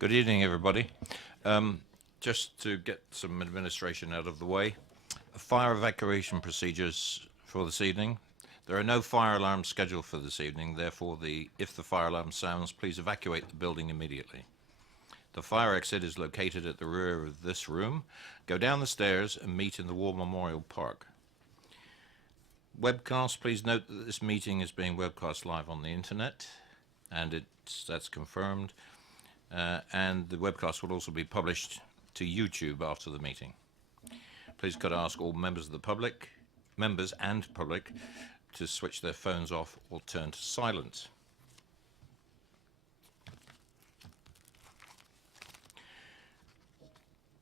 Good evening, everybody. Just to get some administration out of the way, fire evacuation procedures for this evening. There are no fire alarms scheduled for this evening, therefore, if the fire alarm sounds, please evacuate the building immediately. The fire exit is located at the rear of this room. Go down the stairs and meet in the War Memorial Park. Webcast, please note that this meeting is being webcast live on the internet, and that's confirmed. And the webcast will also be published to YouTube after the meeting. Please could I ask all members and public, to switch their phones off or turn to silent.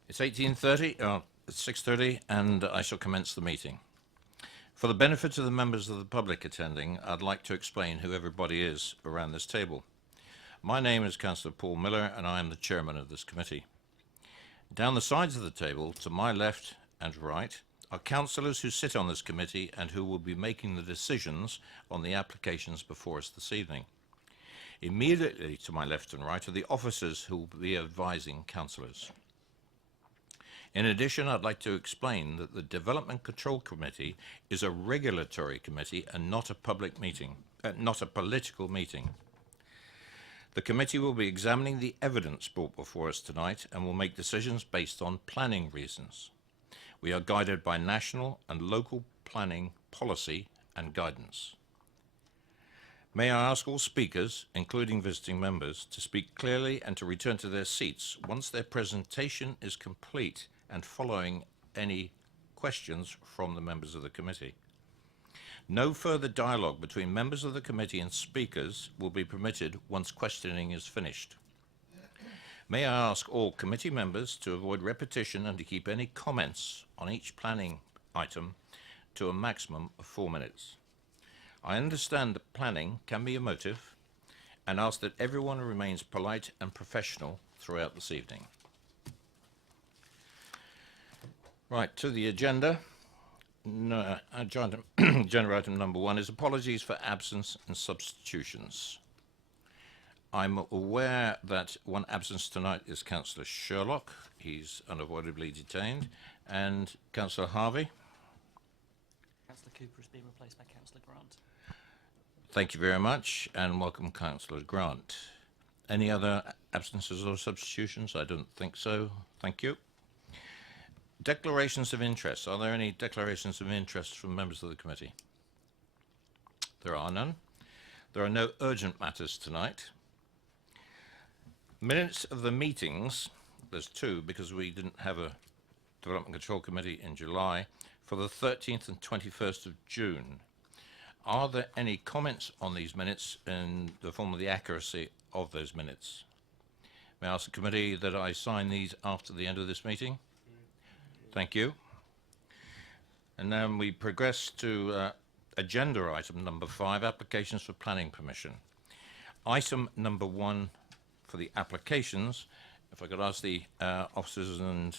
It's 6:30, and I shall commence the meeting. For the benefit of the members of the public attending, I'd like to explain who everybody is around this table. My name is Councillor Paul Miller, and I am the chairman of this committee. Down the sides of the table, to my left and right, are councillors who sit on this committee and who will be making the decisions on the applications before us this evening. Immediately to my left and right are the officers who will be advising councillors. In addition, I'd like to explain that the Development Control Committee is a regulatory committee and not a public meeting, not a political meeting. The committee will be examining the evidence brought before us tonight and will make decisions based on planning reasons. We are guided by national and local planning policy and guidance. May I ask all speakers, including visiting members, to speak clearly and to return to their seats once their presentation is complete and following any questions from the members of the committee. No further dialogue between members of the committee and speakers will be permitted once questioning is finished. May I ask all committee members to avoid repetition and to keep any comments on each planning item to a maximum of 4 minutes. I understand that planning can be emotive and ask that everyone remains polite and professional throughout this evening. Right, to the agenda. Agenda item number 1 is apologies for absence and substitutions. I'm aware that one absence tonight is Councillor Sherlock. He's unavoidably detained. And Councillor Harvey. Councillor Cooper is being replaced by Councillor Grant. Thank you very much, and welcome Councillor Grant. Any other absences or substitutions? I don't think so. Thank you. Declarations of interest. Are there any declarations of interest from members of the committee? There are none. There are no urgent matters tonight. Minutes of the meetings, there's 2 because we didn't have a Development Control Committee in July, for the 13th and 21st of June. Are there any comments on these minutes in the form of the accuracy of those minutes? May I ask the committee that I sign these after the end of this meeting? Thank you. And now we progress to agenda item number 5, applications for planning permission. Item number 1 for the applications, if I could ask the officers and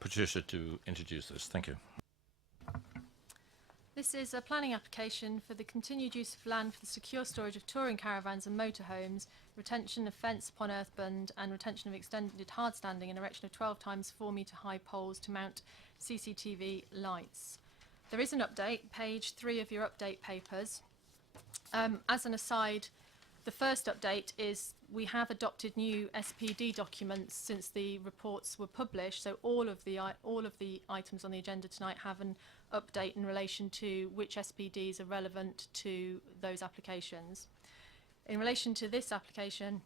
Patricia to introduce this. Thank you. This is a planning application for the continued use of land for the secure storage of touring caravans and motorhomes, retention of fence upon earthbund and retention of extended hardstanding and erection of 12 times 4 metre high poles to mount CCTV lights. There is an update, page 3 of your update papers. As an aside, the first update is we have adopted new SPD documents since the reports were published, so all of the items on the agenda tonight have an update in relation to which SPDs are relevant to those applications. In relation to this application,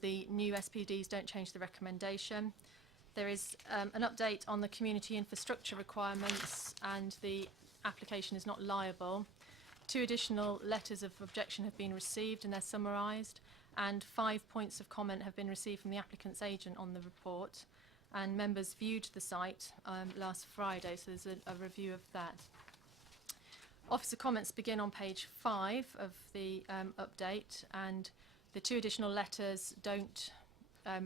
the new SPDs don't change the recommendation. There is an update on the community infrastructure requirements, and the application is not liable. 2 additional letters of objection have been received and they're summarised, and 5 points of comment have been received from the applicant's agent on the report, and members viewed the site last Friday, so there's a review of that. Officer comments begin on page 5 of the update, and the 2 additional letters don't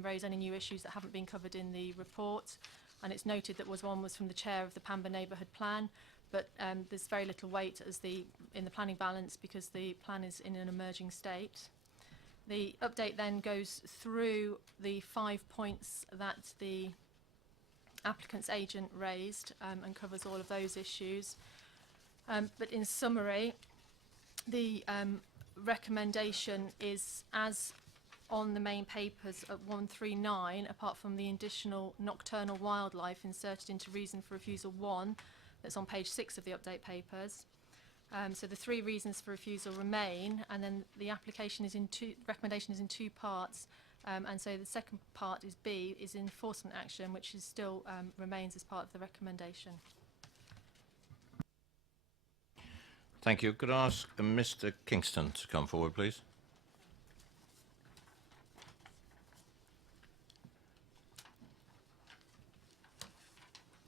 raise any new issues that haven't been covered in the report, and it's noted that one was from the chair of the Pamber Neighbourhood Plan, but there's very little weight in the planning balance because the plan is in an emerging state. The update then goes through the 5 points that the applicant's agent raised and covers all of those issues. But in summary, the recommendation is as on the main papers at 139, apart from the additional nocturnal wildlife inserted into reason for refusal 1, that's on page 6 of the update papers. So the 3 reasons for refusal remain, and then the application is in recommendation is in 2 parts. And so the second part is B, is enforcement action, which is still remains as part of the recommendation. Thank you. Could I ask Mr. Kingston to come forward, please?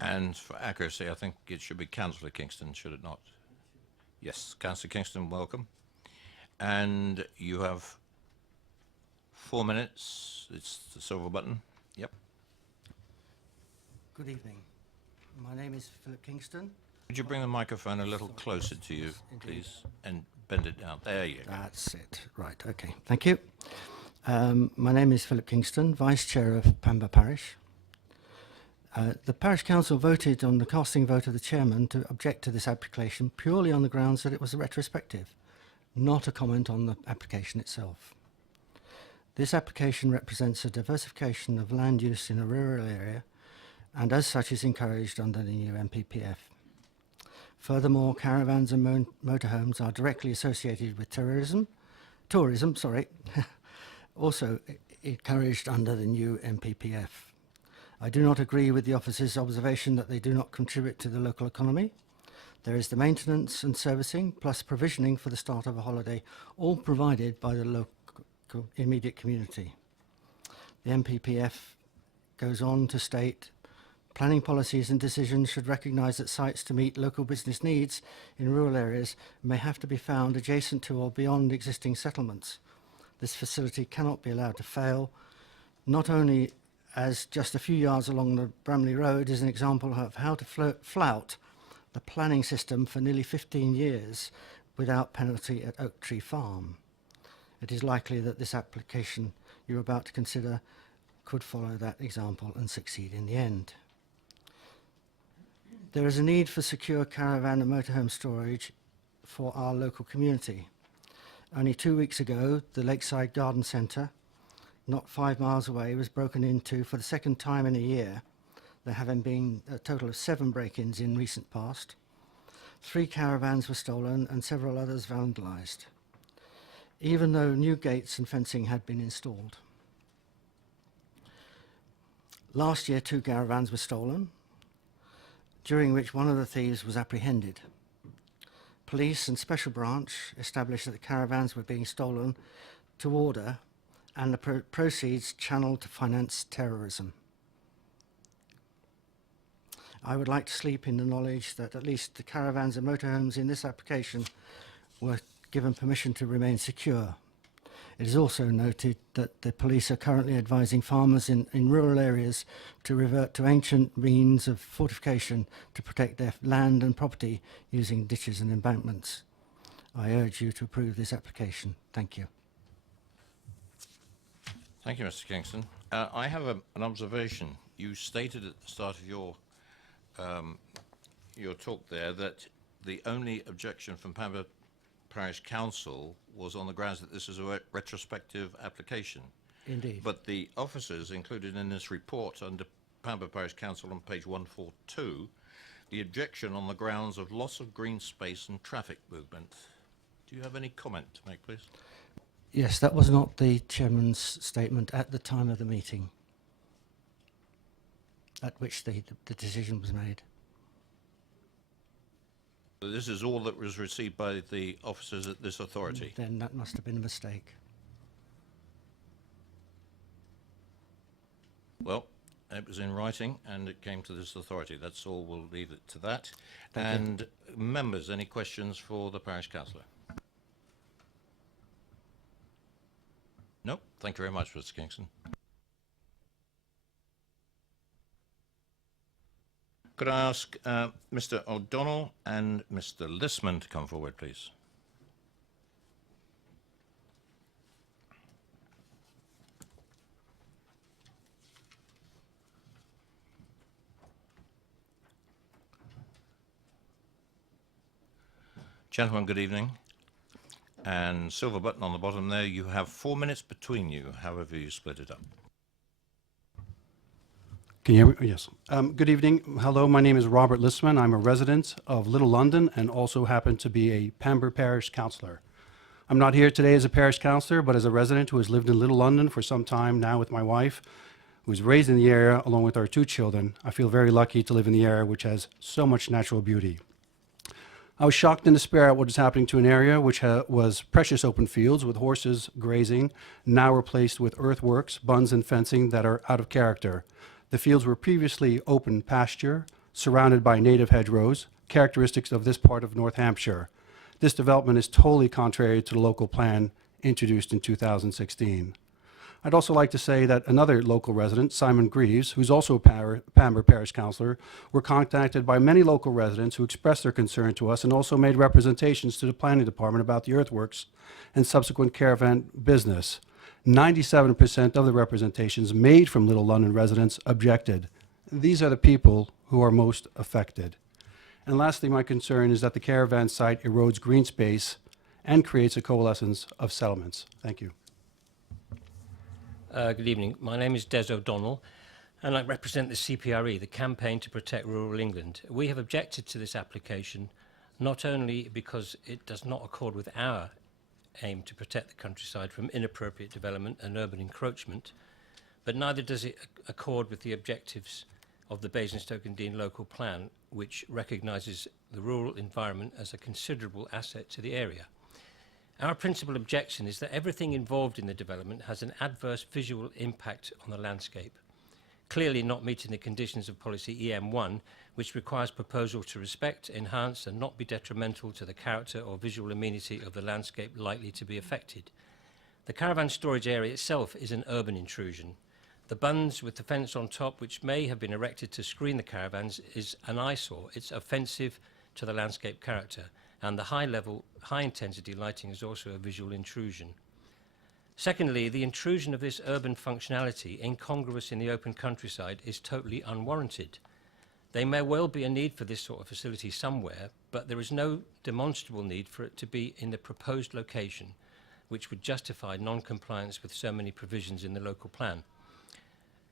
And for accuracy, I think it should be Councillor Kingston, should it not? Yes, Councillor Kingston, welcome. And you have 4 minutes. It's the silver button. Yep. Good evening. My name is Philip Kingston. Could you bring the microphone a little closer to you, please, and bend it down? There you go. That's it. Right, okay. Thank you. My name is Philip Kingston, Vice Chair of Pamba Parish. The Parish Council voted on the casting vote of the Chairman to object to this application purely on the grounds that it was a retrospective, not a comment on the application itself. This application represents a diversification of land use in a rural area and as such is encouraged under the new MPPF. Furthermore, caravans and motorhomes are directly associated with tourism, also encouraged under the new MPPF. I do not agree with the officer's observation that they do not contribute to the local economy. There is the maintenance and servicing plus provisioning for the start of a holiday, all provided by the local immediate community. The MPPF goes on to state, planning policies and decisions should recognise that sites to meet local business needs in rural areas may have to be found adjacent to or beyond existing settlements. This facility cannot be allowed to fail, not only as just a few yards along the Bramley Road is an example of how to flout the planning system for nearly 15 years without penalty at Oak Tree Farm. It is likely that this application you're about to consider could follow that example and succeed in the end. There is a need for secure caravan and motorhome storage for our local community. Only 2 weeks ago, the Lakeside Garden Centre, not 5 miles away, was broken into for the second time in a year, there having been a total of 7 break-ins in recent past. 3 caravans were stolen and several others vandalised, even though new gates and fencing had been installed. Last year, 2 caravans were stolen, during which one of the thieves was apprehended. Police and Special Branch established that the caravans were being stolen to order and the proceeds channeled to finance terrorism. I would like to sleep in the knowledge that at least the caravans and motorhomes in this application were given permission to remain secure. It is also noted that the police are currently advising farmers in rural areas to revert to ancient means of fortification to protect their land and property using ditches and embankments. I urge you to approve this application. Thank you. Thank you, Mr. Kingston. I have an observation. You stated at the start of your talk there that the only objection from Pamba Parish Council was on the grounds that this is a retrospective application. Indeed. But the officers included in this report under Pamba Parish Council on page 142, the objection on the grounds of loss of green space and traffic movement. Do you have any comment to make, please? Yes, that was not the Chairman's statement at the time of the meeting at which the decision was made. So this is all that was received by the officers at this authority? Then that must have been a mistake. Well, it was in writing and it came to this authority. That's all. We'll leave it to that. Thank you. And members, any questions for the parish councillor? No? Thank you very much, Mr. Kingston. Could I ask Mr. O'Donnell and Mr. Lissman to come forward, please? Gentlemen, good evening. And silver button on the bottom there, you have 4 minutes between you, however you split it up. Can you hear me? Yes. Good evening. Hello, my name is Robert Listman. I'm a resident of Little London and also happen to be a Pember Parish councillor. I'm not here today as a parish councillor, but as a resident who has lived in Little London for some time now with my wife, who was raised in the area along with our 2 children. I feel very lucky to live in the area which has so much natural beauty. I was shocked and despair at what is happening to an area which was precious open fields with horses grazing, now replaced with earthworks, bunds and fencing that are out of character. The fields were previously open pasture, surrounded by native hedgerows, characteristics of this part of North Hampshire. This development is totally contrary to the local plan introduced in 2016. I'd also like to say that another local resident, Simon Greaves, who's also a Pember Parish councillor, were contacted by many local residents who expressed their concern to us and also made representations to the planning department about the earthworks and subsequent caravan business. 97% of the representations made from Little London residents objected. These are the people who are most affected. And lastly, my concern is that the caravan site erodes green space and creates a coalescence of settlements. Thank you. Good evening. My name is Des O'Donnell, and I represent the CPRE, the Campaign to Protect Rural England. We have objected to this application not only because it does not accord with our aim to protect the countryside from inappropriate development and urban encroachment, but neither does it accord with the objectives of the Basingstoke local plan, which recognises the rural environment as a considerable asset to the area. Our principal objection is that everything involved in the development has an adverse visual impact on the landscape, clearly not meeting the conditions of policy EM1, which requires proposal to respect, enhance and not be detrimental to the character or visual amenity of the landscape likely to be affected. The caravan storage area itself is an urban intrusion. The bunds with the fence on top, which may have been erected to screen the caravans, is an eyesore. It's offensive to the landscape character, and the high-intensity lighting is also a visual intrusion. Secondly, the intrusion of this urban functionality, incongruous in the open countryside, is totally unwarranted. There may well be a need for this sort of facility somewhere, but there is no demonstrable need for it to be in the proposed location, which would justify non-compliance with so many provisions in the local plan.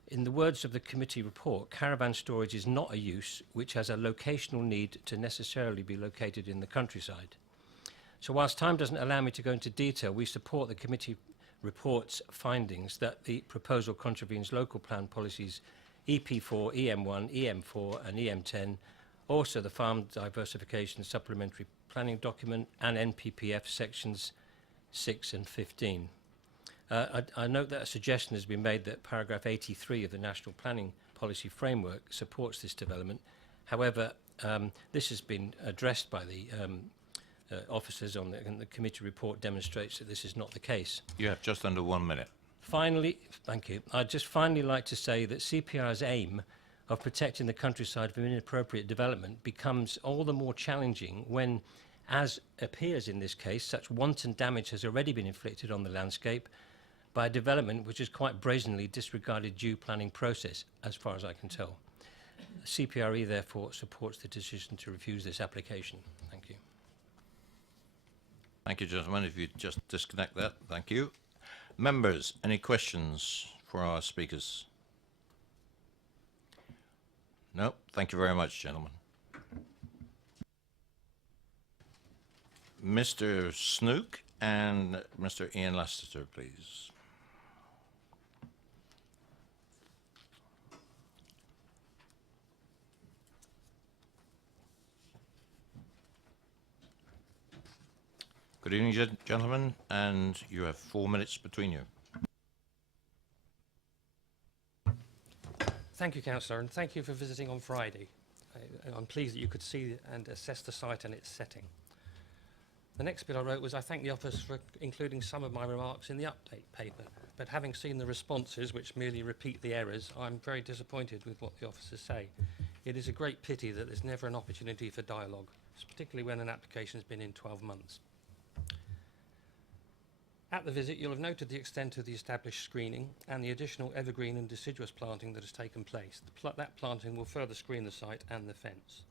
In the words of the committee report, caravan storage is not a use which has a locational need to necessarily be located in the countryside. So whilst time doesn't allow me to go into detail, we support the committee report's findings that the proposal contravenes local plan policies EP4, EM1, EM4 and EM10, also the Farm Diversification Supplementary Planning Document and NPPF sections 6 and 15. I note that a suggestion has been made that paragraph 83 of the National Planning Policy Framework supports this development. However, this has been addressed by the officers on and the committee report demonstrates that this is not the case. You have just under 1 minute. Finally, thank you. I'd just finally like to say that CPR's aim of protecting the countryside from inappropriate development becomes all the more challenging when, as appears in this case, such wanton damage has already been inflicted on the landscape by a development which has quite brazenly disregarded due planning process, as far as I can tell. CPRE therefore supports the decision to refuse this application. Thank you. Thank you, gentlemen. If you just disconnect that, thank you. Members, any questions for our speakers? No? Thank you very much, gentlemen. Mr. Snook and Mr. Ian Lassiter, please. Good evening, gentlemen, and you have 4 minutes between you. Thank you, Councillor, and thank you for visiting on Friday. I'm pleased that you could see and assess the site and its setting. The next bit I wrote was I thank the office for including some of my remarks in the update paper, but having seen the responses, which merely repeat the errors, I'm very disappointed with what the officers say. It is a great pity that there's never an opportunity for dialogue, particularly when an application has been in 12 months. At the visit, you'll have noted the extent of the established screening and the additional evergreen and deciduous planting that has taken place. That planting will further screen the site and the fence.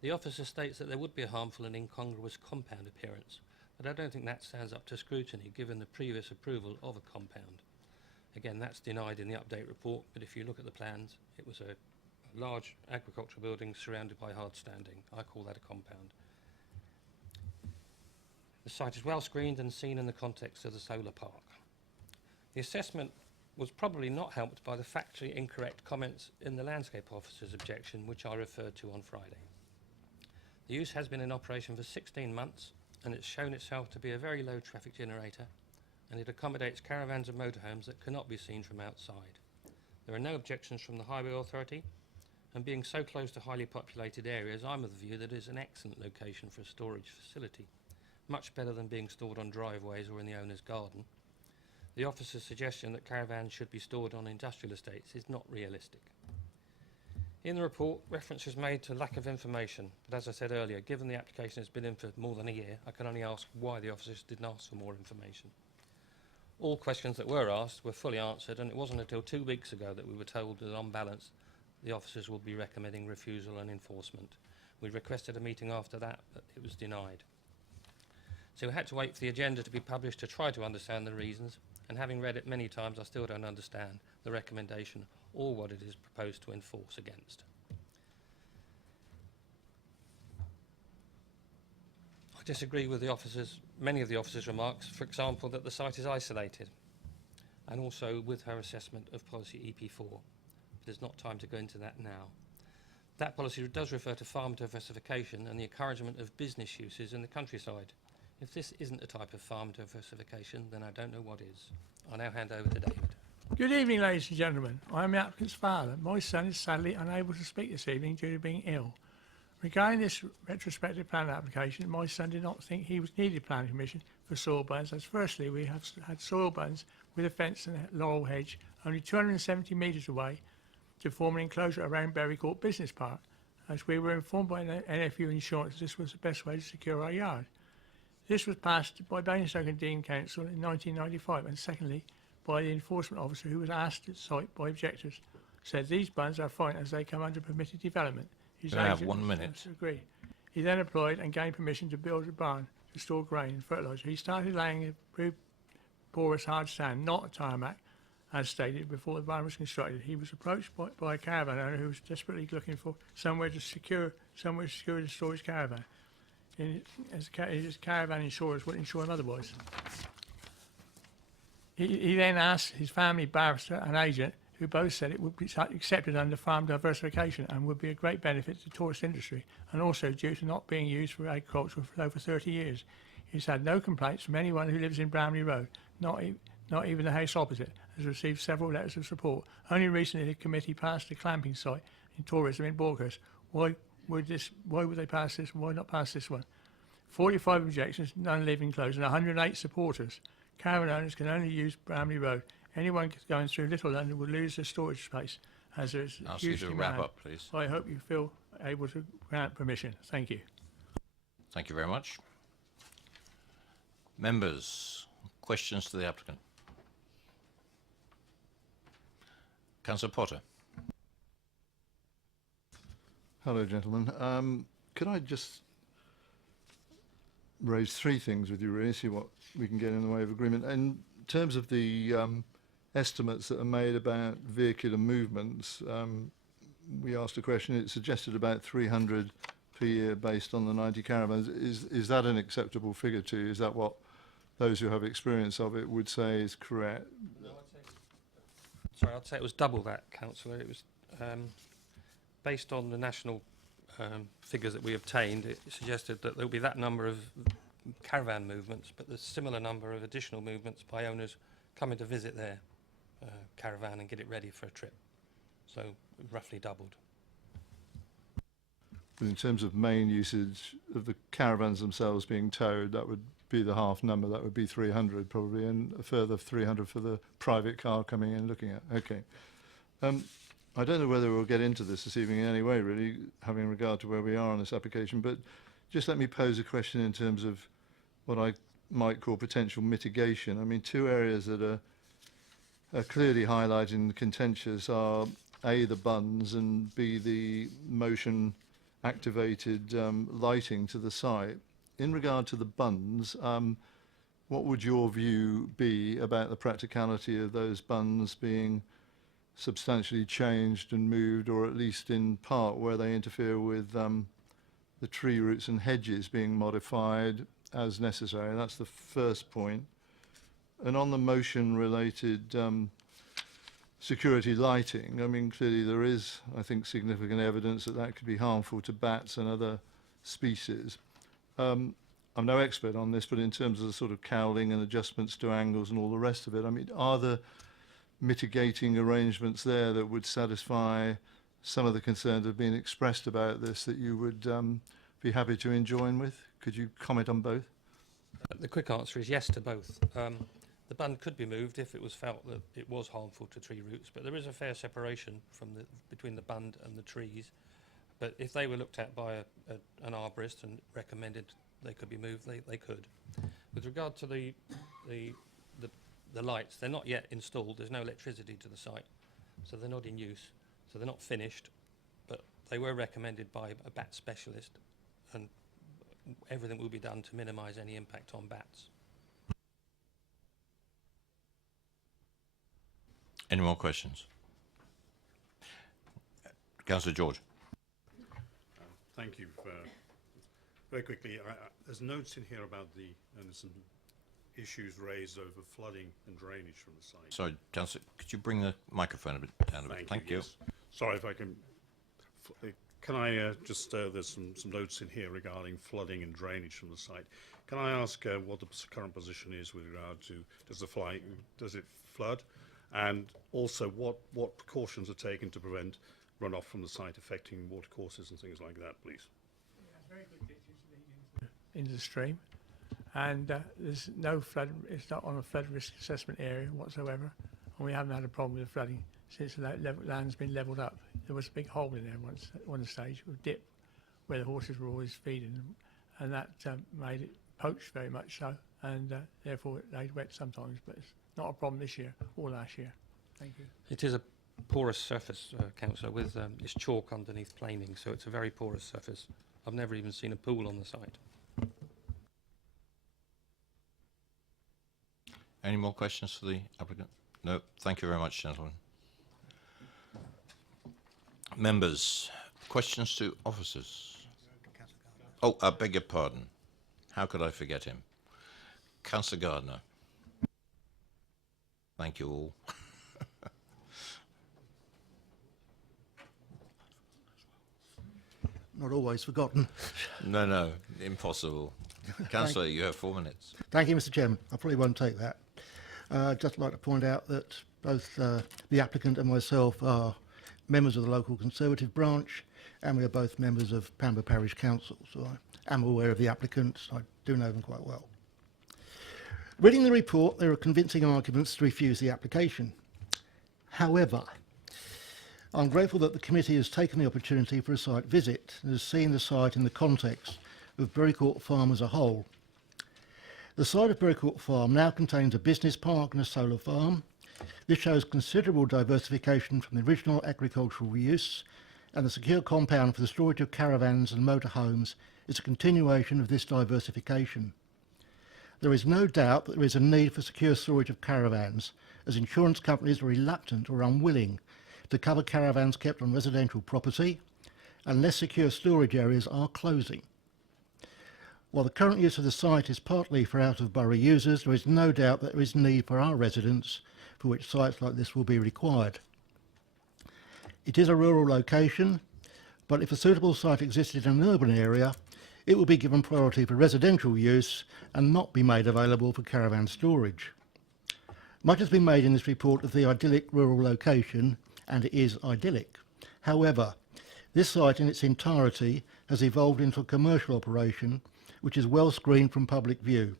The officer states that there would be a harmful and incongruous compound appearance, but I don't think that stands up to scrutiny given the previous approval of a compound. Again, that's denied in the update report, but if you look at the plans, it was a large agricultural building surrounded by hard standing. I call that a compound. The site is well screened and seen in the context of the solar park. The assessment was probably not helped by the factually incorrect comments in the landscape officer's objection, which I referred to on Friday. The use has been in operation for 16 months, and it's shown itself to be a very low traffic generator, and it accommodates caravans and motorhomes that cannot be seen from outside. There are no objections from the Highway Authority, and being so close to highly populated areas, I'm of the view that it is an excellent location for a storage facility, much better than being stored on driveways or in the owner's garden. The officer's suggestion that caravans should be stored on industrial estates is not realistic. In the report, reference is made to lack of information, but as I said earlier, given the application has been in for more than a year, I can only ask why the officers didn't ask for more information. All questions that were asked were fully answered, and it wasn't until 2 weeks ago that we were told that on balance the officers will be recommending refusal and enforcement. We requested a meeting after that, but it was denied. So we had to wait for the agenda to be published to try to understand the reasons, and having read it many times, I still don't understand the recommendation or what it is proposed to enforce against. I disagree with the officers, many of the officers' remarks, for example, that the site is isolated, and also with her assessment of policy EP4. There's not time to go into that now. That policy does refer to farm diversification and the encouragement of business uses in the countryside. If this isn't a type of farm diversification, then I don't know what is. I now hand over to David. Good evening, ladies and gentlemen. I am the applicant's father. My son is sadly unable to speak this evening due to being ill. Regarding this retrospective plan application, my son did not think he needed planning permission for soil burns, as firstly we have had soil burns with a fence and a laurel hedge only 270 metres away to form an enclosure around Berry Court Business Park. As we were informed by NFU Insurance, this was the best way to secure our yard. This was passed by Basingstoke and Dean Council in 1995, and secondly by the enforcement officer who was asked at site by objectors, said these burns are fine as they come under permitted development. His You have agent 1 minute. agreed. He then applied and gained permission to build a barn to store grain and fertiliser. He started laying a porous hard sand, not a tarmac, as stated before the barn was constructed. He was approached by a caravan owner who was desperately looking for somewhere to secure the storage caravan. As caravan insurers wouldn't insure him otherwise. He then asked his family barrister and agent, who both said it would be accepted under farm diversification and would be a great benefit to the tourist industry, and also due to not being used for agriculture for over 30 years. He's had no complaints from anyone who lives in Bramley Road, not even the house opposite, has received several letters of support. Only recently the committee passed a clamping site in tourism in Borkhurst. Why would they pass this and why not pass this one? 45 objections, none living close, and 108 supporters. Caravan owners can only use Bramley Road. Anyone going through Little London would lose their storage space, as there is Ask you huge to demand. wrap up, please. I hope you feel able to grant permission. Thank you. Thank you very much. Members, questions to the applicant? Councillor Potter. Hello, gentlemen. Could I just raise three things with you, really, see what we can get in the way of agreement? In terms of the estimates that are made about vehicular movements, we asked a question. It suggested about 300 per year based on the 90 caravans. Is that an acceptable figure to you? Is that what those who have experience of it would say is correct? No, I'd say it was double that, Councillor. It was based on the national figures that we obtained. It suggested that there would be that number of caravan movements, but there's a similar number of additional movements by owners coming to visit their caravan and get it ready for a trip. So roughly doubled. But in terms of main usage of the caravans themselves being towed, that would be the half number. That would be 300 probably, and a further 300 for the private car coming in looking at. Okay. I don't know whether we'll get into this evening in any way, really, having regard to where we are on this application, but just let me pose a question in terms of what I might call potential mitigation. I mean, two areas that are clearly highlighted and contentious are A, the bunds, and B, the motion activated lighting to the site. In regard to the bunds, what would your view be about the practicality of those bunds being substantially changed and moved, or at least in part where they interfere with the tree roots and hedges being modified as necessary? That's the first point. And on the motion-related security lighting, I mean, clearly there is, I think, significant evidence that that could be harmful to bats and other species. I'm no expert on this, but in terms of the sort of cowling and adjustments to angles and all the rest of it, I mean, are there mitigating arrangements there that would satisfy some of the concerns that have been expressed about this that you would be happy to join with? Could you comment on both? The quick answer is yes to both. The bund could be moved if it was felt that it was harmful to tree roots, but there is a fair separation between the bund and the trees. But if they were looked at by an arborist and recommended they could be moved, they could. With regard to the lights, they're not yet installed. There's no electricity to the site, so they're not in use. So they're not finished, but they were recommended by a bat specialist, and everything will be done to minimise any impact on bats. Any more questions? Councillor George. Thank you. Very quickly, there's notes in here about some issues raised over flooding and drainage from the site. Sorry, Councillor, could you bring the microphone a bit down a bit? Thank you. Yes. Sorry if I can. Can I just? There's some notes in here regarding flooding and drainage from the site. Can I ask what the current position is with regard to does it flood, and also what precautions are taken to prevent runoff from the site affecting watercourses and things like that, please? Very good ditches leading into the stream, and there's no flood. It's not on a flood risk assessment area whatsoever, and we haven't had a problem with flooding since the land's been levelled up. There was a big hole in there once at one stage, a dip where the horses were always feeding them, and that made it poach very much so, and therefore it laid wet sometimes. But it's not a problem this year or last year. Thank you. It is a porous surface, Councillor, with it's chalk underneath planing, so it's a very porous surface. I've never even seen a pool on the site. Any more questions for the applicant? No. Thank you very much, gentlemen. Members, questions to officers? Oh, I beg your pardon. How could I forget him? Councillor Gardner. Thank you all. Not always forgotten. No, impossible. Councillor, you have 4 minutes. Thank you, Mr. Chairman. I probably won't take that. I'd just like to point out that both the applicant and myself are members of the local Conservative branch, and we are both members of Pamber Parish Council, so I am aware of the applicants. I do know them quite well. Reading the report, there are convincing arguments to refuse the application. However, I'm grateful that the committee has taken the opportunity for a site visit and has seen the site in the context of Berrycourt Farm as a whole. The site of Berrycourt Farm now contains a business park and a solar farm. This shows considerable diversification from the original agricultural use, and the secure compound for the storage of caravans and motorhomes is a continuation of this diversification. There is no doubt that there is a need for secure storage of caravans, as insurance companies are reluctant or unwilling to cover caravans kept on residential property, and less secure storage areas are closing. While the current use of the site is partly for out-of-borough users, there is no doubt that there is need for our residents, for which sites like this will be required. It is a rural location, but if a suitable site existed in an urban area, it would be given priority for residential use and not be made available for caravan storage. Much has been made in this report of the idyllic rural location, and it is idyllic. However, this site in its entirety has evolved into a commercial operation which is well screened from public view.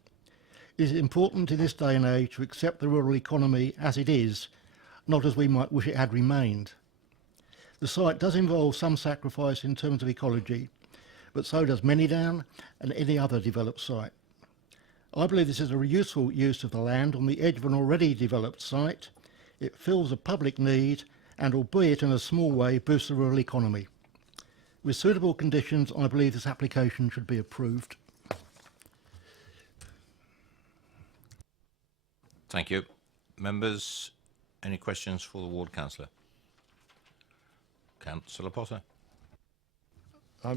It is important in this day and age to accept the rural economy as it is, not as we might wish it had remained. The site does involve some sacrifice in terms of ecology, but so does Manydown and any other developed site. I believe this is a useful use of the land on the edge of an already developed site. It fills a public need and, albeit in a small way, boosts the rural economy. With suitable conditions, I believe this application should be approved. Thank you. Members, any questions for the ward councillor? Councillor Potter. I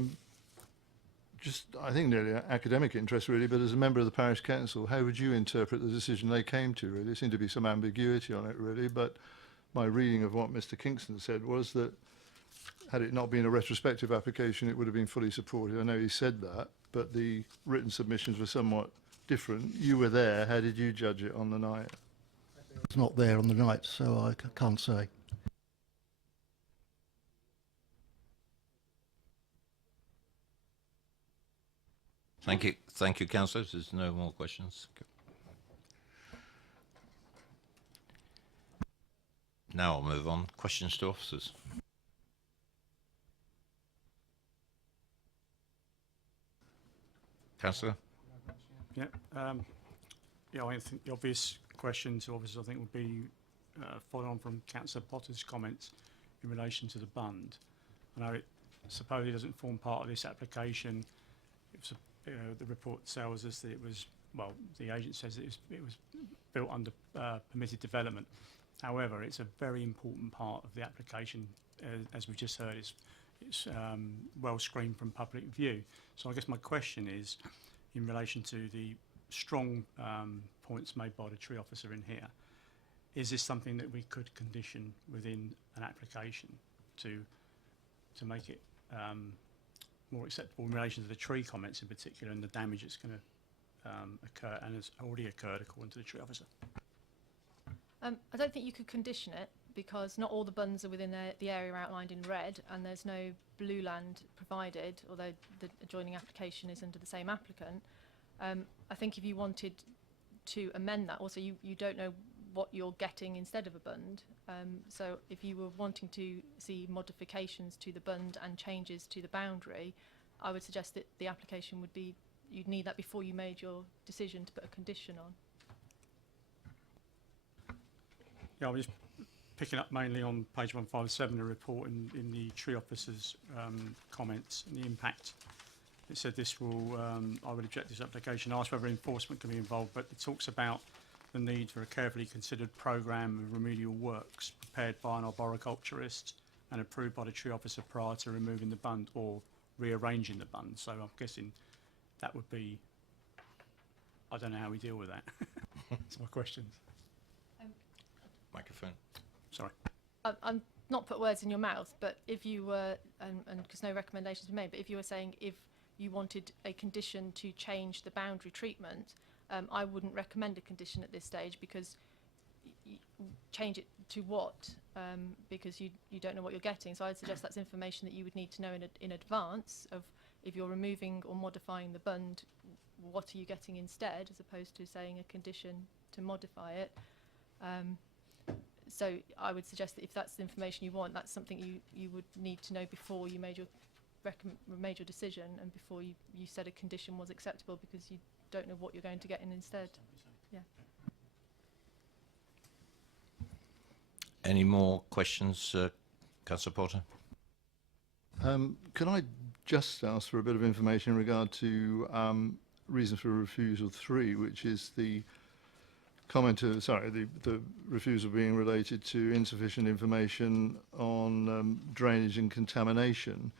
think nearly academic interest really, but as a member of the parish council, how would you interpret the decision they came to really? There seemed to be some ambiguity on it really, but my reading of what Mr. Kingston said was that had it not been a retrospective application, it would have been fully supported. I know he said that, but the written submissions were somewhat different. You were there. How did you judge it on the night? It's not there on the night, so I can't say. Thank you. Thank you, councillors. There's no more questions. Now I'll move on. Questions to officers. Councillor. Yeah, I think the obvious question to officers, I think, would be following on from Councillor Potter's comments in relation to the bund. I know it supposedly doesn't form part of this application. It was the report tells us that it was, well, the agent says it was built under permitted development. However, it's a very important part of the application, as we just heard. It's well screened from public view. So I guess my question is, in relation to the strong points made by the tree officer in here, is this something that we could condition within an application to make it more acceptable in relation to the tree comments in particular and the damage that's going to occur and has already occurred according to the tree officer? I don't think you could condition it because not all the bunds are within the area outlined in red, and there's no blue land provided, although the adjoining application is under the same applicant. I think if you wanted to amend that, also you don't know what you're getting instead of a bund. So if you were wanting to see modifications to the bund and changes to the boundary, I would suggest that the application would be, you'd need that before you made your decision to put a condition on. Yeah, I'm just picking up mainly on page 157 of the report in the tree officer's comments and the impact. It said this will, I would object to this application, ask whether enforcement can be involved, but it talks about the need for a carefully considered programme of remedial works prepared by an arboriculturist and approved by the tree officer prior to removing the bund or rearranging the bund. So I'm guessing that would be, I don't know how we deal with that. That's my questions. Microphone. Sorry. I'm not put words in your mouth, but if you were, and because no recommendations were made, but if you were saying if you wanted a condition to change the boundary treatment, I wouldn't recommend a condition at this stage because change it to what? Because you don't know what you're getting. So I'd suggest that's information that you would need to know in advance of if you're removing or modifying the bund, what are you getting instead, as opposed to saying a condition to modify it. So I would suggest that if that's the information you want, that's something you would need to know before you made your decision and before you said a condition was acceptable, because you don't know what you're going to get in instead. Yeah. Any more questions, Councillor Porter? Can I just ask for a bit of information in regard to reason for refusal 3, which is the comment of, the refusal being related to insufficient information on drainage and contamination,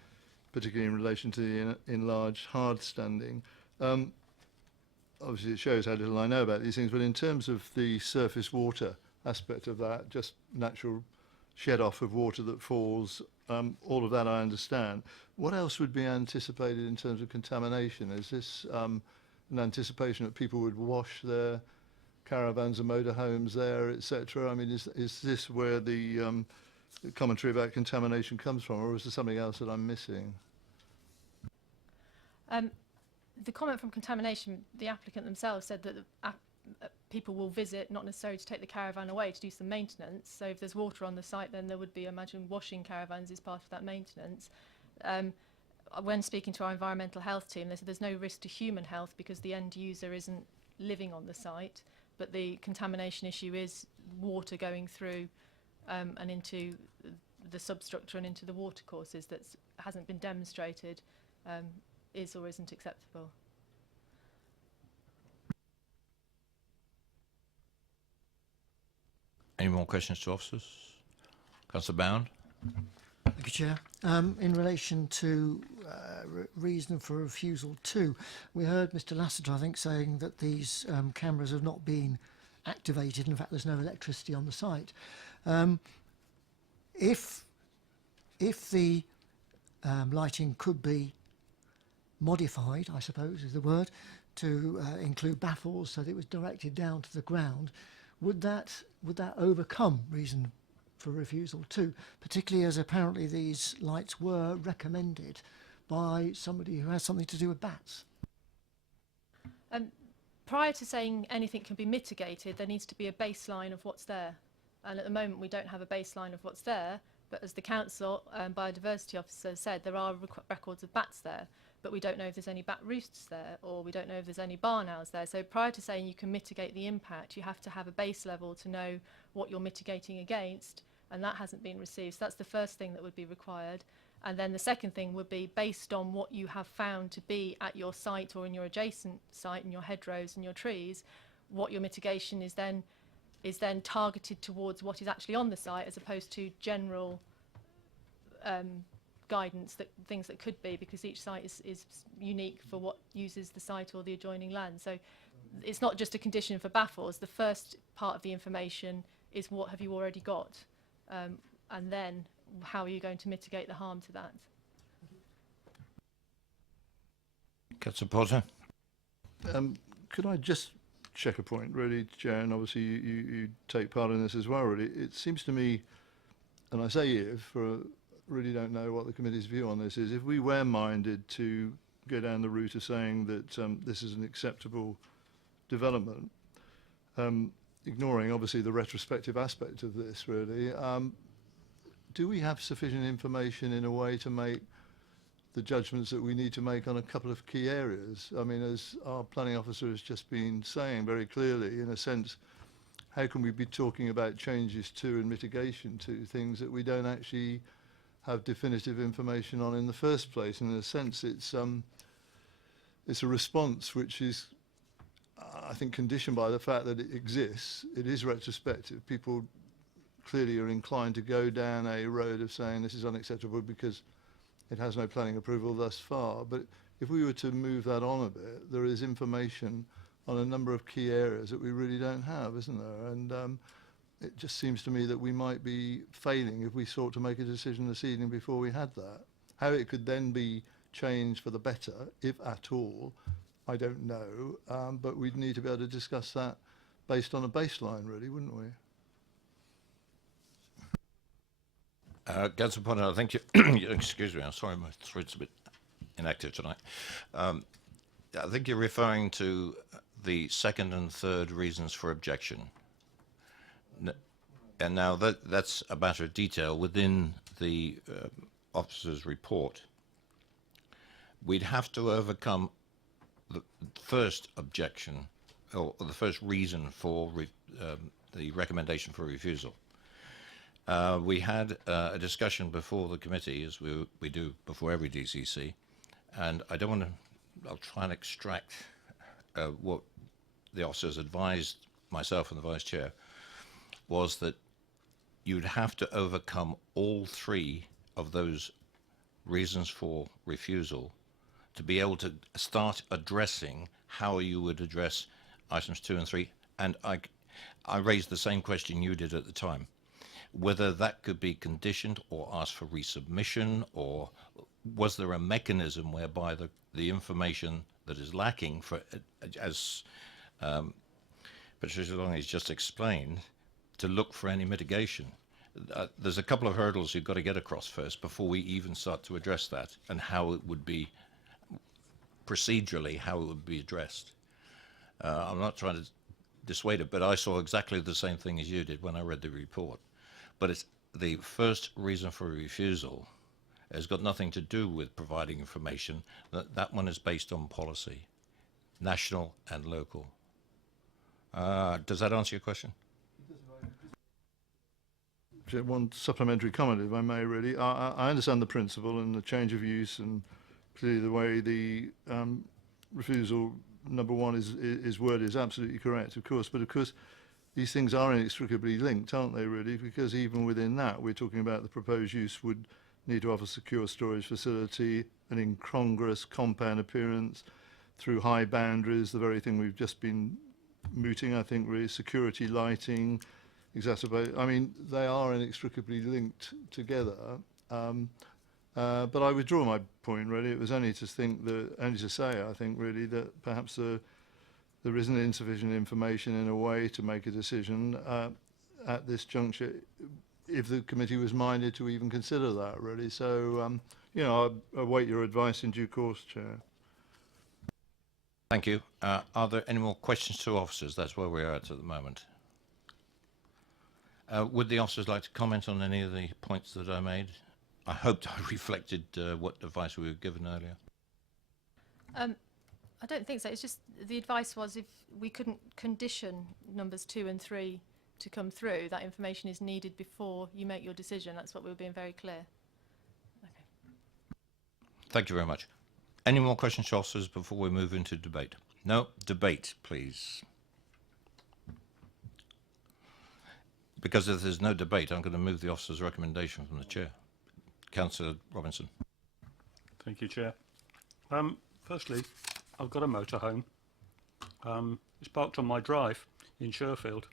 particularly in relation to the enlarged hard standing. Obviously it shows how little I know about these things, but in terms of the surface water aspect of that, just natural shed off of water that falls, all of that I understand. What else would be anticipated in terms of contamination? Is this an anticipation that people would wash their caravans and motorhomes there, etc.? I mean, is this where the commentary about contamination comes from, or is there something else that I'm missing? The comment from contamination, the applicant themselves said that people will visit, not necessarily to take the caravan away, to do some maintenance. So if there's water on the site, then there would be, I imagine, washing caravans is part of that maintenance. When speaking to our environmental health team, they said there's no risk to human health because the end user isn't living on the site, but the contamination issue is water going through and into the substructure and into the watercourses that hasn't been demonstrated is or isn't acceptable. Any more questions to officers? Councillor Bound? Thank you, Chair. In relation to reason for refusal 2, we heard Mr Lassiter, I think, saying that these cameras have not been activated. In fact, there's no electricity on the site. If the lighting could be modified, I suppose is the word, to include baffles so that it was directed down to the ground, would that overcome reason for refusal 2, particularly as apparently these lights were recommended by somebody who has something to do with bats? Prior to saying anything can be mitigated, there needs to be a baseline of what's there. And at the moment, we don't have a baseline of what's there. But as the council biodiversity officer said, there are records of bats there, but we don't know if there's any bat roosts there, or we don't know if there's any barn owls there. So prior to saying you can mitigate the impact, you have to have a base level to know what you're mitigating against, and that hasn't been received. So that's the first thing that would be required. And then the second thing would be based on what you have found to be at your site or in your adjacent site, in your hedgerows and your trees, what your mitigation is then targeted towards what is actually on the site, as opposed to general guidance, that things that could be, because each site is unique for what uses the site or the adjoining land. So it's not just a condition for baffles. The first part of the information is what have you already got, and then how are you going to mitigate the harm to that. Councillor Potter? Could I just check a point, really, Chair, and obviously you take part in this as well, really. It seems to me, and I say if, really don't know what the committee's view on this is, if we were minded to go down the route of saying that this is an acceptable development, ignoring obviously the retrospective aspect of this, really, do we have sufficient information in a way to make the judgments that we need to make on a couple of key areas? I mean, as our planning officer has just been saying very clearly, in a sense, how can we be talking about changes to and mitigation to things that we don't actually have definitive information on in the first place? And in a sense, it's a response which is, I think, conditioned by the fact that it exists. It is retrospective. People clearly are inclined to go down a road of saying this is unacceptable because it has no planning approval thus far. But if we were to move that on a bit, there is information on a number of key areas that we really don't have, isn't there? And it just seems to me that we might be failing if we sought to make a decision this evening before we had that. How it could then be changed for the better, if at all, I don't know. But we'd need to be able to discuss that based on a baseline, really, wouldn't we? Councillor Potter, I think you, excuse me, I'm sorry, my throat's a bit inactive tonight. I think you're referring to the second and third reasons for objection. And now that's a matter of detail within the officer's report. We'd have to overcome the first objection, or the first reason for the recommendation for refusal. We had a discussion before the committee, as we do before every DCC, and I don't want to, I'll try and extract what the officers advised myself and the Vice Chair, was that you'd have to overcome all three of those reasons for refusal to be able to start addressing how you would address items 2 and 3. And I raised the same question you did at the time, whether that could be conditioned or asked for resubmission, or was there a mechanism whereby the information that is lacking, for, as Patricia Long has just explained, to look for any mitigation. There's a couple of hurdles you've got to get across first before we even start to address that, and how it would be, procedurally, how it would be addressed. I'm not trying to dissuade it, but I saw exactly the same thing as you did when I read the report. But it's the first reason for refusal has got nothing to do with providing information. That one is based on policy, national and local. Does that answer your question? one supplementary comment, if I may, really. I understand the principle and the change of use, and clearly the way the refusal number one is worded is absolutely correct, of course. But of course, these things are inextricably linked, aren't they, really? Because even within that, we're talking about the proposed use would need to offer secure storage facility, an incongruous compound appearance through high boundaries, the very thing we've just been mooting, I think, really, security lighting, exacerbate. I mean, they are inextricably linked together. But I withdraw my point, really. It was only to say, I think, really, that perhaps there isn't insufficient information in a way to make a decision at this juncture, if the committee was minded to even consider that, really. So, you know, I await your advice in due course, Chair. Thank you. Are there any more questions to officers? That's where we are at the moment. Would the officers like to comment on any of the points that I made? I hoped I reflected what advice we were given earlier. I don't think so. It's just the advice was if we couldn't condition numbers 2 and 3 to come through, that information is needed before you make your decision. That's what we were being very clear. Okay. Thank you very much. Any more questions to officers before we move into debate? No? Debate, please. Because if there's no debate, I'm going to move the officer's recommendation from the chair. Councillor Robinson. Thank you, Chair. Firstly, I've got a motorhome. It's parked on my drive in Sherfield,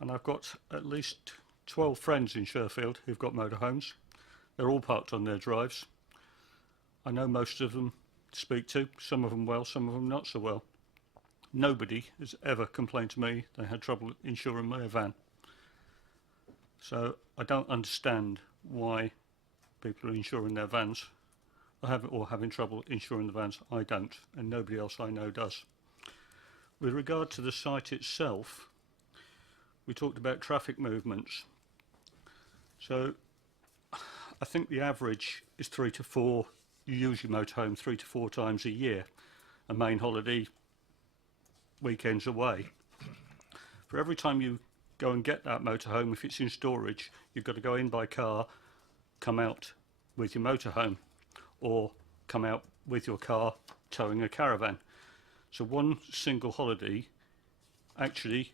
and I've got at least 12 friends in Sherfield who've got motorhomes. They're all parked on their drives. I know most of them to speak to, some of them well, some of them not so well. Nobody has ever complained to me they had trouble insuring their van. So I don't understand why people are insuring their vans or having trouble insuring the vans. I don't, and nobody else I know does. With regard to the site itself, we talked about traffic movements. So I think the average is 3 to 4. You use your motorhome 3 to 4 times a year, a main holiday, weekends away. For every time you go and get that motorhome, if it's in storage, you've got to go in by car, come out with your motorhome, or come out with your car towing a caravan. So one single holiday actually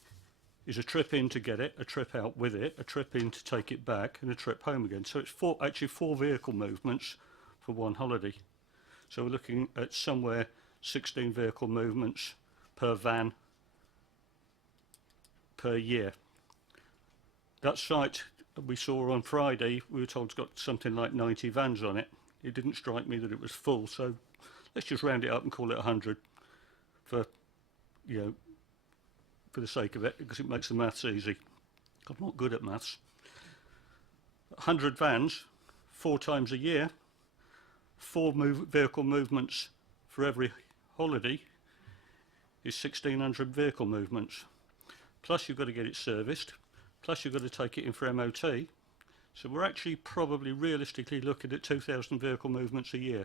is a trip in to get it, a trip out with it, a trip in to take it back, and a trip home again. So it's actually four vehicle movements for one holiday. So we're looking at somewhere 16 vehicle movements per van per year. That site we saw on Friday, we were told it's got something like 90 vans on it. It didn't strike me that it was full, so let's just round it up and call it 100 for, you know, for the sake of it, because it makes the maths easy. I'm not good at maths. 100 vans, 4 times a year, 4 vehicle movements for every holiday is 1,600 vehicle movements. Plus you've got to get it serviced, plus you've got to take it in for MOT. So we're actually probably realistically looking at 2,000 vehicle movements a year.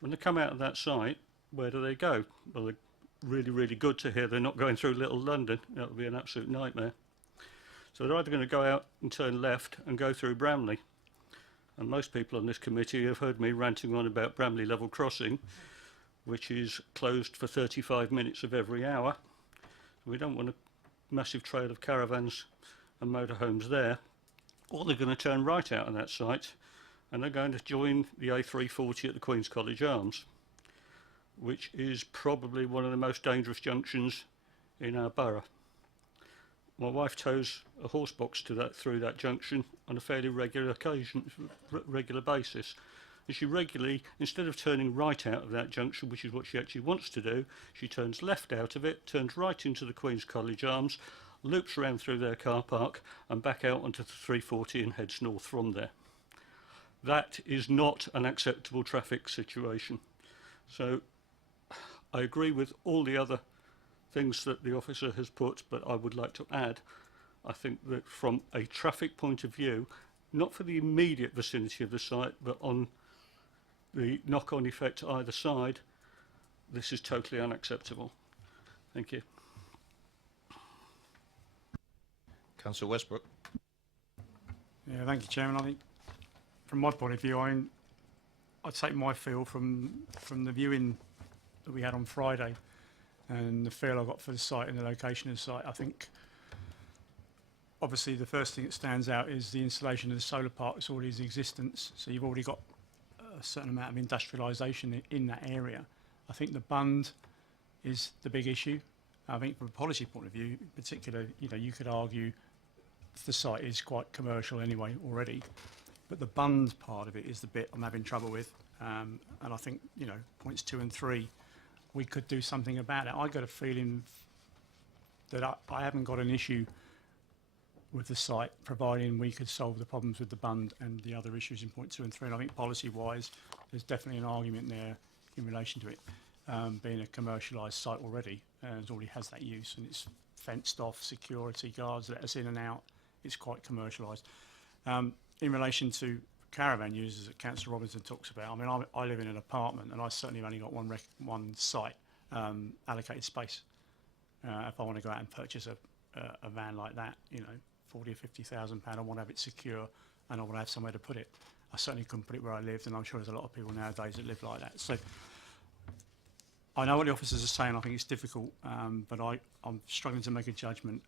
When they come out of that site, where do they go? Well, they're really, really good to hear they're not going through Little London. That would be an absolute nightmare. So they're either going to go out and turn left and go through Bramley. And most people on this committee have heard me ranting on about Bramley Level Crossing, which is closed for 35 minutes of every hour. We don't want a massive trail of caravans and motorhomes there. Or they're going to turn right out of that site and they're going to join the A340 at the Queen's College Arms, which is probably one of the most dangerous junctions in our borough. My wife tows a horse box through that junction on a fairly regular basis. And she regularly, instead of turning right out of that junction, which is what she actually wants to do, she turns left out of it, turns right into the Queen's College Arms, loops around through their car park and back out onto the 340 and heads north from there. That is not an acceptable traffic situation. So I agree with all the other things that the officer has put, but I would like to add, I think that from a traffic point of view, not for the immediate vicinity of the site, but on the knock-on effect either side, this is totally unacceptable. Thank you. Councillor Westbrook. Yeah, thank you, Chairman. I think, from my point of view, I take my feel from the viewing that we had on Friday, and the feel I got for the site and the location of the site. I think, obviously, the first thing that stands out is the installation of the solar park that's already in existence. So you've already got a certain amount of industrialisation in that area. I think the bund is the big issue. I think from a policy point of view, in particular, you could argue the site is quite commercial anyway already, but the bund part of it is the bit I'm having trouble with. And I think, points 2 and 3, we could do something about it. I got a feeling that I haven't got an issue with the site, providing we could solve the problems with the bund and the other issues in point 2 and 3. And I think policy-wise, there's definitely an argument there in relation to it. Being a commercialised site already, it already has that use, and it's fenced off, security guards let us in and out. It's quite commercialised. In relation to caravan users that Councillor Robinson talks about, I mean, I live in an apartment, and I certainly have only got one site allocated space. If I want to go out and purchase a van like that, 40 or 50,000 pound, I want to have it secure, and I want to have somewhere to put it. I certainly couldn't put it where I lived, and I'm sure there's a lot of people nowadays that live like that. So I know what the officers are saying. I think it's difficult, but I'm struggling to make a judgment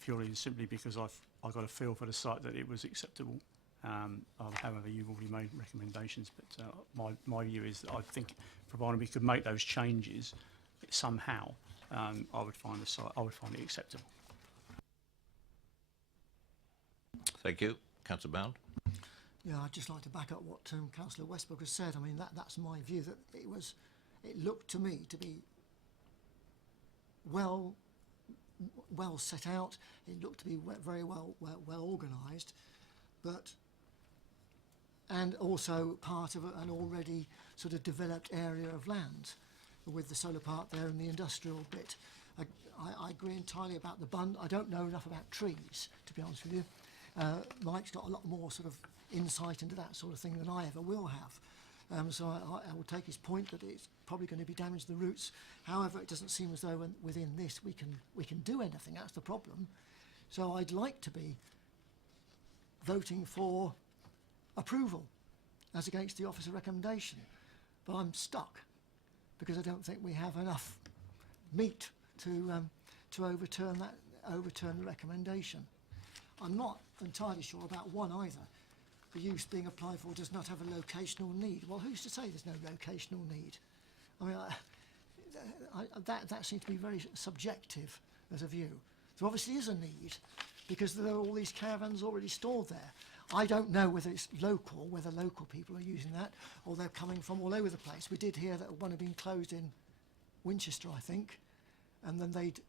purely and simply because I've got a feel for the site that it was acceptable. However, you've already made recommendations, but my view is that I think, provided we could make those changes somehow, I would find it acceptable. Thank you. Councillor Bound. Yeah, I'd just like to back up what Councillor Westbrook has said. I mean, that's my view, that it looked to me to be well set out. It looked to be very well organised, and also part of an already sort of developed area of land with the solar park there and the industrial bit. I agree entirely about the bund. I don't know enough about trees, to be honest with you. Mike's got a lot more sort of insight into that sort of thing than I ever will have. So I will take his point that it's probably going to be damage to the roots. However, it doesn't seem as though within this we can do anything. That's the problem. So I'd like to be voting for approval as against the officer recommendation, but I'm stuck because I don't think we have enough meat to overturn the recommendation. I'm not entirely sure about one either. The use being applied for does not have a locational need. Well, who's to say there's no locational need? I mean, that seems to be very subjective as a view. There obviously is a need because there are all these caravans already stored there. I don't know whether it's local, whether local people are using that, or they're coming from all over the place. We did hear that one had been closed in Winchester, I think, and then they'd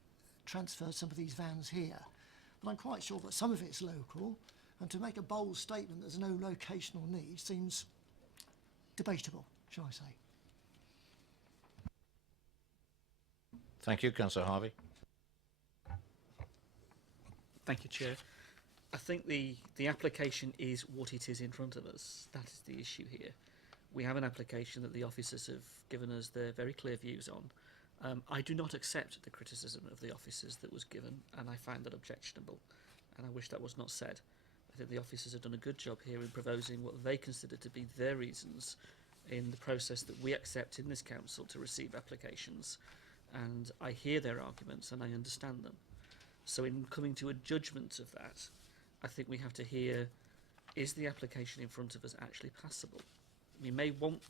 transferred some of these vans here. But I'm quite sure that some of it's local, and to make a bold statement there's no locational need seems debatable, shall I say. Thank you. Councillor Harvey. Thank you, Chair. I think the application is what it is in front of us. That is the issue here. We have an application that the officers have given us their very clear views on. I do not accept the criticism of the officers that was given, and I find that objectionable, and I wish that was not said. I think the officers have done a good job here in proposing what they consider to be their reasons in the process that we accept in this council to receive applications, and I hear their arguments and I understand them. So in coming to a judgment of that, I think we have to hear, is the application in front of us actually passable? We may want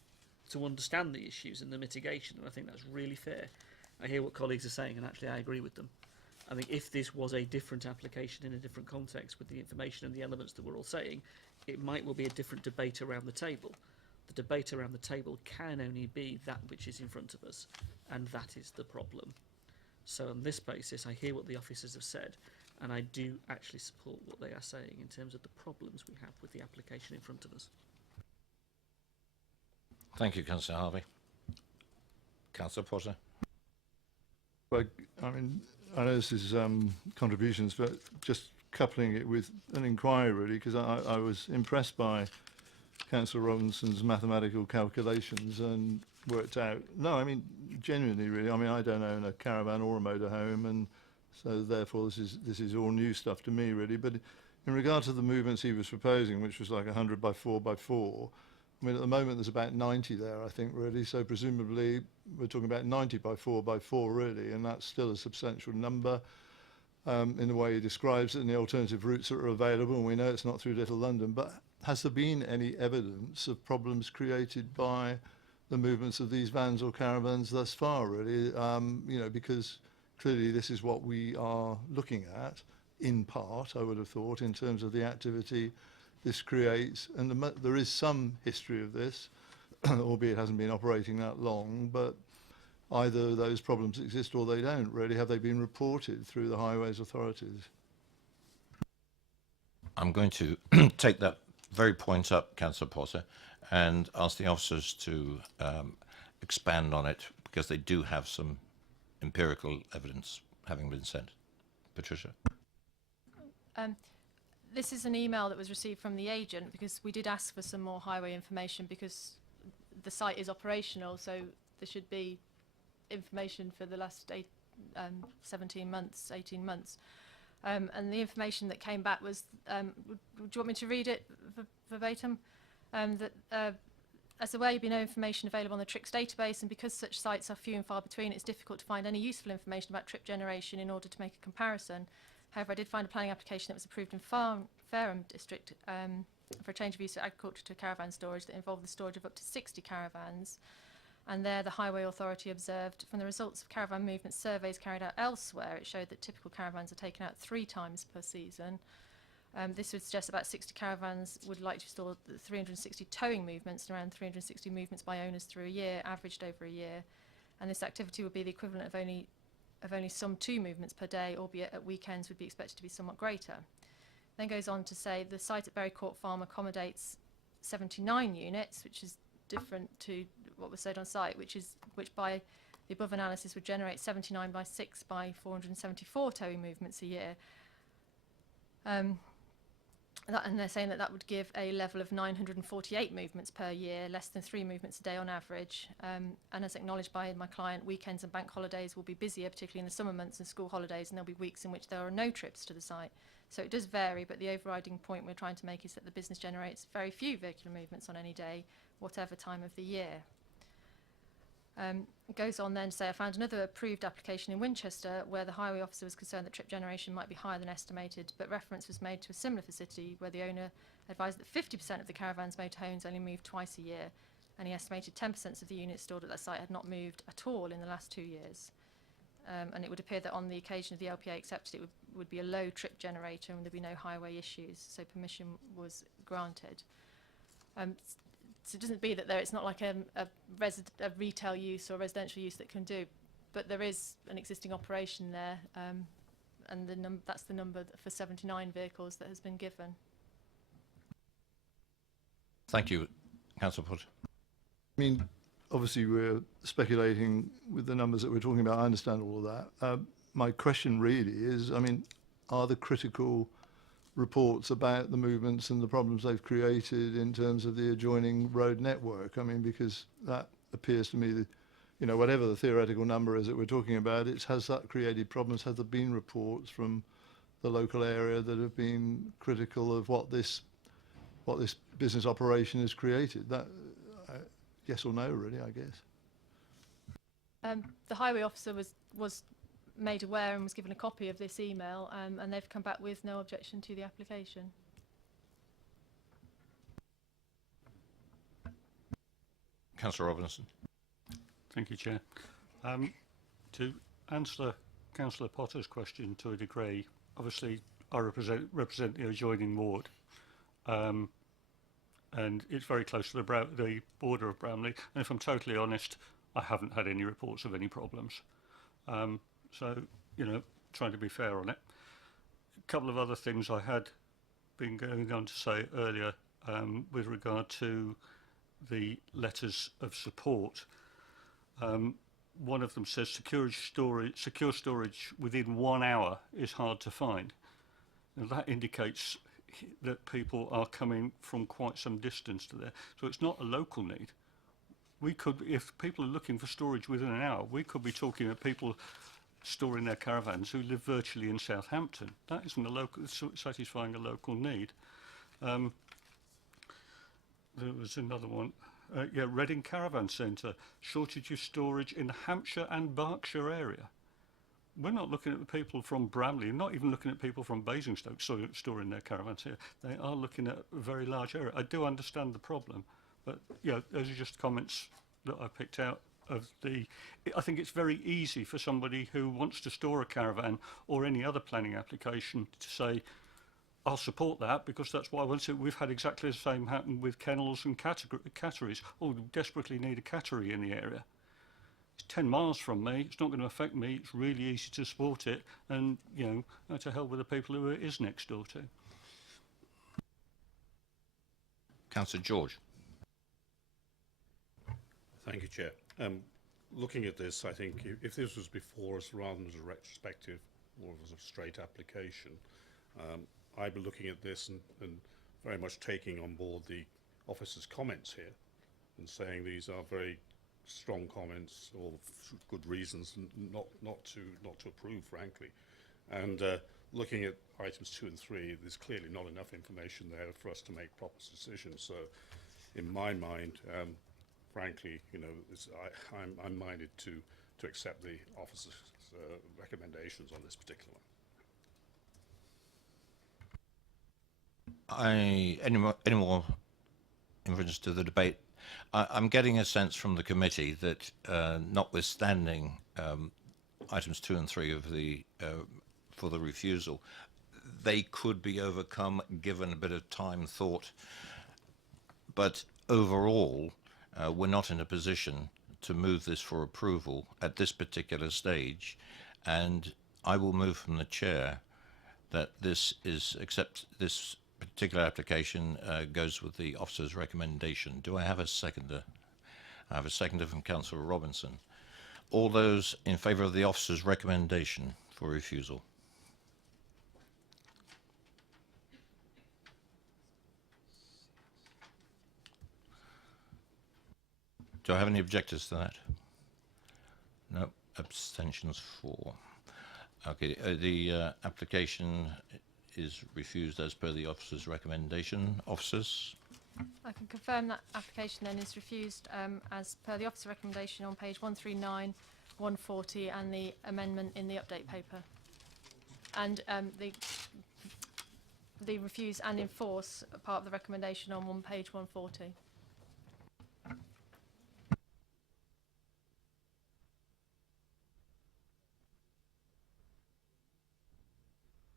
to understand the issues and the mitigation, and I think that's really fair. I hear what colleagues are saying, and actually I agree with them. I think if this was a different application in a different context with the information and the elements that we're all saying, it might well be a different debate around the table. The debate around the table can only be that which is in front of us, and that is the problem. So on this basis, I hear what the officers have said, and I do actually support what they are saying in terms of the problems we have with the application in front of us. Thank you, Councillor Harvey. Councillor Potter. Well, I mean, I know this is contributions, but just coupling it with an inquiry, really, because I was impressed by Councillor Robinson's mathematical calculations and worked out. No, I mean, genuinely, really. I mean, I don't own a caravan or a motorhome, and So therefore, this is all new stuff to me, really. But in regard to the movements he was proposing, which was like 100 by 4 by 4, I mean, at the moment there's about 90 there, I think, really. So presumably we're talking about 90 by 4 by 4, really, and that's still a substantial number in the way he describes it and the alternative routes that are available. And we know it's not through Little London, but has there been any evidence of problems created by the movements of these vans or caravans thus far, really? You know, because clearly this is what we are looking at, in part, I would have thought, in terms of the activity this creates. And there is some history of this, albeit it hasn't been operating that long, but either those problems exist or they don't, really. Have they been reported through the highways authorities? I'm going to take that very point up, Councillor Potter, and ask the officers to expand on it, because they do have some empirical evidence having been sent. Patricia? This is an email that was received from the agent, because we did ask for some more highway information, because the site is operational, so there should be information for the last 17 months, 18 months. And the information that came back was, do you want me to read it verbatim? As there will be no information available on the TRICS database, and because such sites are few and far between, it's difficult to find any useful information about trip generation in order to make a comparison. However, I did find a planning application that was approved in Fareham District for a change of use of agriculture to caravan storage that involved the storage of up to 60 caravans. And there, the Highway Authority observed from the results of caravan movement surveys carried out elsewhere, it showed that typical caravans are taken out 3 times per season. This would suggest about 60 caravans would likely to store 360 towing movements and around 360 movements by owners through a year, averaged over a year. And this activity would be the equivalent of only some 2 movements per day, albeit at weekends would be expected to be somewhat greater. Then goes on to say the site at Berry Court Farm accommodates 79 units, which is different to what was said on site, which by the above analysis would generate 79 by 6 by 474 towing movements a year. And they're saying that would give a level of 948 movements per year, less than 3 movements a day on average. And as acknowledged by my client, weekends and bank holidays will be busier, particularly in the summer months and school holidays, and there'll be weeks in which there are no trips to the site. So it does vary, but the overriding point we're trying to make is that the business generates very few vehicular movements on any day, whatever time of the year. It goes on then to say, I found another approved application in Winchester where the highway officer was concerned that trip generation might be higher than estimated, but reference was made to a similar facility where the owner advised that 50% of the caravan's motorhomes only moved twice a year, and he estimated 10% of the units stored at that site had not moved at all in the last 2 years. And it would appear that on the occasion of the LPA accepted, it would be a low trip generator and there'd be no highway issues, so permission was granted. So it doesn't be that it's not like a retail use or residential use that can do, but there is an existing operation there, and that's the number for 79 vehicles that has been given. Thank you, Councillor Potter. I mean, obviously we're speculating with the numbers that we're talking about. I understand all of that. My question really is, I mean, are the critical reports about the movements and the problems they've created in terms of the adjoining road network? I mean, because that appears to me that, you know, whatever the theoretical number is that we're talking about, has that created problems? Have there been reports from the local area that have been critical of what this business operation has created? That yes or no, really, I guess. The highway officer was made aware and was given a copy of this email, and they've come back with no objection to the application. Councillor Robinson. Thank you, Chair. To answer Councillor Potter's question to a degree, obviously I represent the adjoining ward, and it's very close to the border of Bramley, and if I'm totally honest, I haven't had any reports of any problems. So, you know, trying to be fair on it. A couple of other things I had been going on to say earlier with regard to the letters of support. One of them says secure storage within 1 hour is hard to find. And that indicates that people are coming from quite some distance to there. So it's not a local need. We could, if people are looking for storage within an hour, we could be talking to people storing their caravans who live virtually in Southampton. That isn't satisfying a local need. There was another one. Reading Caravan Centre, shortage of storage in the Hampshire and Berkshire area. We're not looking at the people from Bramley, not even looking at people from Basingstoke storing their caravans here. They are looking at a very large area. I do understand the problem, but those are just comments that I picked out of the... I think it's very easy for somebody who wants to store a caravan or any other planning application to say, I'll support that because that's what I want to. We've had exactly the same happen with kennels and catteries. Oh, we desperately need a cattery in the area. It's 10 miles from me, it's not going to affect me, it's really easy to support it, and, to hell with the people who it is next door to. Councillor George. Thank you, Chair. Looking at this, I think if this was before us rather than as a retrospective or as a straight application, I'd be looking at this and very much taking on board the officer's comments here and saying these are very strong comments or good reasons not to approve, frankly. And looking at items 2 and 3, there's clearly not enough information there for us to make proper decisions. So, in my mind, frankly, I'm minded to accept the officer's recommendations on this particular one. Any more inference to the debate? I'm getting a sense from the committee that, notwithstanding items 2 and 3 of the for the refusal, they could be overcome given a bit of time, thought. But overall, we're not in a position to move this for approval at this particular stage, and I will move from the chair that this particular application goes with the officer's recommendation. Do I have a seconder? I have a seconder from Councillor Robinson. All those in favour of the officer's recommendation for refusal? Do I have any objectors to that? No. Abstentions 4. Okay, the application is refused as per the officer's recommendation. Officers? I can confirm that application then is refused as per the officer recommendation on page 139, 140 and the amendment in the update paper. And the refuse and enforce are part of the recommendation on page 140.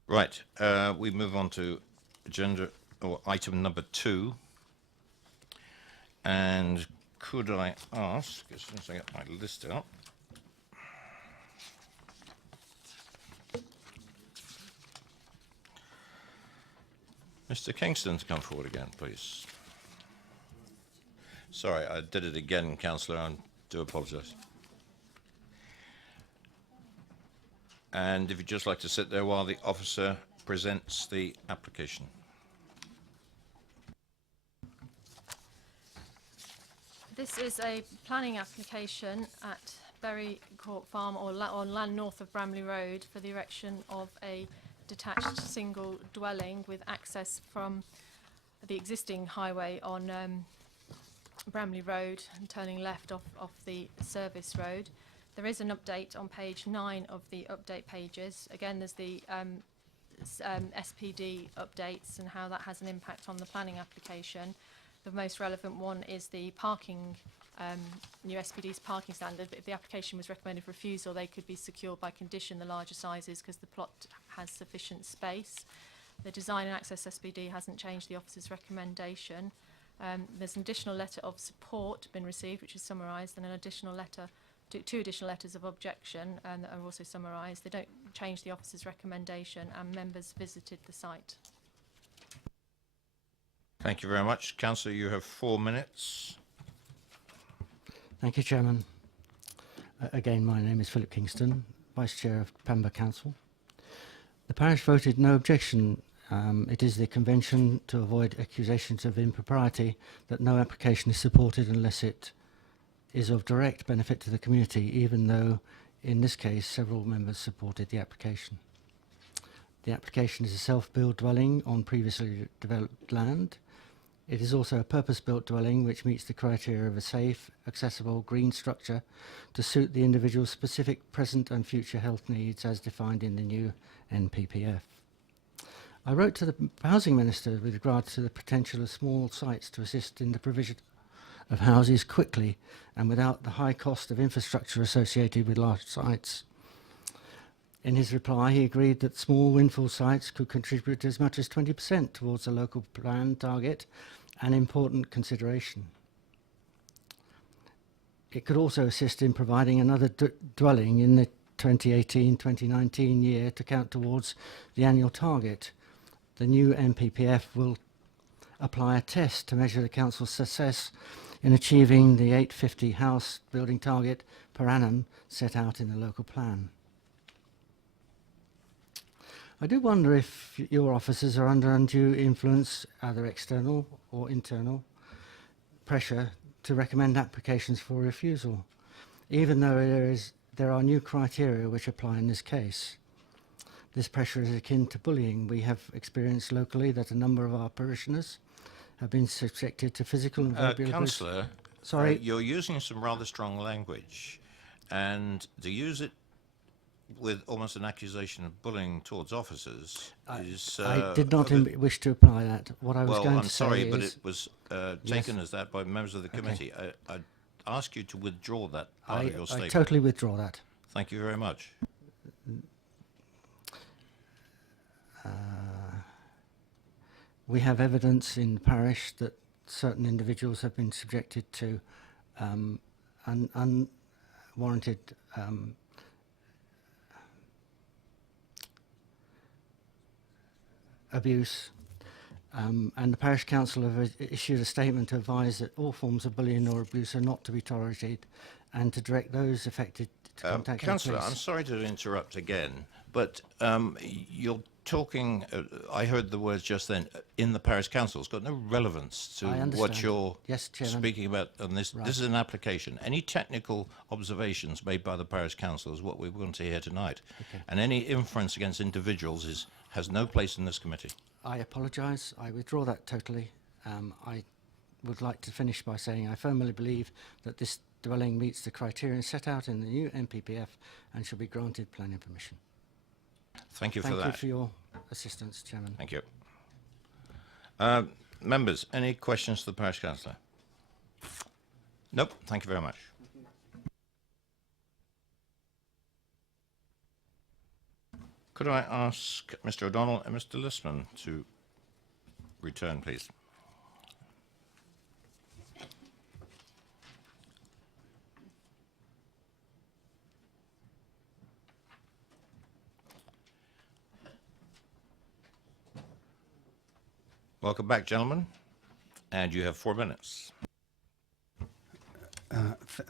Right, we move on to item number 2. And could I ask, as soon as I get my list out, Mr. Kingston to come forward again, please. Sorry, I did it again, Councillor, I do apologise. And if you'd just like to sit there while the officer presents the application. This is a planning application at Berry Court Farm on land north of Bramley Road for the erection of a detached single dwelling with access from the existing highway on Bramley Road and turning left off the service road. There is an update on page 9 of the update pages. Again, there's the SPD updates and how that has an impact on the planning application. The most relevant one is the parking, new SPD's parking standard, but if the application was recommended for refusal, they could be secured by condition the larger sizes because the plot has sufficient space. The design and access SPD hasn't changed the officer's recommendation. There's an additional letter of support been received, which is summarised, and an additional letter, two additional letters of objection that are also summarised. They don't change the officer's recommendation, and members visited the site. Thank you very much. Councillor, you have 4 minutes. Thank you, Chairman. Again, my name is Philip Kingston, Vice Chair of Pember Council. The parish voted no objection. It is the convention to avoid accusations of impropriety that no application is supported unless it is of direct benefit to the community, even though In this case, several members supported the application. The application is a self-built dwelling on previously developed land. It is also a purpose-built dwelling which meets the criteria of a safe, accessible, green structure to suit the individual's specific present and future health needs as defined in the new NPPF. I wrote to the Housing Minister with regard to the potential of small sites to assist in the provision of houses quickly and without the high cost of infrastructure associated with large sites. In his reply, he agreed that small windfall sites could contribute as much as 20% towards the local plan target, an important consideration. It could also assist in providing another dwelling in the 2018-2019 year to count towards the annual target. The new NPPF will apply a test to measure the council's success in achieving the 850 house building target per annum set out in the local plan. I do wonder if your officers are under undue influence, either external or internal, pressure to recommend applications for refusal, even though there are new criteria which apply in this case. This pressure is akin to bullying. We have experienced locally that a number of our parishioners have been subjected to physical and verbal abuse. Councillor, Sorry. you're using some rather strong language, and to use it with almost an accusation of bullying towards officers is... I did not wish to apply that. What I was well, going I'm to sorry, say but is... it was taken as that by members of the committee. I'd ask you to withdraw that part of your I statement. totally withdraw that. Thank you very much. We have evidence in the parish that certain individuals have been subjected to unwarranted abuse, and the parish council have issued a statement to advise that all forms of bullying or abuse are not to be tolerated, and to direct those affected to contact the Councillor, police. I'm sorry to interrupt again, but you're talking, I heard the words just then, in the parish council. It's got no relevance to I understand. what you're Yes, Chairman. speaking about on this. Right. This is an application. Any technical observations made by the parish council is what we want to hear tonight. Okay. And any inference against individuals has no place in this committee. I apologise. I withdraw that totally. I would like to finish by saying I firmly believe that this dwelling meets the criteria set out in the new NPPF and shall be granted planning permission. Thank you for Thank that. you for your assistance, Chairman. Thank you. Members, any questions to the parish councillor? Nope. Thank you very much. Could I ask Mr. O'Donnell and Mr. Listman to return, please? Welcome back, gentlemen, and you have 4 minutes.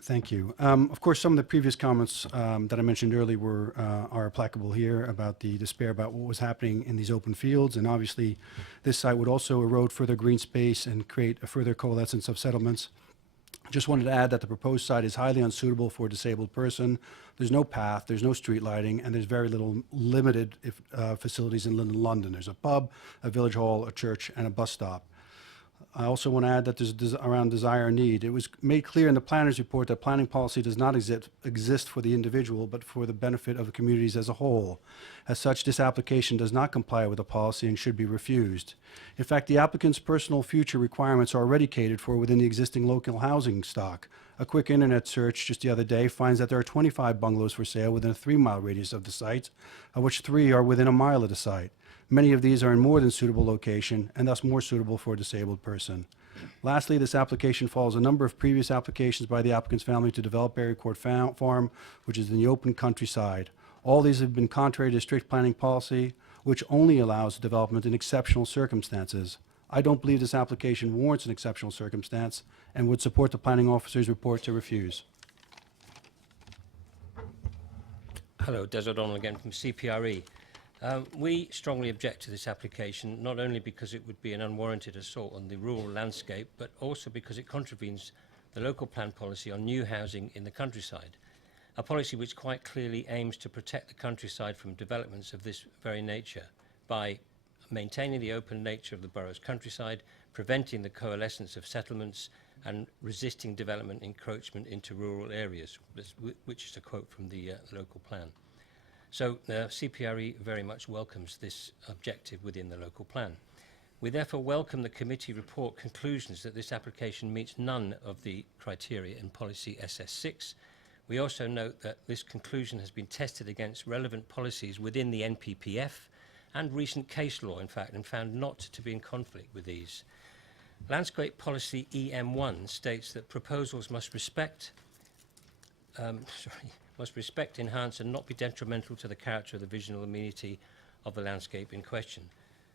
Thank you. Of course, some of the previous comments that I mentioned earlier are applicable here about the despair about what was happening in these open fields, and obviously this site would also erode further green space and create a further coalescence of settlements. Just wanted to add that the proposed site is highly unsuitable for a disabled person. There's no path, there's no street lighting, and there's very limited facilities in London. There's a pub, a village hall, a church, and a bus stop. I also want to add that there's around desire and need. It was made clear in the planner's report that planning policy does not exist for the individual, but for the benefit of the communities as a whole. As such, this application does not comply with the policy and should be refused. In fact, the applicant's personal future requirements are already catered for within the existing local housing stock. A quick internet search just the other day finds that there are 25 bungalows for sale within a 3-mile radius of the site, of which 3 are within a mile of the site. Many of these are in more than suitable location and thus more suitable for a disabled person. Lastly, this application follows a number of previous applications by the applicant's family to develop Berry Court Farm, which is in the open countryside. All these have been contrary to strict planning policy, which only allows development in exceptional circumstances. I don't believe this application warrants an exceptional circumstance and would support the planning officer's report to refuse. Hello, Des O'Donnell again from CPRE. We strongly object to this application, not only because it would be an unwarranted assault on the rural landscape, but also because it contravenes the local plan policy on new housing in the countryside. a policy which quite clearly aims to protect the countryside from developments of this very nature by maintaining the open nature of the borough's countryside, preventing the coalescence of settlements, and resisting development encroachment into rural areas, which is a quote from the local plan. So the CPRE very much welcomes this objective within the local plan. We therefore welcome the committee report conclusions that this application meets none of the criteria in policy SS6. We also note that this conclusion has been tested against relevant policies within the NPPF and recent case law, in fact, and found not to be in conflict with these. Landscape Policy EM1 states that proposals must respect, enhance and not be detrimental to the character of the visual amenity of the landscape in question.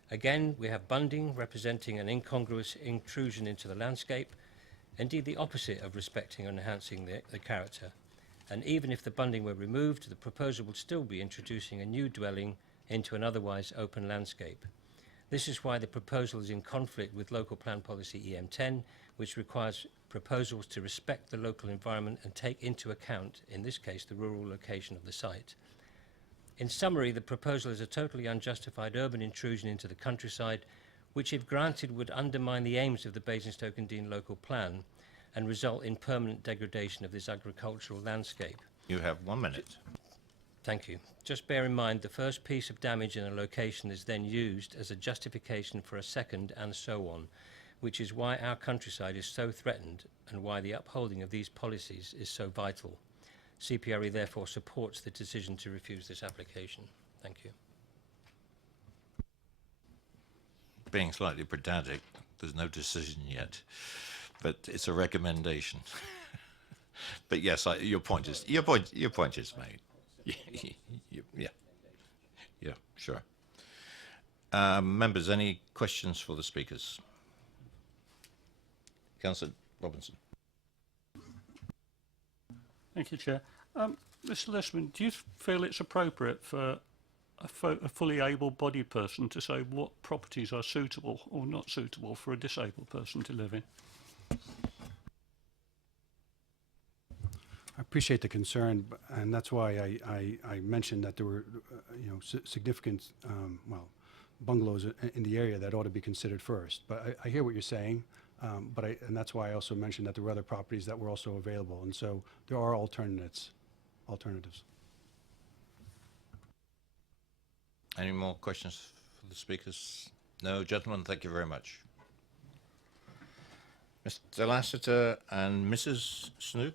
Again, we have bunding representing an incongruous intrusion into the landscape, indeed the opposite of respecting and enhancing the character. And even if the bunding were removed, the proposal would still be introducing a new dwelling into an otherwise open landscape. This is why the proposal is in conflict with Local Plan Policy EM10, which requires proposals to respect the local environment and take into account, in this case, the rural location of the site. In summary, the proposal is a totally unjustified urban intrusion into the countryside, which, if granted, would undermine the aims of the Basingstoke and Deane Local Plan and result in permanent degradation of this agricultural landscape. You have 1 minute. Thank you. Just bear in mind the first piece of damage in a location is then used as a justification for a second and so on, which is why our countryside is so threatened and why the upholding of these policies is so vital. CPRE therefore supports the decision to refuse this application. Thank you. Being slightly pedantic, there's no decision yet, but it's a recommendation. But yes, your point is made. Yeah, sure. Members, any questions for the speakers? Councillor Robinson. Thank you, Chair. Mr. Lessman, do you feel it's appropriate for a fully able-bodied person to say what properties are suitable or not suitable for a disabled person to live in? I appreciate the concern, and that's why I mentioned that there were, significant, bungalows in the area that ought to be considered first. But I hear what you're saying, and that's why I also mentioned that there were other properties that were also available, and so there are alternatives. Any more questions for the speakers? No, gentlemen, thank you very much. Mr. Lassiter and Mrs. Snook.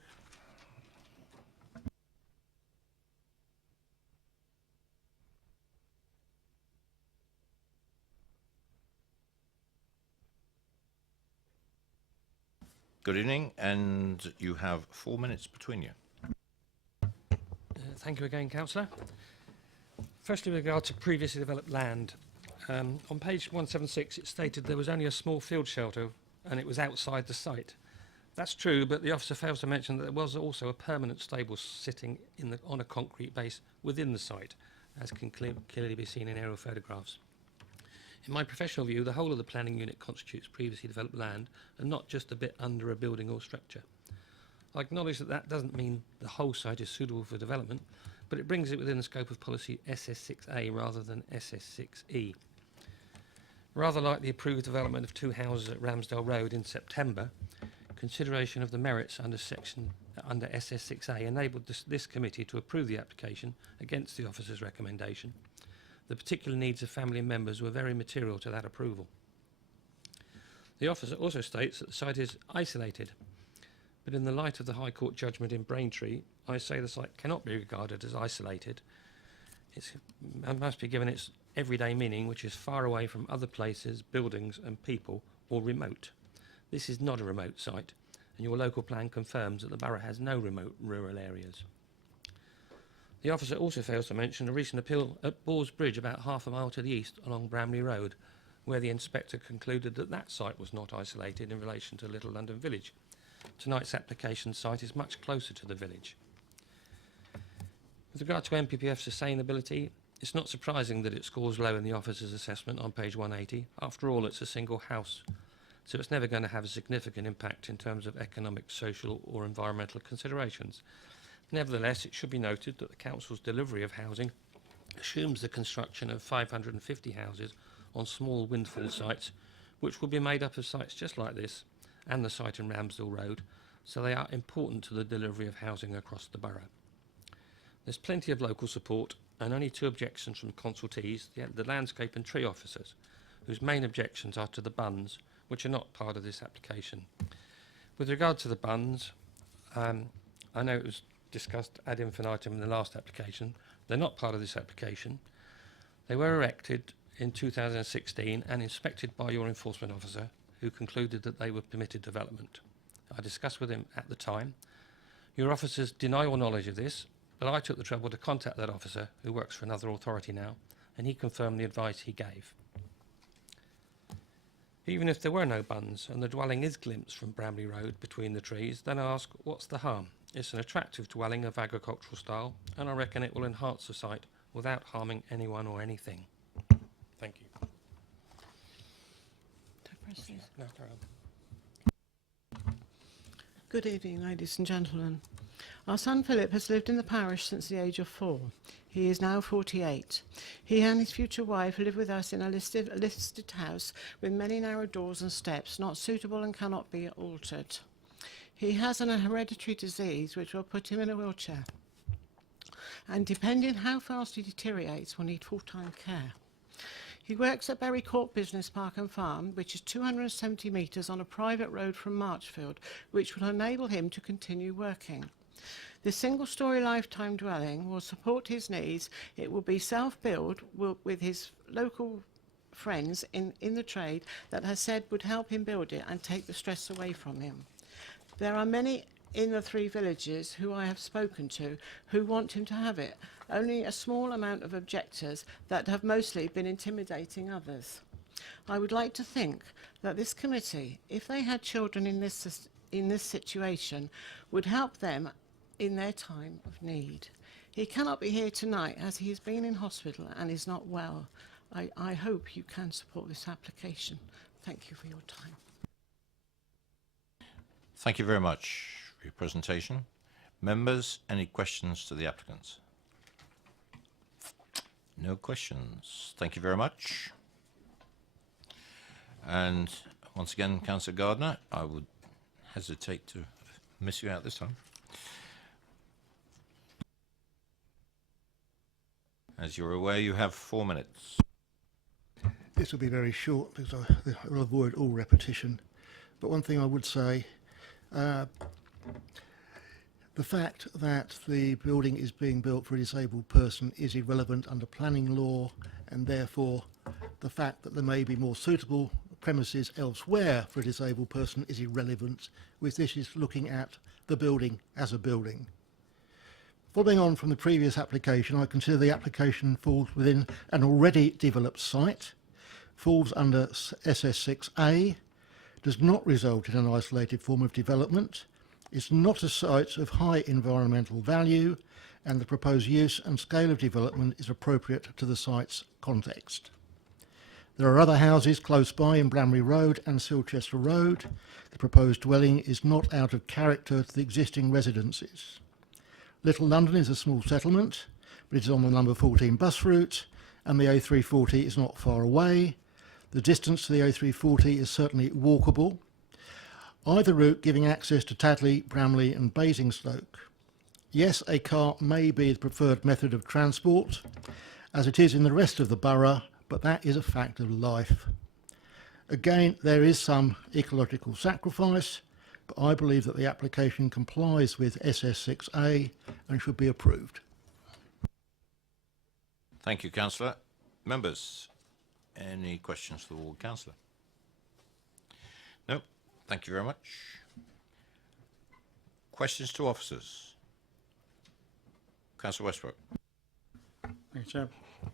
Good evening, and you have 4 minutes between you. Thank you again, Councillor. Firstly, with regard to previously developed land, on page 176 it stated there was only a small field shelter and it was outside the site. That's true, but the officer fails to mention that there was also a permanent stable sitting on a concrete base within the site, as can clearly be seen in aerial photographs. In my professional view, the whole of the planning unit constitutes previously developed land and not just a bit under a building or structure. I acknowledge that that doesn't mean the whole site is suitable for development, but it brings it within the scope of policy SS6A rather than SS6E. Rather like the approved development of 2 houses at Ramsdale Road in September, consideration of the merits under SS6A enabled this committee to approve the application against the officer's recommendation. The particular needs of family members were very material to that approval. The officer also states that the site is isolated, but in the light of the High Court judgment in Braintree, I say the site cannot be regarded as isolated. It must be given its everyday meaning, which is far away from other places, buildings and people, or remote. This is not a remote site, and your local plan confirms that the borough has no remote rural areas. The officer also fails to mention a recent appeal at Bors Bridge, about half a mile to the east along Bramley Road, where the inspector concluded that that site was not isolated in relation to Little London Village. Tonight's application site is much closer to the village. With regard to NPPF sustainability, it's not surprising that it scores low in the officer's assessment on page 180. After all, it's a single house, so it's never going to have a significant impact in terms of economic, social or environmental considerations. Nevertheless, it should be noted that the Council's delivery of housing assumes the construction of 550 houses on small windfall sites, which will be made up of sites just like this and the site in Ramsdale Road, so they are important to the delivery of housing across the borough. There's plenty of local support and only 2 objections from consultees, the landscape and tree officers, whose main objections are to the bunds, which are not part of this application. With regard to the bunds, I know it was discussed ad infinitum in the last application. They're not part of this application. They were erected in 2016 and inspected by your enforcement officer, who concluded that they were permitted development. I discussed with him at the time. Your officers deny all knowledge of this, but I took the trouble to contact that officer, who works for another authority now, and he confirmed the advice he gave. Even if there were no bunds and the dwelling is glimpsed from Bramley Road between the trees, then I ask, what's the harm? It's an attractive dwelling of agricultural style, and I reckon it will enhance the site without harming anyone or anything. Thank you. No, carry on. Good evening, ladies and gentlemen. Our son Philip has lived in the parish since the age of 4. He is now 48. He and his future wife live with us in a listed house with many narrow doors and steps, not suitable and cannot be altered. He has an hereditary disease which will put him in a wheelchair, and depending how fast he deteriorates, will need full-time care. He works at Berry Court Business Park and Farm, which is 270 metres on a private road from Marchfield, which will enable him to continue working. This single-storey lifetime dwelling will support his needs. It will be self-built with his local friends in the trade that has said would help him build it and take the stress away from him. There are many in the 3 villages who I have spoken to who want him to have it. Only a small amount of objectors that have mostly been intimidating others. I would like to think that this committee, if they had children in this situation, would help them in their time of need. He cannot be here tonight as he has been in hospital and is not well. I hope you can support this application. Thank you for your time. Thank you very much for your presentation. Members, any questions to the applicants? No questions. Thank you very much. And once again, Councillor Gardner, I would hesitate to miss you out this time. As you're aware, you have 4 minutes. This will be very short because I will avoid all repetition. But one thing I would say, the fact that the building is being built for a disabled person is irrelevant under planning law, and therefore the fact that there may be more suitable premises elsewhere for a disabled person is irrelevant, with this is looking at the building as a building. Following on from the previous application, I consider the application falls within an already developed site, falls under SS6A, does not result in an isolated form of development, is not a site of high environmental value, and the proposed use and scale of development is appropriate to the site's context. There are other houses close by in Bramley Road and Silchester Road. The proposed dwelling is not out of character to the existing residences. Little London is a small settlement, but it is on the number 14 bus route, and the A340 is not far away. The distance to the A340 is certainly walkable, either route giving access to Tadley, Bramley and Basingstoke. Yes, a car may be the preferred method of transport, as it is in the rest of the borough, but that is a fact of life. Again, there is some ecological sacrifice, but I believe that the application complies with SS6A and should be approved. Thank you, Councillor. Members, any questions for the Ward Councillor? No. Thank you very much. Questions to officers? Councillor Westbrook. Thank you, Chair.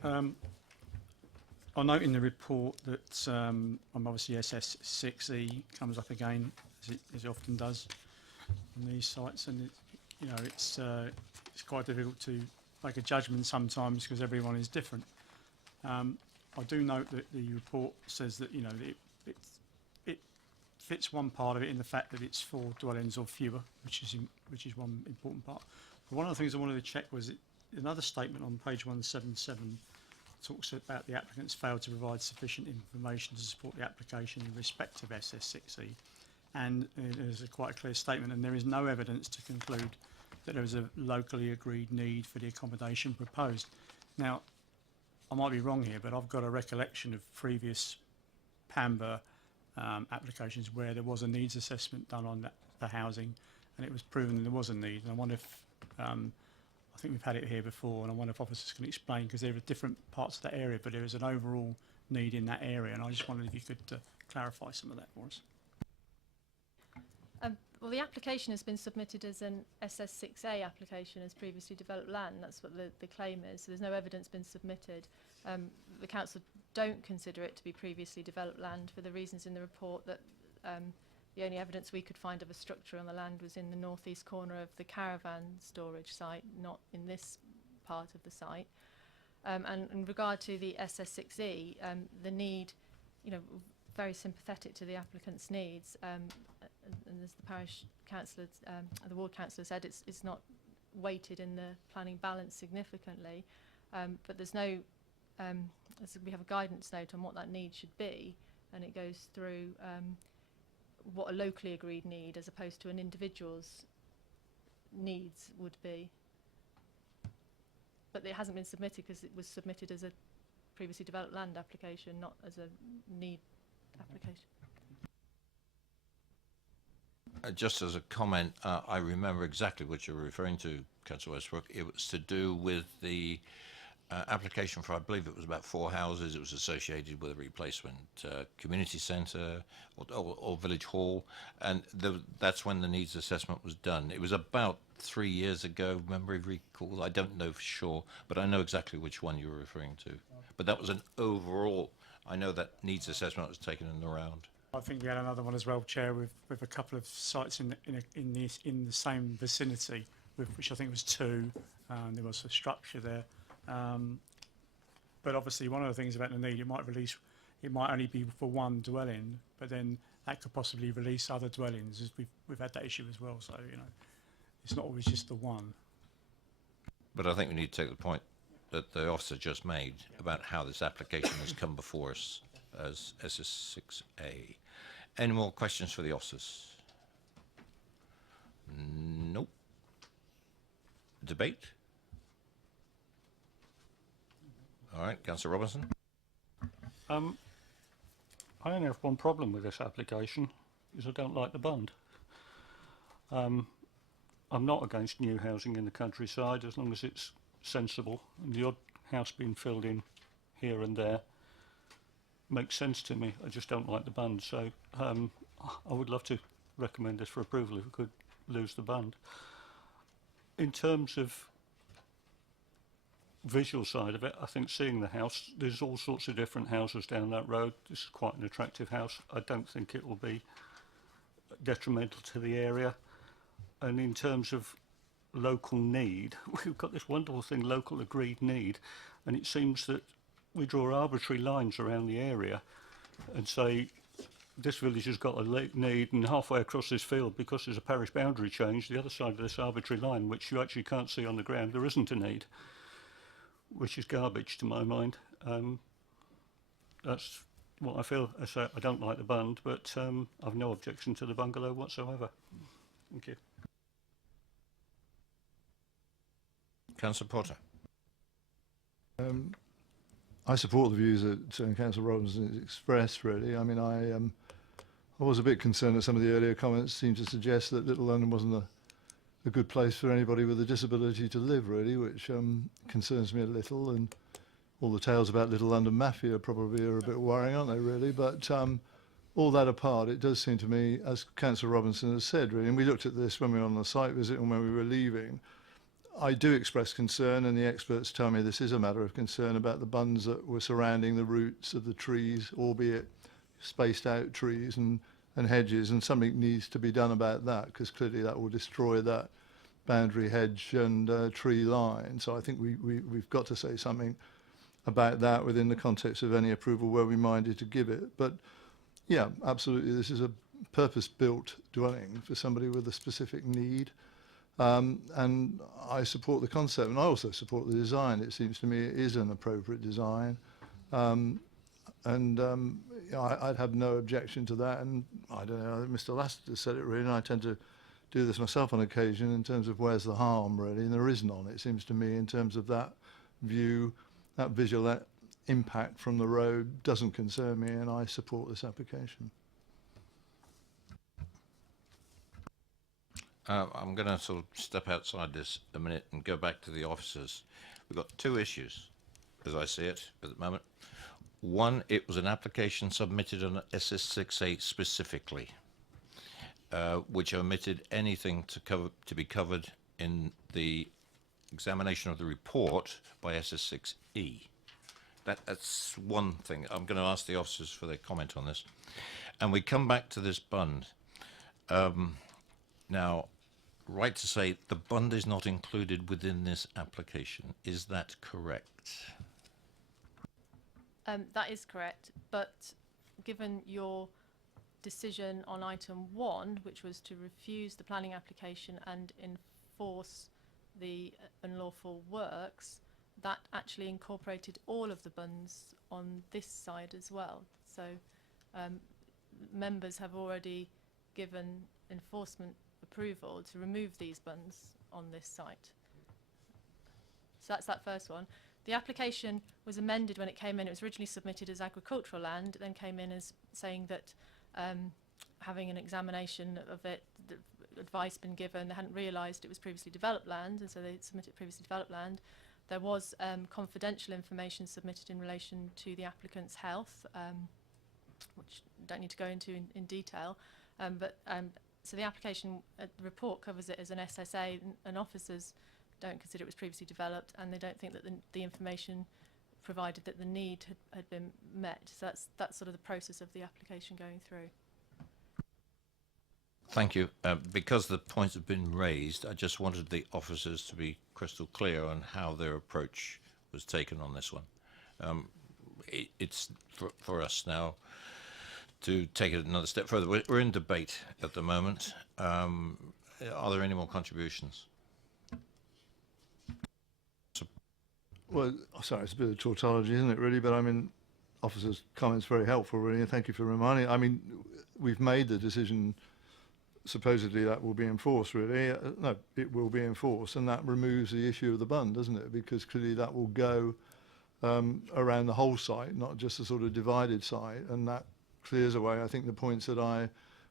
I note in the report that obviously SS6E comes up again, as it often does on these sites, and it's quite difficult to make a judgment sometimes because everyone is different. I do note that the report says that it fits one part of it in the fact that it's 4 dwellings or fewer, which is one important part. One of the things I wanted to check was another statement on page 177 talks about the applicants failed to provide sufficient information to support the application in respect of SS6E. And there's quite a clear statement, and there is no evidence to conclude that there is a locally agreed need for the accommodation proposed. Now, I might be wrong here, but I've got a recollection of previous PAMBA applications where there was a needs assessment done on the housing, and it was proven there was a need. And I wonder if, I think we've had it here before, and I wonder if officers can explain, because there are different parts of that area, but there is an overall need in that area, and I just wondered if you could clarify some of that for us. Well, the application has been submitted as an SS6A application as previously developed land. That's what the claim is. So there's no evidence been submitted. The council don't consider it to be previously developed land for the reasons in the report that the only evidence we could find of a structure on the land was in the northeast corner of the caravan storage site, not in this part of the site. And in regard to the SS6E, the need, you know, very sympathetic to the applicant's needs, and as the parish councillor, the ward councillor said, it's not weighted in the planning balance significantly, but there's no, we have a guidance note on what that need should be, and it goes through what a locally agreed need as opposed to an individual's needs would be. But it hasn't been submitted because it was submitted as a previously developed land application, not as a need application. Just as a comment, I remember exactly what you're referring to, Councillor Westbrook. It was to do with the application for, I believe it was about 4 houses. It was associated with a replacement community centre or village hall, and that's when the needs assessment was done. It was about 3 years ago, memory recall. I don't know for sure, but I know exactly which one you were referring to. But that was an overall, I know that needs assessment was taken in the round. I think we had another one as well, Chair, with a couple of sites in the same vicinity, which I think was 2. There was a structure there, but obviously one of the things about the need, it might only be for one dwelling, but then that could possibly release other dwellings. As we've had that issue as well, so you know, it's not always just the one. But I think we need to take the point that the officer just made about how this application has come before us as SS6A. Any more questions for the officers? Nope. Debate? All right, Councillor Robinson. I only have one problem with this application, is I don't like the bund. I'm not against new housing in the countryside as long as it's sensible, and the odd house being filled in here and there makes sense to me. I just don't like the bund, so I would love to recommend this for approval if we could lose the bund. In terms of visual side of it, I think seeing the house, there's all sorts of different houses down that road. This is quite an attractive house. I don't think it will be detrimental to the area. And in terms of local need, we've got this wonderful thing, local agreed need, and it seems that we draw arbitrary lines around the area and say this village has got a need, and halfway across this field, because there's a parish boundary change, the other side of this arbitrary line, which you actually can't see on the ground, there isn't a need, which is garbage to my mind. That's what I feel. I say I don't like the bund, but I've no objection to the bungalow whatsoever. Thank you. Councillor Potter. I support the views that Councillor Robinson has expressed, really. I mean, I was a bit concerned that some of the earlier comments seemed to suggest that Little London wasn't a good place for anybody with a disability to live, really, which concerns me a little. And all the tales about Little London Mafia probably are a bit worrying, aren't they, really? But all that apart, it does seem to me, as Councillor Robinson has said, really, and we looked at this when we were on the site visit and when we were leaving, I do express concern, and the experts tell me this is a matter of concern about the bunds that were surrounding the roots of the trees, albeit spaced out trees and hedges, and something needs to be done about that, because clearly that will destroy that boundary hedge and tree line. So I think we've got to say something about that within the context of any approval where we minded to give it. But yeah, absolutely, this is a purpose-built dwelling for somebody with a specific need. And I support the concept, and I also support the design. It seems to me it is an appropriate design. I'd have no objection to that. And I don't know, Mr. Lassiter said it really, and I tend to do this myself on occasion in terms of where's the harm, really, and there is none, it seems to me, in terms of that view, that visual, that impact from the road doesn't concern me, and I support this application. I'm going to sort of step outside this a minute and go back to the officers. We've got two issues, as I see it at the moment. One, it was an application submitted on SS6A specifically, which omitted anything to be covered in the examination of the report by SS6E. That's one thing. I'm going to ask the officers for their comment on this. And we come back to this bund. Now, right to say the bund is not included within this application. Is that correct? That is correct, but given your decision on item 1, which was to refuse the planning application and enforce the unlawful works, that actually incorporated all of the bunds on this side as well. So members have already given enforcement approval to remove these bunds on this site. So that's that first one. The application was amended when it came in. It was originally submitted as agricultural land, then came in as saying that having an examination of it, the advice been given, they hadn't realised it was previously developed land, and so they submitted previously developed land. There was confidential information submitted in relation to the applicant's health, which I don't need to go into in detail, so the application report covers it as an SSA, and officers don't consider it was previously developed, and they don't think that the information provided that the need had been met. So that's sort of the process of the application going through. Thank you. Because the points have been raised, I just wanted the officers to be crystal clear on how their approach was taken on this one. It's for us now to take it another step further. We're in debate at the moment. Are there any more contributions? Well, sorry, it's a bit of tautology, isn't it, really? But I mean, officers' comments very helpful, really, and thank you for reminding. I mean, we've made the decision. Supposedly that will be enforced, really. No, it will be enforced, and that removes the issue of the bund, doesn't it? Because clearly that will go around the whole site, not just a sort of divided site, and that clears away, I think, the points that I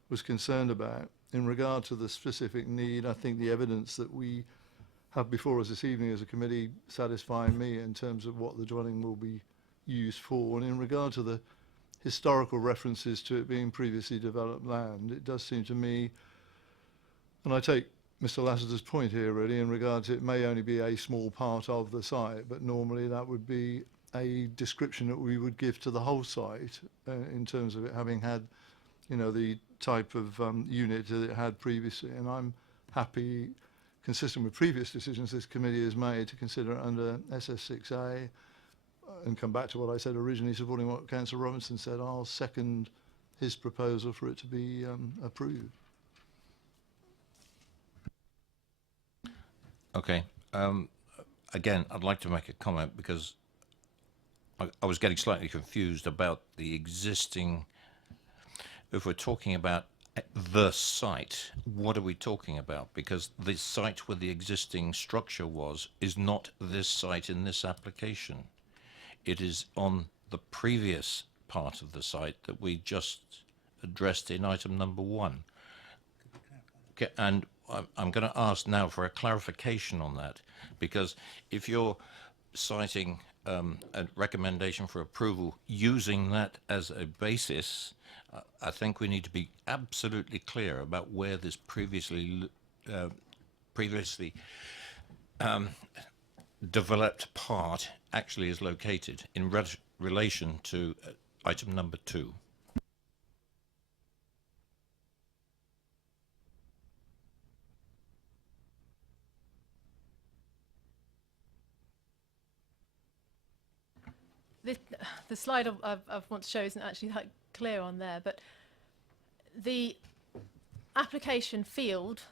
was concerned about. In regard to the specific need, I think the evidence that we have before us this evening as a committee satisfying me in terms of what the dwelling will be used for. And in regard to the historical references to it being previously developed land, it does seem to me, and I take Mr. Lassiter's point here really in regard to it may only be a small part of the site, but normally that would be a description that we would give to the whole site in terms of it having had, you know, the type of unit that it had previously. And I'm happy, consistent with previous decisions this committee has made, to consider it under SS6A and come back to what I said originally, supporting what Councillor Robinson said. I'll second his proposal for it to be approved. Okay. Again, I'd like to make a comment because I was getting slightly confused about the existing. If we're talking about the site, what are we talking about? Because the site where the existing structure was is not this site in this application. It is on the previous part of the site that we just addressed in item number 1. Okay, and I'm going to ask now for a clarification on that, because if you're citing a recommendation for approval using that as a basis, I think we need to be absolutely clear about where this previously developed part actually is located in relation to item number 2. The slide I want to show isn't actually that clear on there, but the application field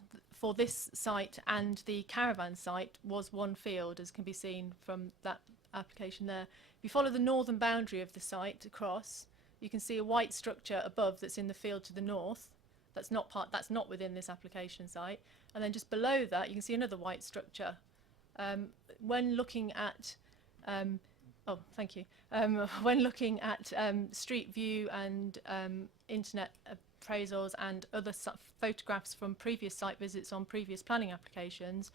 for this site and the caravan site was one field, as can be seen from that application there. If you follow the northern boundary of the site across, you can see a white structure above that's in the field to the north. That's not within this application site. And then just below that, you can see another white structure. When looking at oh, thank you. When looking at Street View and internet appraisals and other photographs from previous site visits on previous planning applications,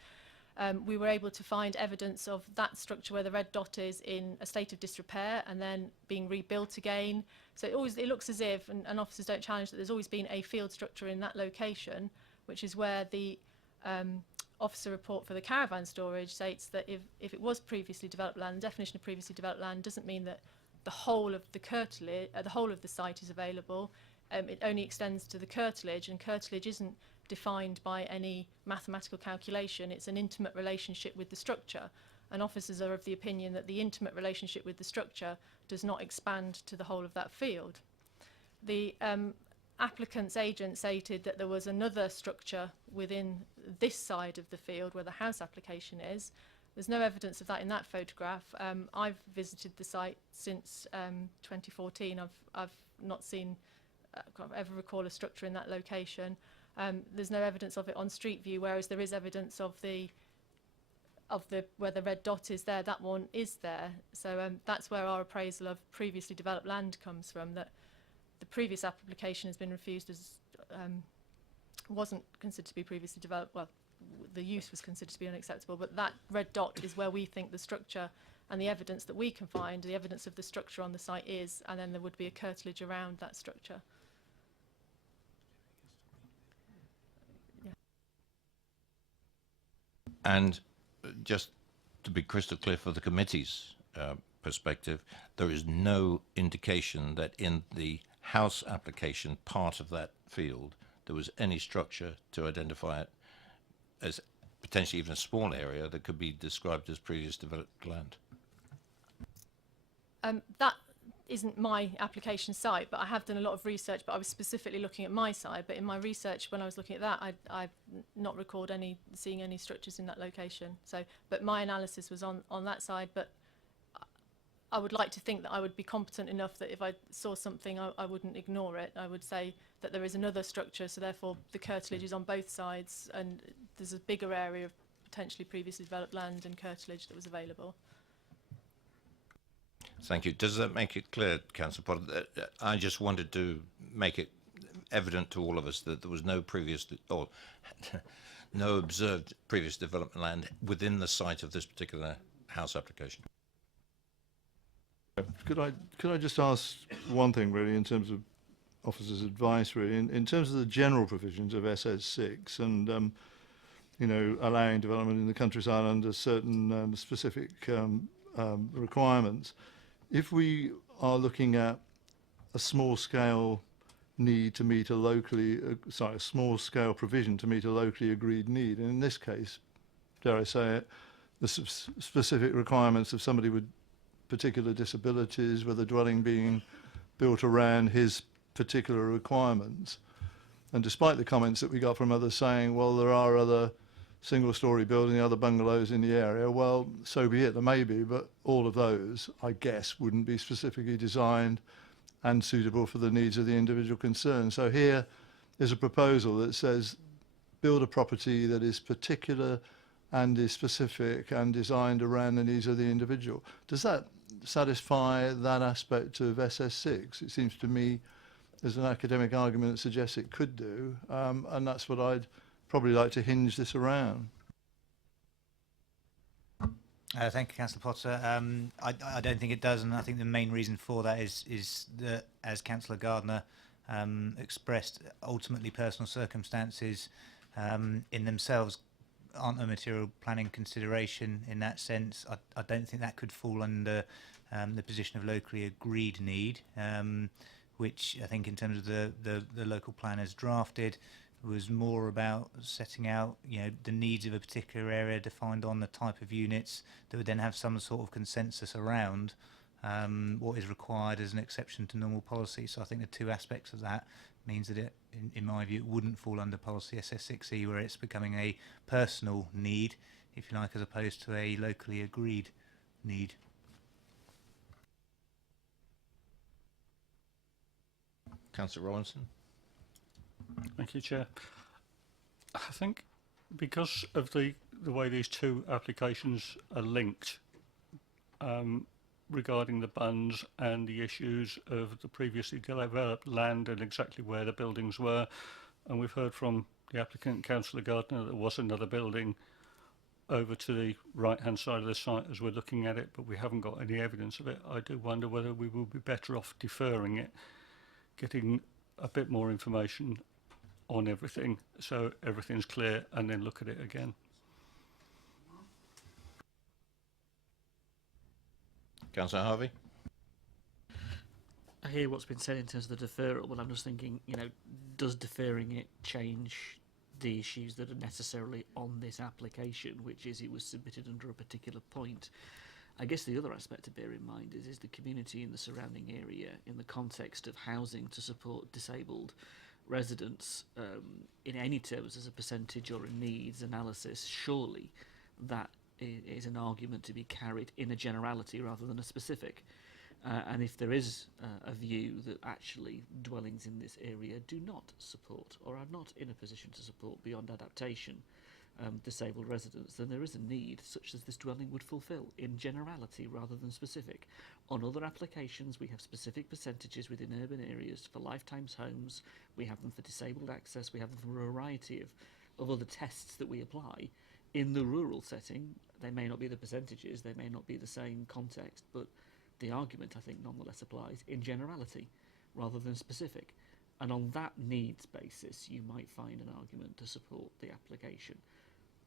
we were able to find evidence of that structure where the red dot is in a state of disrepair and then being rebuilt again. So it looks as if, and officers don't challenge that, there's always been a field structure in that location, which is where the officer report for the caravan storage states that if it was previously developed land, the definition of previously developed land doesn't mean that the whole of the curtilage, the whole of the site is available. It only extends to the curtilage, and curtilage isn't defined by any mathematical calculation. It's an intimate relationship with the structure, and officers are of the opinion that the intimate relationship with the structure does not expand to the whole of that field. The applicant's agent stated that there was another structure within this side of the field where the house application is. There's no evidence of that in that photograph. I've visited the site since 2014. I've not seen, can't ever recall a structure in that location. There's no evidence of it on Street View, whereas there is evidence of the where the red dot is there. That one is there. So that's where our appraisal of previously developed land comes from. That the previous application has been refused as wasn't considered to be previously developed. Well, the use was considered to be unacceptable, but that red dot is where we think the structure and the evidence that we can find, the evidence of the structure on the site is, and then there would be a curtilage around that structure. Yeah. And just to be crystal clear for the committee's perspective, there is no indication that in the house application part of that field there was any structure to identify it as potentially even a small area that could be described as previous developed land. That isn't my application site, but I have done a lot of research, but I was specifically looking at my site. But in my research, when I was looking at that, I've not recalled seeing any structures in that location. So, but my analysis was on that side, but I would like to think that I would be competent enough that if I saw something, I wouldn't ignore it. I would say that there is another structure, so therefore the curtilage is on both sides, and there's a bigger area of potentially previously developed land and curtilage that was available. Thank you. Does that make it clear, Councillor Potter? I just wanted to make it evident to all of us that there was no previous or no observed previous development land within the site of this particular house application. Could I just ask one thing, really, in terms of officers' advice, really, in terms of the general provisions of SS6 and, you know, allowing development in the countryside under certain specific requirements. If we are looking at a small-scale need to meet a locally, a small-scale provision to meet a locally agreed need, and in this case, dare I say it, the specific requirements of somebody with particular disabilities, with a dwelling being built around his particular requirements. And despite the comments that we got from others saying, well, there are other single-storey buildings, other bungalows in the area, well, so be it, there may be, but all of those, I guess, wouldn't be specifically designed and suitable for the needs of the individual concerned. So here is a proposal that says build a property that is particular and is specific and designed around the needs of the individual. Does that satisfy that aspect of SS6? It seems to me there's an academic argument that suggests it could do, and that's what I'd probably like to hinge this around. Thank you, Councillor Potter. I don't think it does, and I think the main reason for that is that, as Councillor Gardner expressed, ultimately personal circumstances in themselves aren't a material planning consideration in that sense. I don't think that could fall under the position of locally agreed need, which I think in terms of the local plan as drafted was more about setting out, you know, the needs of a particular area defined on the type of units that would then have some sort of consensus around what is required as an exception to normal policy. So I think the two aspects of that means that it, in my view, it wouldn't fall under policy SS6E, where it's becoming a personal need, if you like, as opposed to a locally agreed need. Councillor Robinson. Thank you, Chair. I think because of the way these two applications are linked, regarding the bunds and the issues of the previously developed land and exactly where the buildings were, and we've heard from the applicant, Councillor Gardner, that there was another building over to the right-hand side of the site as we're looking at it, but we haven't got any evidence of it. I do wonder whether we will be better off deferring it, getting a bit more information on everything so everything's clear, and then look at it again. Councillor Harvey. I hear what's been said in terms of the deferral, but I'm just thinking, you know, does deferring it change the issues that are necessarily on this application, which is it was submitted under a particular point? I guess the other aspect to bear in mind is the community in the surrounding area in the context of housing to support disabled residents in any terms as a percentage or a needs analysis. Surely that is an argument to be carried in a generality rather than a specific. And if there is a view that actually dwellings in this area do not support or are not in a position to support beyond adaptation disabled residents, then there is a need such as this dwelling would fulfil in generality rather than specific. On other applications, we have specific percentages within urban areas for lifetimes homes, we have them for disabled access, we have them for a variety of other tests that we apply. In the rural setting, they may not be the percentages, they may not be the same context, but the argument, I think, nonetheless applies in generality rather than specific. And on that needs basis, you might find an argument to support the application.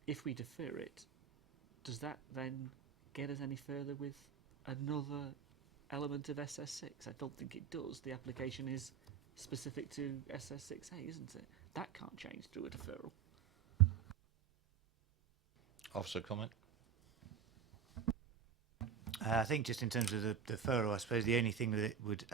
If we defer it, does that then get us any further with another element of SS6? I don't think it does. The application is specific to SS6A, isn't it? That can't change through a deferral. Officer, comment? I think just in terms of the deferral, I suppose the only thing that it would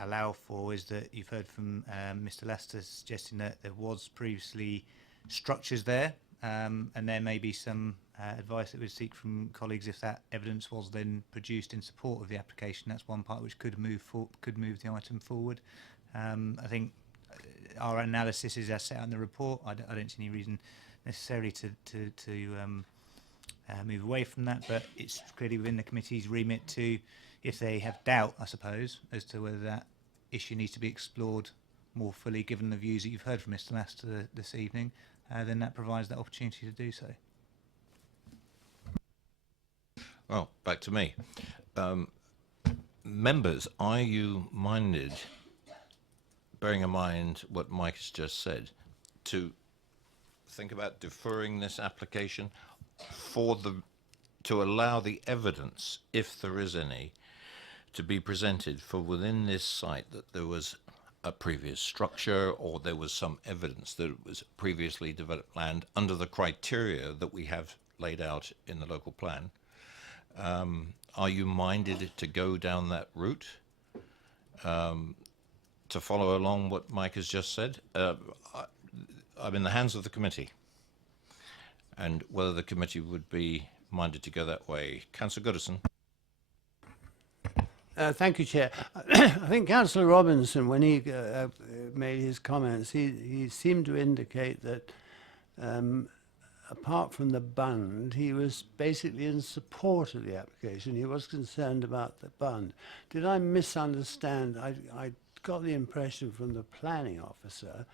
allow for is that you've heard from Mr. Lester suggesting that there was previously structures there, and there may be some advice that we'd seek from colleagues if that evidence was then produced in support of the application. That's one part which could move the item forward. I think our analysis is as set out in the report. I don't see any reason necessarily to move away from that, but it's clearly within the committee's remit to, if they have doubt, I suppose, as to whether that issue needs to be explored more fully, given the views that you've heard from Mr. Lester this evening, then that provides that opportunity to do so. Well, back to me. Members, are you minded, bearing in mind what Mike has just said, to think about deferring this application to allow the evidence, if there is any, to be presented for within this site that there was a previous structure or there was some evidence that it was previously developed land under the criteria that we have laid out in the local plan? Are you minded to go down that route, to follow along what Mike has just said? I'm in the hands of the committee, and whether the committee would be minded to go that way. Councillor Goodison. Thank you, Chair. I think Councillor Robinson, when he made his comments, he seemed to indicate that apart from the bund, he was basically in support of the application. He was concerned about the bund. Did I misunderstand? I got the impression from the planning officer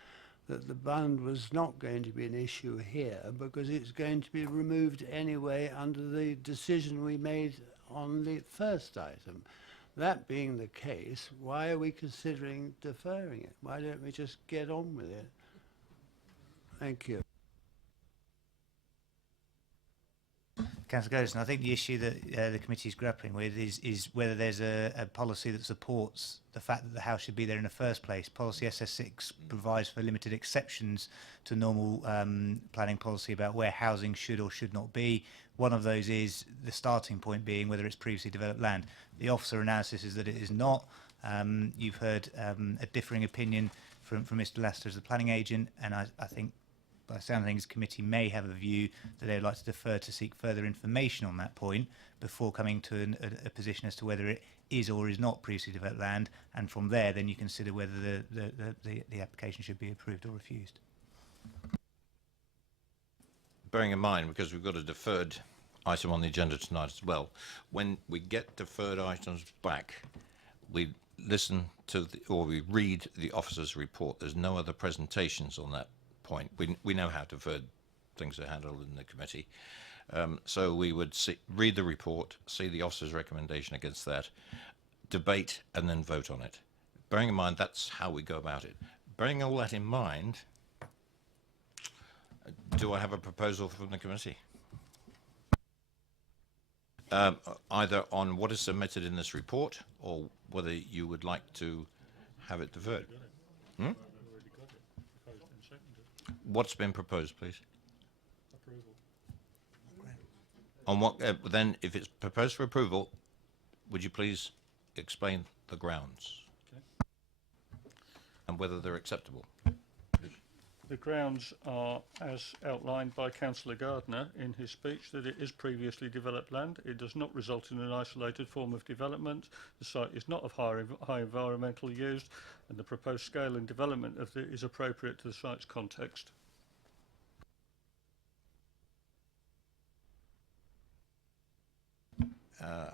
that the bund was not going to be an issue here because it's going to be removed anyway under the decision we made on the first item. That being the case, why are we considering deferring it? Why don't we just get on with it? Thank you. Councillor Godison, I think the issue that the committee is grappling with is whether there's a policy that supports the fact that the house should be there in the first place. Policy SS6 provides for limited exceptions to normal planning policy about where housing should or should not be. One of those is the starting point being whether it's previously developed land. The officer analysis is that it is not. You've heard a differing opinion from Mr. Laster as the planning agent, and I think by the sound of things, the committee may have a view that they would like to defer to seek further information on that point before coming to a position as to whether it is or is not previously developed land, and from there then you consider whether the application should be approved or refused. Bearing in mind, because we've got a deferred item on the agenda tonight as well, when we get deferred items back, we listen to or we read the officer's report. There's no other presentations on that point. We know how deferred things are handled in the committee. So we would read the report, see the officer's recommendation against that, debate, and then vote on it. Bearing in mind, that's how we go about it. Bearing all that in mind, do I have a proposal from the committee? Either on what is submitted in this report or whether you would like to have it deferred. Hmm? What's been proposed, please? Approval. On what? Then, if it's proposed for approval, would you please explain the grounds and whether they're acceptable? The grounds are, as outlined by Councillor Gardner in his speech, that it is previously developed land. It does not result in an isolated form of development. The site is not of high environmental use, and the proposed scale and development of it is appropriate to the site's context.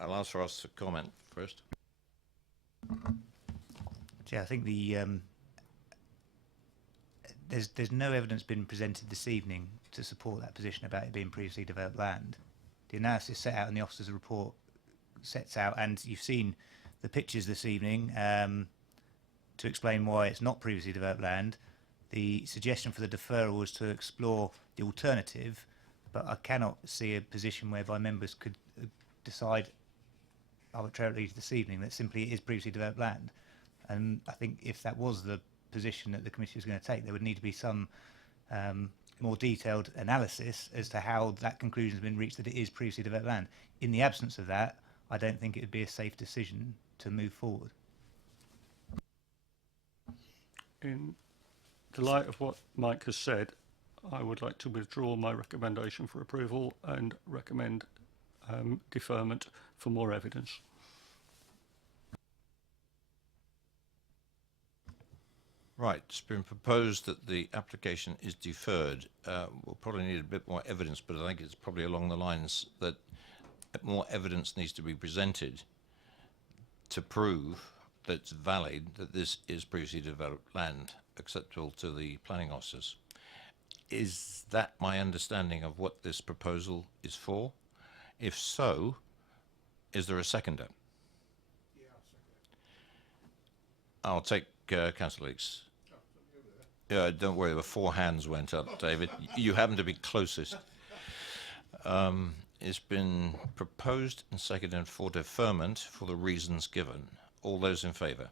I'll ask for us to comment first. Yeah, I think there's no evidence been presented this evening to support that position about it being previously developed land. The analysis set out in the officer's report sets out, and you've seen the pictures this evening to explain why it's not previously developed land. The suggestion for the deferral was to explore the alternative, but I cannot see a position whereby members could decide arbitrarily this evening that simply it is previously developed land. And I think if that was the position that the committee was going to take, there would need to be some more detailed analysis as to how that conclusion has been reached that it is previously developed land. In the absence of that, I don't think it would be a safe decision to move forward. In the light of what Mike has said, I would like to withdraw my recommendation for approval and recommend deferment for more evidence. Right, it's been proposed that the application is deferred. We'll probably need a bit more evidence, but I think it's probably along the lines that more evidence needs to be presented to prove that it's valid, that this is previously developed land acceptable to the planning officers. Is that my understanding of what this proposal is for? If so, is there a seconder? Yeah, I'll second. I'll take Councillor Leeks. Don't worry, the 4 hands went up, David. You happen to be closest. It's been proposed and seconded for deferment for the reasons given. All those in favour?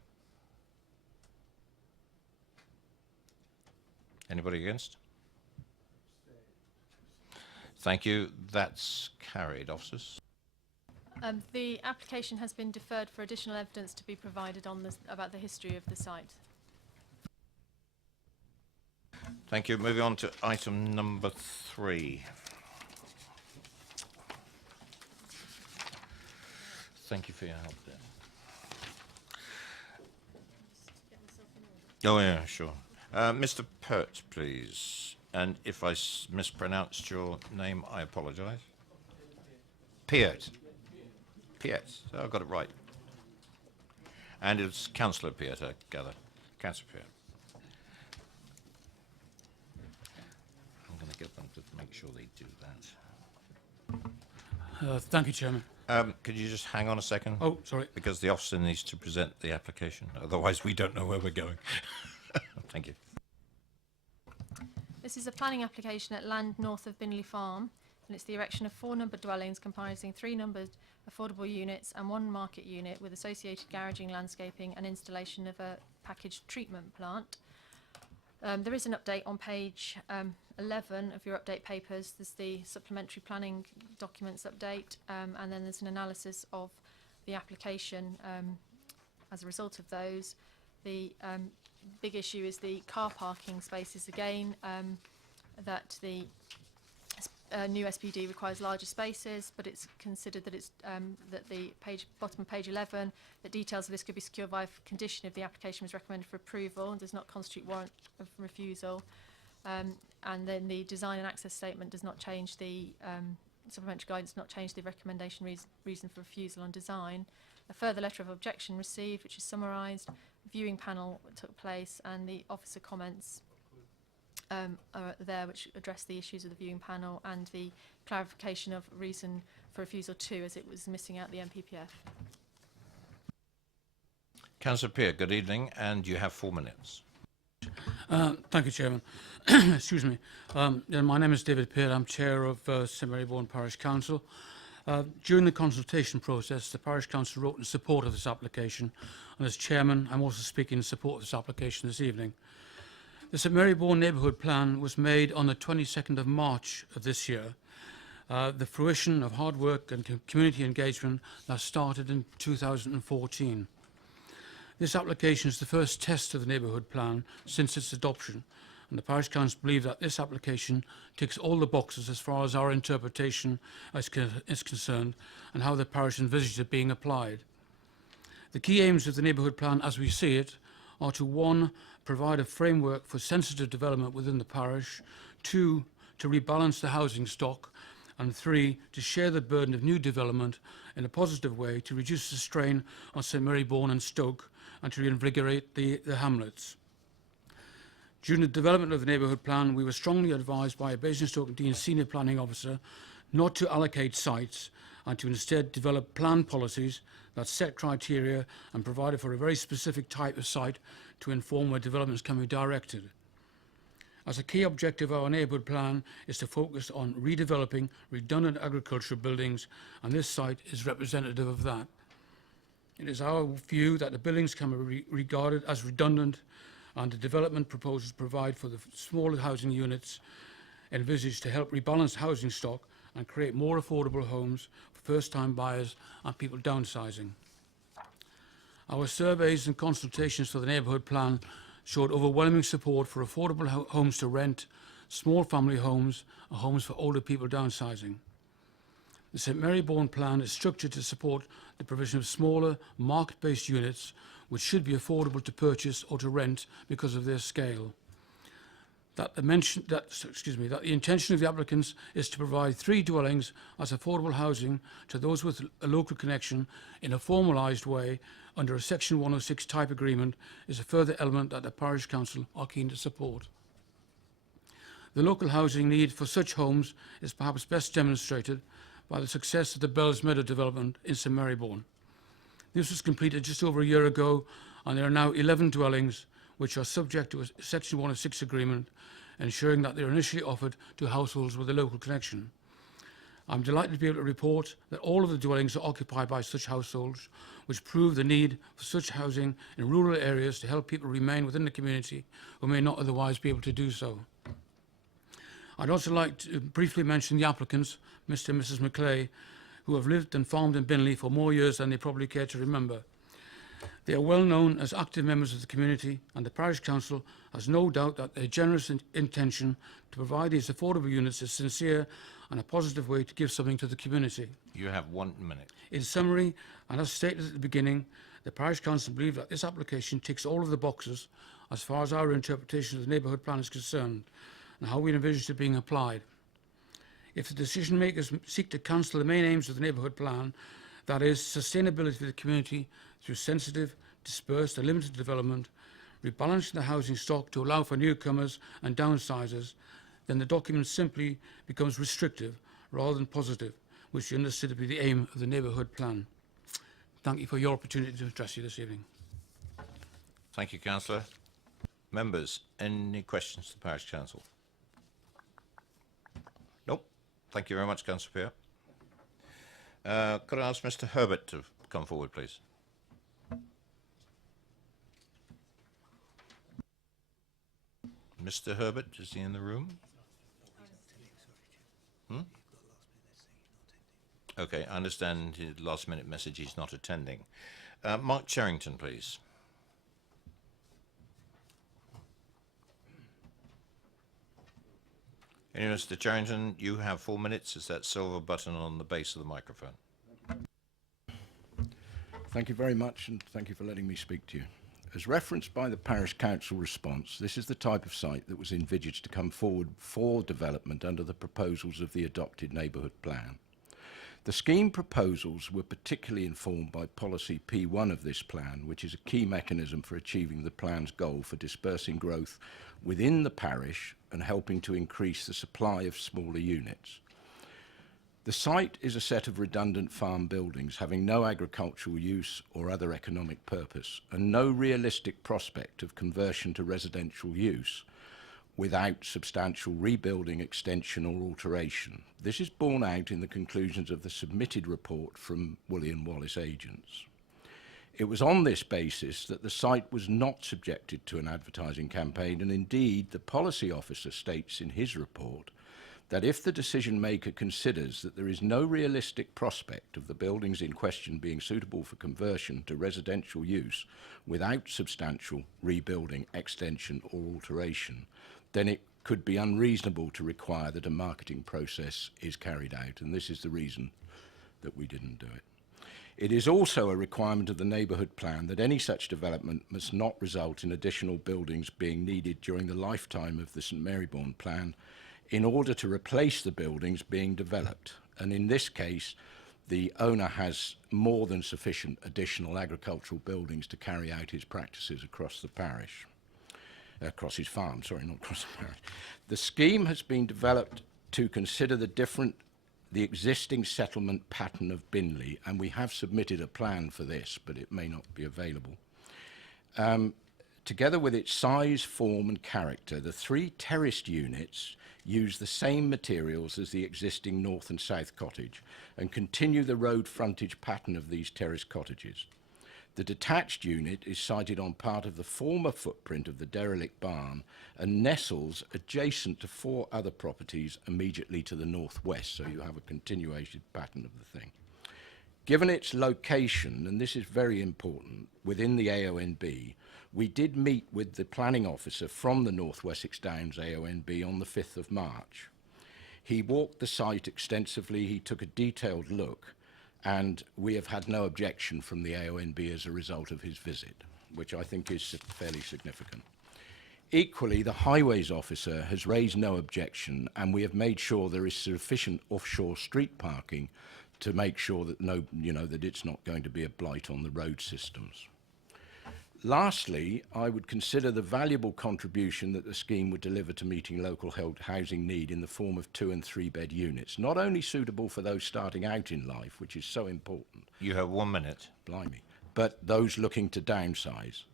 Anybody against? Thank you. That's carried. Officers? The application has been deferred for additional evidence to be provided on about the history of the site. Thank you. Moving on to item number 3. Thank you for your help there. Oh, yeah, sure. Mr. Pert, please. And if I mispronounced your name, I apologise. Piet. Piet. Oh, I got it right. And it's Councillor Piet, I gather. Councillor Piet. I'm going to get them to make sure they do that. Thank you, Chairman. Could you just hang on a second? Oh, sorry. Because the officer needs to present the application. Otherwise, we don't know where we're going. Thank you. This is a planning application at land north of Binley Farm, and it's the erection of 4 numbered dwellings comprising 3 numbered affordable units and 1 market unit with associated garaging, landscaping and installation of a packaged treatment plant. There is an update on page 11 of your update papers. There's the supplementary planning documents update, and then there's an analysis of the application as a result of those. The big issue is the car parking spaces again, that the new SPD requires larger spaces, but it's considered that it's that the bottom of page 11, that details of this could be secured by condition if the application was recommended for approval and does not constitute warrant of refusal. And then the design and access statement does not change the supplementary guidance, does not change the recommendation reason for refusal on design. A further letter of objection received, which is summarised. Viewing panel took place, and the officer comments are there, which address the issues of the viewing panel and the clarification of reason for refusal 2, as it was missing out the MPPF. Councillor Peer, good evening, and you have 4 minutes. Thank you, Chairman. Excuse me. My name is David Peer. I'm Chair of St Marybourne Parish Council. During the consultation process, the Parish Council wrote in support of this application, and as Chairman, I'm also speaking in support of this application this evening. The St Marybourne Neighbourhood Plan was made on the 22nd of March of this year, the fruition of hard work and community engagement that started in 2014. This application is the first test of the Neighbourhood Plan since its adoption, and the Parish Council believe that this application ticks all the boxes as far as our interpretation is concerned and how the parish envisages it being applied. The key aims of the Neighbourhood Plan as we see it are to 1, provide a framework for sensitive development within the parish, 2, to rebalance the housing stock, and 3, to share the burden of new development in a positive way to reduce the strain on St Marybourne and Stoke and to reinvigorate the hamlets. During the development of the Neighbourhood Plan, we were strongly advised by a Basingstoke and Dean Senior Planning Officer not to allocate sites and to instead develop plan policies that set criteria and provided for a very specific type of site to inform where developments can be directed. As a key objective of our Neighbourhood Plan is to focus on redeveloping redundant agricultural buildings, and this site is representative of that. It is our view that the buildings can be regarded as redundant, and the development proposals provide for the smaller housing units envisaged to help rebalance housing stock and create more affordable homes for first-time buyers and people downsizing. Our surveys and consultations for the Neighbourhood Plan showed overwhelming support for affordable homes to rent, small family homes, and homes for older people downsizing. The St Marybourne Plan is structured to support the provision of smaller, market-based units which should be affordable to purchase or to rent because of their scale. That the intention of the applicants is to provide 3 dwellings as affordable housing to those with a local connection in a formalised way under a Section 106 type agreement is a further element that the Parish Council are keen to support. The local housing need for such homes is perhaps best demonstrated by the success of the Bells Meadow development in St Marybourne. This was completed just over a year ago, and there are now 11 dwellings which are subject to a Section 106 agreement, ensuring that they are initially offered to households with a local connection. I'm delighted to be able to report that all of the dwellings are occupied by such households, which prove the need for such housing in rural areas to help people remain within the community who may not otherwise be able to do so. I'd also like to briefly mention the applicants, Mr. and Mrs. McClay, who have lived and farmed in Binley for more years than they probably care to remember. They are well known as active members of the community, and the Parish Council has no doubt that their generous intention to provide these affordable units is sincere and a positive way to give something to the community. You have 1 minute. In summary, and as stated at the beginning, the Parish Council believe that this application ticks all of the boxes as far as our interpretation of the Neighbourhood Plan is concerned and how we envisage it being applied. If the decision makers seek to cancel the main aims of the Neighbourhood Plan, that is, sustainability for the community through sensitive, dispersed and limited development, rebalancing the housing stock to allow for newcomers and downsizers, then the document simply becomes restrictive rather than positive, which we understood to be the aim of the Neighbourhood Plan. Thank you for your opportunity to address you this evening. Thank you, Councillor. Members, any questions to the Parish Council? Nope. Thank you very much, Councillor Peer. Could I ask Mr. Herbert to come forward, please? Mr. Herbert, is he in the room? Okay, I understand his last minute message he's not attending. Mark Cherrington, please. Hey, Mr. Cherrington, you have 4 minutes. It's that silver button on the base of the microphone. Thank you very much, and thank you for letting me speak to you. As referenced by the Parish Council response, this is the type of site that was envisaged to come forward for development under the proposals of the adopted neighbourhood plan. The scheme proposals were particularly informed by policy P1 of this plan, which is a key mechanism for achieving the plan's goal for dispersing growth within the parish and helping to increase the supply of smaller units. The site is a set of redundant farm buildings having no agricultural use or other economic purpose and no realistic prospect of conversion to residential use without substantial rebuilding, extension or alteration. This is borne out in the conclusions of the submitted report from Woolley & Wallace agents. It was on this basis that the site was not subjected to an advertising campaign, and indeed the policy officer states in his report that if the decision maker considers that there is no realistic prospect of the buildings in question being suitable for conversion to residential use without substantial rebuilding, extension or alteration, then it could be unreasonable to require that a marketing process is carried out, and this is the reason that we didn't do it. It is also a requirement of the neighbourhood plan that any such development must not result in additional buildings being needed during the lifetime of the St Marybourne plan in order to replace the buildings being developed. And in this case, the owner has more than sufficient additional agricultural buildings to carry out his practices across the parish. Across his farm, sorry, not across the parish. The scheme has been developed to consider the existing settlement pattern of Binley, and we have submitted a plan for this, but it may not be available. Together with its size, form and character, the 3 terraced units use the same materials as the existing north and south cottage and continue the road frontage pattern of these terraced cottages. The detached unit is sited on part of the former footprint of the derelict barn and nestles adjacent to 4 other properties immediately to the northwest, so you have a continuation pattern of the thing. Given its location, and this is very important, within the AONB, we did meet with the planning officer from the North Wessex Downs AONB on the 5th of March. He walked the site extensively, he took a detailed look, and we have had no objection from the AONB as a result of his visit, which I think is fairly significant. Equally, the highways officer has raised no objection, and we have made sure there is sufficient offshore street parking to make sure that that it's not going to be a blight on the road systems. Lastly, I would consider the valuable contribution that the scheme would deliver to meeting local housing need in the form of 2 and 3 bed units, not only suitable for those starting out in life, which is so important. You have 1 minute. Blimey. But those looking to downsize.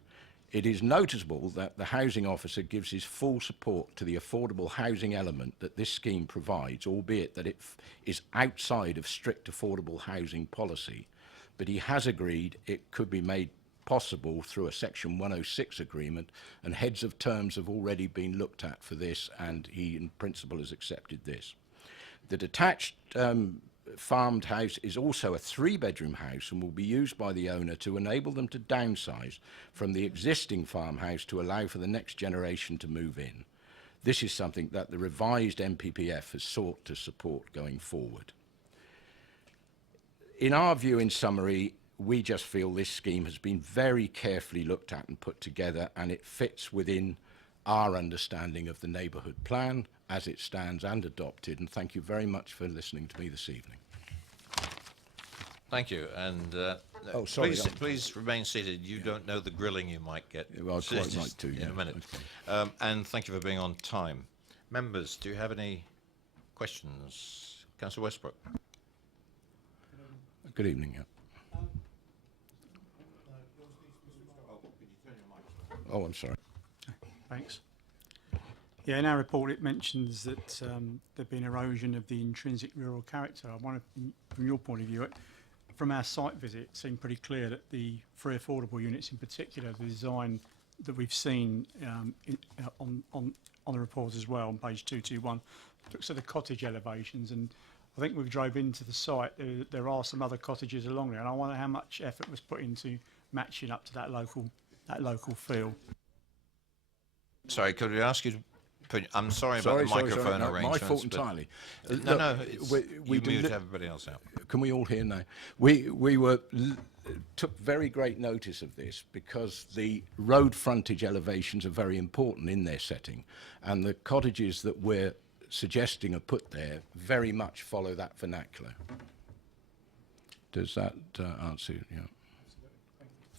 It is noticeable that the housing officer gives his full support to the affordable housing element that this scheme provides, albeit that it is outside of strict affordable housing policy. But he has agreed it could be made possible through a Section 106 agreement, and heads of terms have already been looked at for this, and he in principle has accepted this. The detached farmed house is also a 3-bedroom house and will be used by the owner to enable them to downsize from the existing farmhouse to allow for the next generation to move in. This is something that the revised MPPF has sought to support going forward. In our view, in summary, we just feel this scheme has been very carefully looked at and put together, and it fits within our understanding of the neighbourhood plan as it stands and adopted. And thank you very much for listening to me this evening. Thank you. And oh, sorry, please remain seated. You don't know the grilling you might get. Well, I'd quite like to, in a minute. Okay. And thank you for being on time. Members, do you have any questions? Councillor Westbrook. Good evening. Yeah. Oh, I'm sorry. Thanks. Yeah, in our report it mentions that there'd been erosion of the intrinsic rural character. I wonder, from your point of view, from our site visit, it seemed pretty clear that the free affordable units in particular, the design that we've seen on the report as well, on page 221, looks at the cottage elevations, and I think we've drove into the site. There are some other cottages along there, and I wonder how much effort was put into matching up to that local feel. Sorry, could we ask you to put... I'm sorry about the microphone No, arrangements. my fault but- entirely. No, we you deli- mute everybody else out. Can we all hear now? We took very great notice of this because the road frontage elevations are very important in their setting, and the cottages that we're suggesting are put there very much follow that vernacular. Does that answer you? Yeah.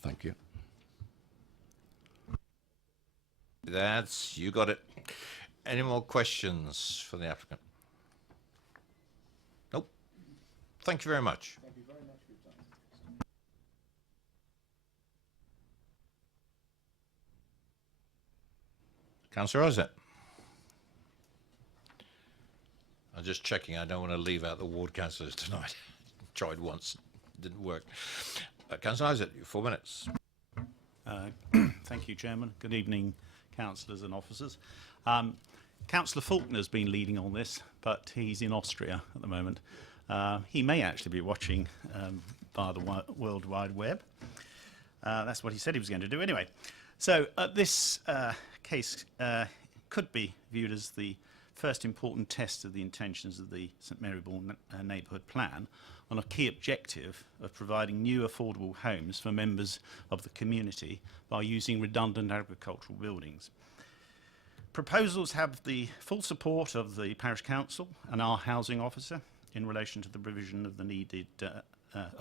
Thank you. You got it. Any more questions for the applicant? Nope. Thank you very much. Thank you very much for your time. Councillor Ozet. I'm just checking. I don't want to leave out the ward councillors tonight. Tried once, didn't work. Councillor Ozet, 4 minutes. Thank you, Chairman. Good evening, councillors and officers. Councillor Faulkner's been leading on this, but he's in Austria at the moment. He may actually be watching via the World Wide Web. That's what he said he was going to do anyway. So this case could be viewed as the first important test of the intentions of the St Marybourne Neighbourhood Plan on a key objective of providing new affordable homes for members of the community by using redundant agricultural buildings. Proposals have the full support of the Parish Council and our housing officer in relation to the provision of the needed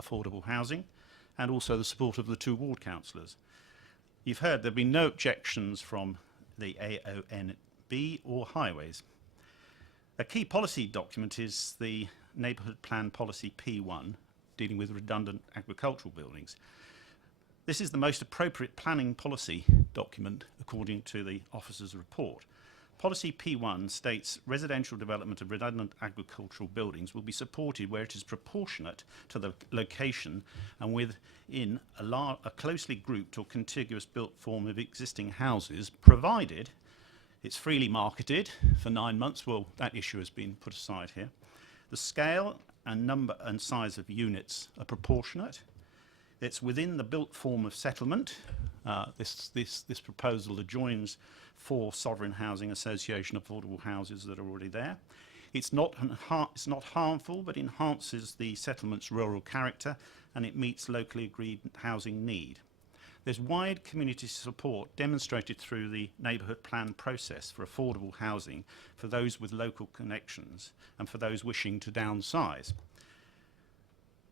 affordable housing, and also the support of the 2 ward councillors. You've heard there have been no objections from the AONB or Highways. A key policy document is the Neighbourhood Plan Policy P1, dealing with redundant agricultural buildings. This is the most appropriate planning policy document according to the officer's report. Policy P1 states residential development of redundant agricultural buildings will be supported where it is proportionate to the location and within a closely grouped or contiguous built form of existing houses, provided it's freely marketed for 9 months. Well, that issue has been put aside here. The scale and number and size of units are proportionate. It's within the built form of settlement. This proposal adjoins 4 Sovereign Housing Association affordable houses that are already there. It's not harmful, but enhances the settlement's rural character, and it meets locally agreed housing need. There's wide community support demonstrated through the neighbourhood plan process for affordable housing for those with local connections and for those wishing to downsize.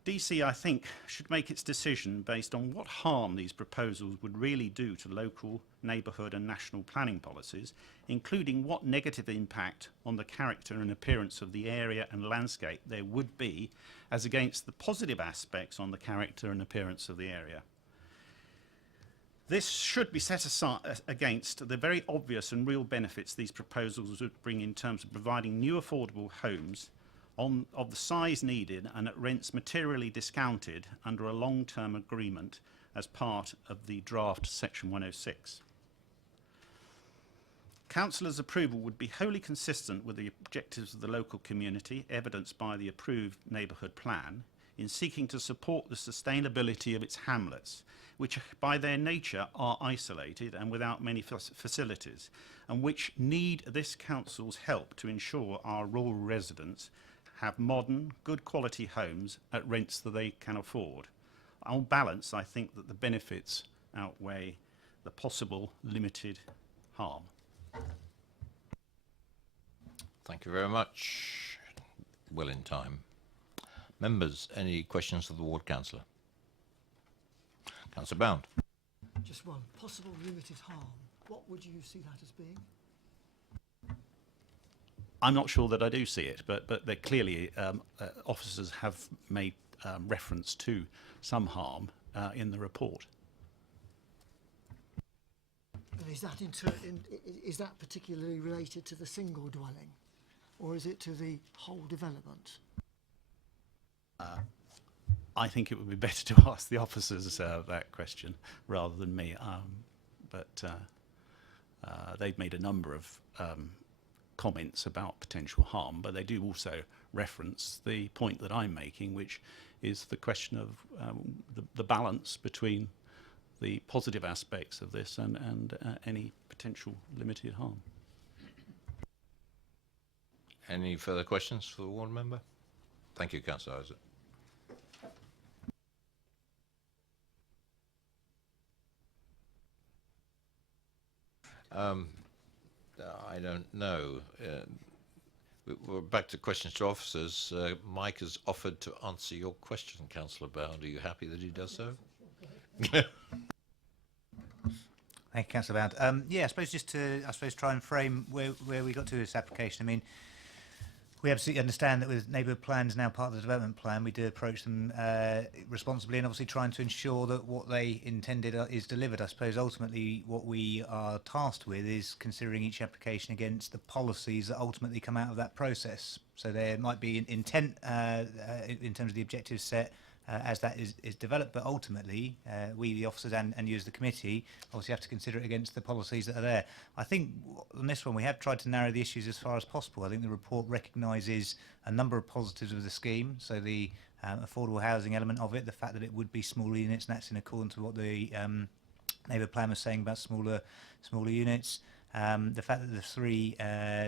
DC, I think, should make its decision based on what harm these proposals would really do to local, neighbourhood and national planning policies, including what negative impact on the character and appearance of the area and landscape there would be as against the positive aspects on the character and appearance of the area. This should be set aside against the very obvious and real benefits these proposals would bring in terms of providing new affordable homes of the size needed and at rents materially discounted under a long-term agreement as part of the draft Section 106. Councillors' approval would be wholly consistent with the objectives of the local community, evidenced by the approved neighbourhood plan, in seeking to support the sustainability of its hamlets, which by their nature are isolated and without many facilities, and which need this council's help to ensure our rural residents have modern, good quality homes at rents that they can afford. On balance, I think that the benefits outweigh the possible limited harm. Thank you very much. Well in time. Members, any questions of the ward councillor? Councillor Bound. Just one. Possible limited harm. What would you see that as being? I'm not sure that I do see it, but there clearly officers have made reference to some harm in the report. And is that is that particularly related to the single dwelling, or is it to the whole development? I think it would be better to ask the officers that question rather than me. But they've made a number of comments about potential harm, but they do also reference the point that I'm making, which is the question of the balance between the positive aspects of this and any potential limited harm. Any further questions for the ward member? Thank you, Councillor Isaac. I don't know. We're back to questions to officers. Mike has offered to answer your question, Councillor Bound. Are you happy that he does so? Thank you, Councillor Bound. Yeah, I suppose just to try and frame where we got to this application. I mean, we absolutely understand that with neighbourhood plans now part of the development plan, we do approach them responsibly and obviously trying to ensure that what they intended is delivered. I suppose ultimately what we are tasked with is considering each application against the policies that ultimately come out of that process. So there might be an intent in terms of the objectives set as that is developed, but ultimately we, the officers, and you as the committee, obviously have to consider it against the policies that are there. I think on this one we have tried to narrow the issues as far as possible. I think the report recognises a number of positives of the scheme, so the affordable housing element of it, the fact that it would be smaller units, and that's in accordance with what the neighbourhood plan was saying about smaller units. The fact that the 3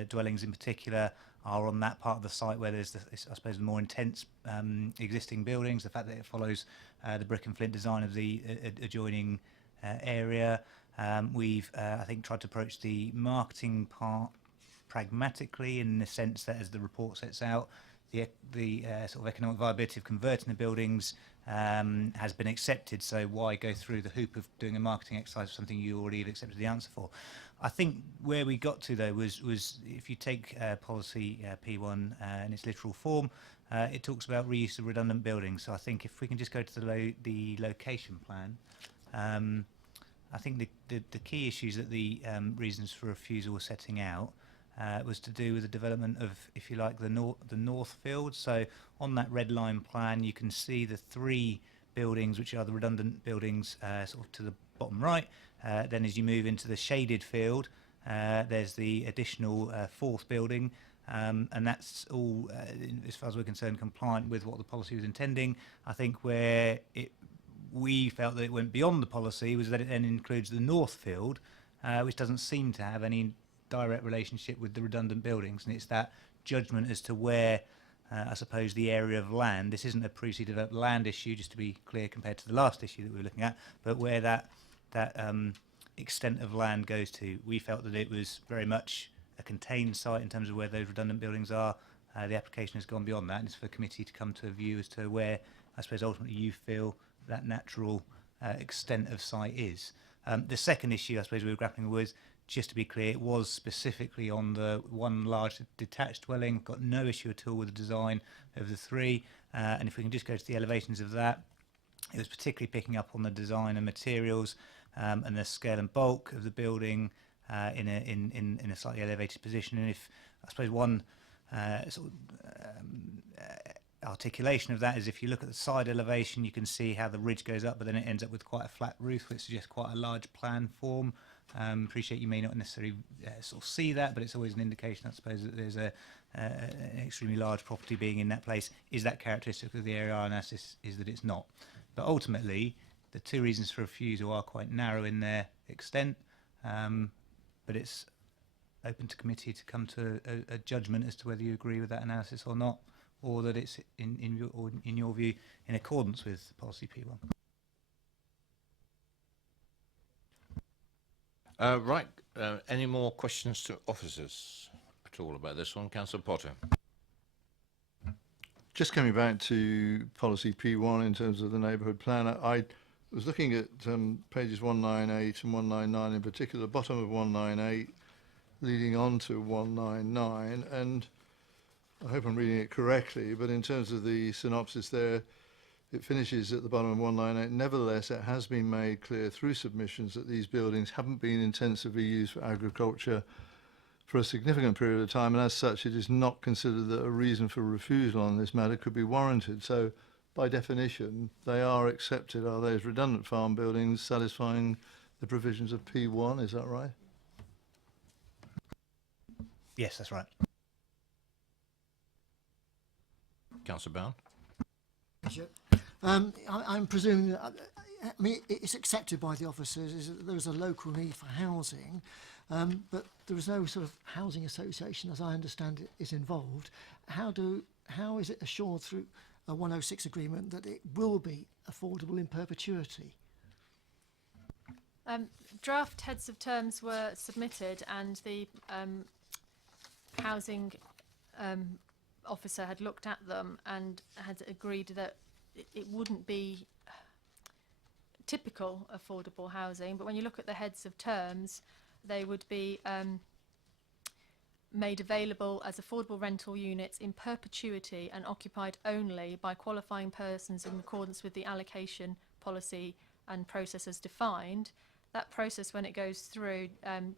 dwellings in particular are on that part of the site where there's, I suppose, the more intense existing buildings, the fact that it follows the brick and flint design of the adjoining area. We've, I think, tried to approach the marketing part pragmatically in the sense that, as the report sets out, the sort of economic viability of converting the buildings has been accepted, so why go through the hoop of doing a marketing exercise for something you already have accepted the answer for? I think where we got to, though, was if you take policy P1 in its literal form, it talks about reuse of redundant buildings. So I think if we can just go to the location plan, I think the key issues that the reasons for refusal were setting out was to do with the development of, if you like, the north field. So on that red line plan, you can see the 3 buildings, which are the redundant buildings, sort of to the bottom right. Then as you move into the shaded field, there's the additional 4th building, and that's all, as far as we're concerned, compliant with what the policy was intending. I think where we felt that it went beyond the policy was that it then includes the north field, which doesn't seem to have any direct relationship with the redundant buildings, and it's that judgment as to where, I suppose, the area of land, this isn't a previously developed land issue, just to be clear, compared to the last issue that we were looking at, but where that extent of land goes to. We felt that it was very much a contained site in terms of where those redundant buildings are. The application has gone beyond that, and it's for the committee to come to a view as to where, I suppose, ultimately you feel that natural extent of site is. The second issue, I suppose, we were grappling with, just to be clear, it was specifically on the one large detached dwelling, got no issue at all with the design of the 3, and if we can just go to the elevations of that, it was particularly picking up on the design and materials and the scale and bulk of the building in a slightly elevated position. And if, I suppose, one sort of articulation of that is if you look at the side elevation, you can see how the ridge goes up, but then it ends up with quite a flat roof, which suggests quite a large plan form. Appreciate you may not necessarily sort of see that, but it's always an indication, I suppose, that there's an extremely large property being in that place. Is that characteristic of the area? Our analysis is that it's not. But ultimately, the 2 reasons for refusal are quite narrow in their extent, but it's open to committee to come to a judgment as to whether you agree with that analysis or not, or that it's, in your view, in accordance with policy P1. Right. Any more questions to officers at all about this one? Councillor Potter. Just coming back to policy P1 in terms of the neighbourhood plan, I was looking at pages 198 and 199 in particular, the bottom of 198 leading on to 199, and I hope I'm reading it correctly, but in terms of the synopsis there, It finishes at the bottom of 198. Nevertheless, it has been made clear through submissions that these buildings haven't been intensively used for agriculture for a significant period of time, and as such, it is not considered that a reason for refusal on this matter could be warranted. So, by definition, they are accepted, are they, as redundant farm buildings satisfying the provisions of P1, is that right? Yes, that's right. Councillor Bound? I'm presuming that, I mean, it's accepted by the officers is that there's a local need for housing, but there is no sort of housing association, as I understand it, is involved. How is it assured through a 106 agreement that it will be affordable in perpetuity? Draft heads of terms were submitted, and the housing officer had looked at them and had agreed that it wouldn't be typical affordable housing, but when you look at the heads of terms, they would be made available as affordable rental units in perpetuity and occupied only by qualifying persons in accordance with the allocation policy and process as defined. That process, when it goes through,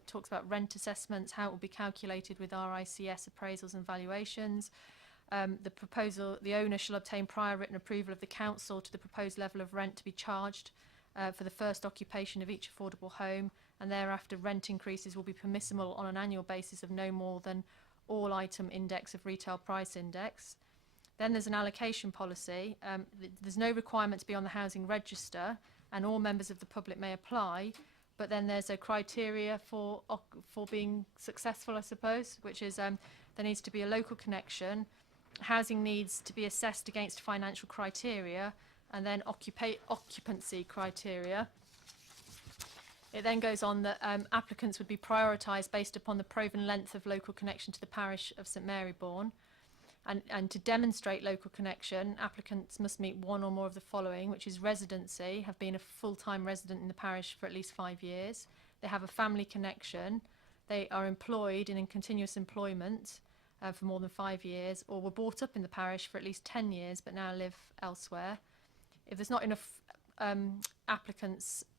talks about rent assessments, how it will be calculated with RICS appraisals and valuations. The owner shall obtain prior written approval of the council to the proposed level of rent to be charged for the first occupation of each affordable home, and thereafter rent increases will be permissible on an annual basis of no more than all item index of retail price index. Then there's an allocation policy. There's no requirement to be on the housing register, and all members of the public may apply, but then there's a criteria for being successful, I suppose, which is there needs to be a local connection, housing needs to be assessed against financial criteria, and then occupancy criteria. It then goes on that applicants would be prioritised based upon the proven length of local connection to the parish of St Marybourne. And to demonstrate local connection, applicants must meet one or more of the following, which is residency, have been a full-time resident in the parish for at least 5 years. They have a family connection. They are employed in continuous employment for more than 5 years, or were brought up in the parish for at least 10 years but now live elsewhere. If there's not enough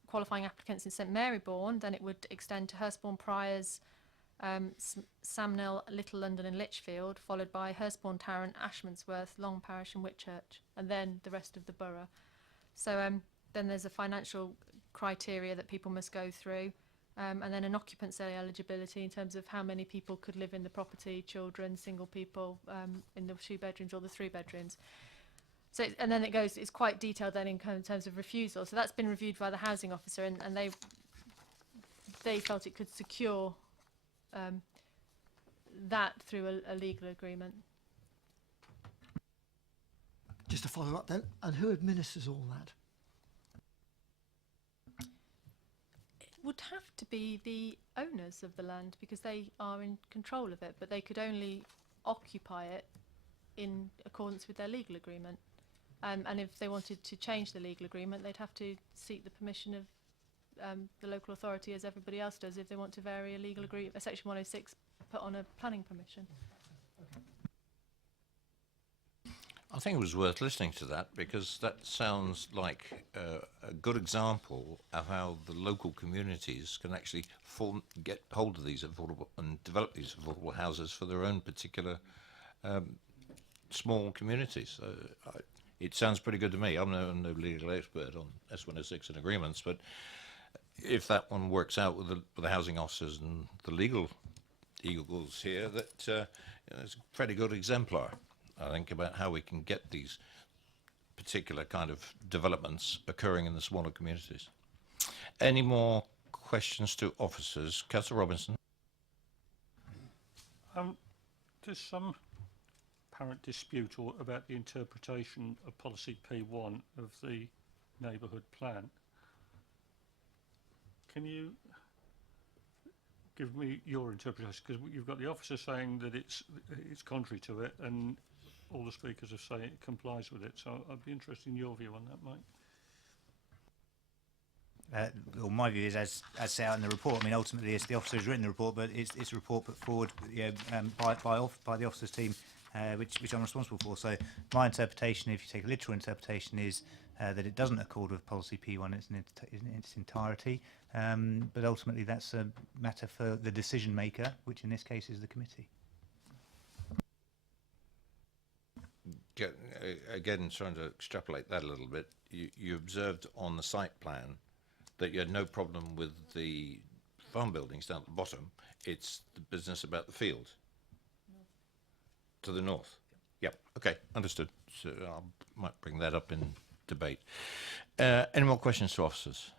qualifying applicants in St Marybourne, then it would extend to Hurstbourne Priors, Samnell, Little London and Lichfield, followed by Hurstbourne, Tarrant, Ashmansworth, Long Parish and Whitchurch, and then the rest of the borough. So then there's a financial criteria that people must go through, and then an occupancy eligibility in terms of how many people could live in the property, children, single people, in the 2 bedrooms or the 3 bedrooms. So, and then it's quite detailed then in terms of refusal. So that's been reviewed by the housing officer, and they felt it could secure that through a legal agreement. Just to follow up then, and who administers all that? It would have to be the owners of the land because they are in control of it, but they could only occupy it in accordance with their legal agreement. And if they wanted to change the legal agreement, they'd have to seek the permission of the local authority, as everybody else does, if they want to vary a legal agreement, a Section 106 put on a planning permission. I think it was worth listening to that because that sounds like a good example of how the local communities can actually get hold of these affordable and develop these affordable houses for their own particular small communities. It sounds pretty good to me. I'm no legal expert on S106 and agreements, but if that one works out with the housing officers and the legal eagles here, that it's a pretty good exemplar, I think, about how we can get these particular kind of developments occurring in the smaller communities. Any more questions to officers? Councillor Robinson. There's some apparent dispute about the interpretation of policy P1 of the neighbourhood plan. Can you give me your interpretation? Because you've got the officer saying that it's contrary to it, and all the speakers are saying it complies with it. So I'd be interested in your view on that, Mike. Well, my view is, as set out in the report, I mean, ultimately it's the officer who's written the report, but it's a report put forward by the officers team which I'm responsible for. So my interpretation, if you take a literal interpretation, is that it doesn't accord with policy P1 in its entirety, but ultimately that's a matter for the decision maker, which in this case is the committee. Again, trying to extrapolate that a little bit, you observed on the site plan that you had no problem with the farm buildings down at the bottom. It's the business about the field. To the north. Yep. Okay. Understood. So I might bring that up in debate. Any more questions to officers?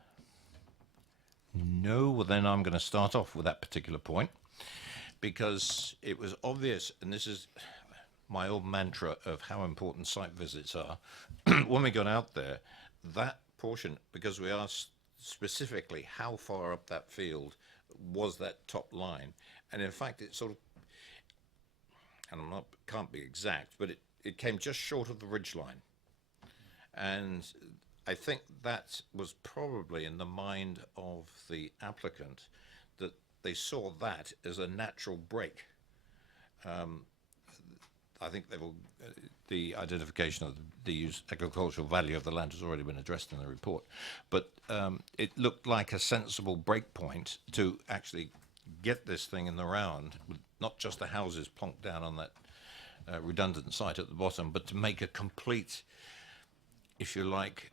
No. Well, then I'm going to start off with that particular point, because it was obvious, and this is my old mantra of how important site visits are. When we got out there, that portion, because we asked specifically how far up that field was that top line, and in fact it sort of, and can't be exact, but it came just short of the ridge line. And I think that was probably in the mind of the applicant, that they saw that as a natural break. I think the identification of the agricultural value of the land has already been addressed in the report, but it looked like a sensible break point to actually get this thing in the round, with not just the houses plonked down on that redundant site at the bottom, but to make a complete, if you like,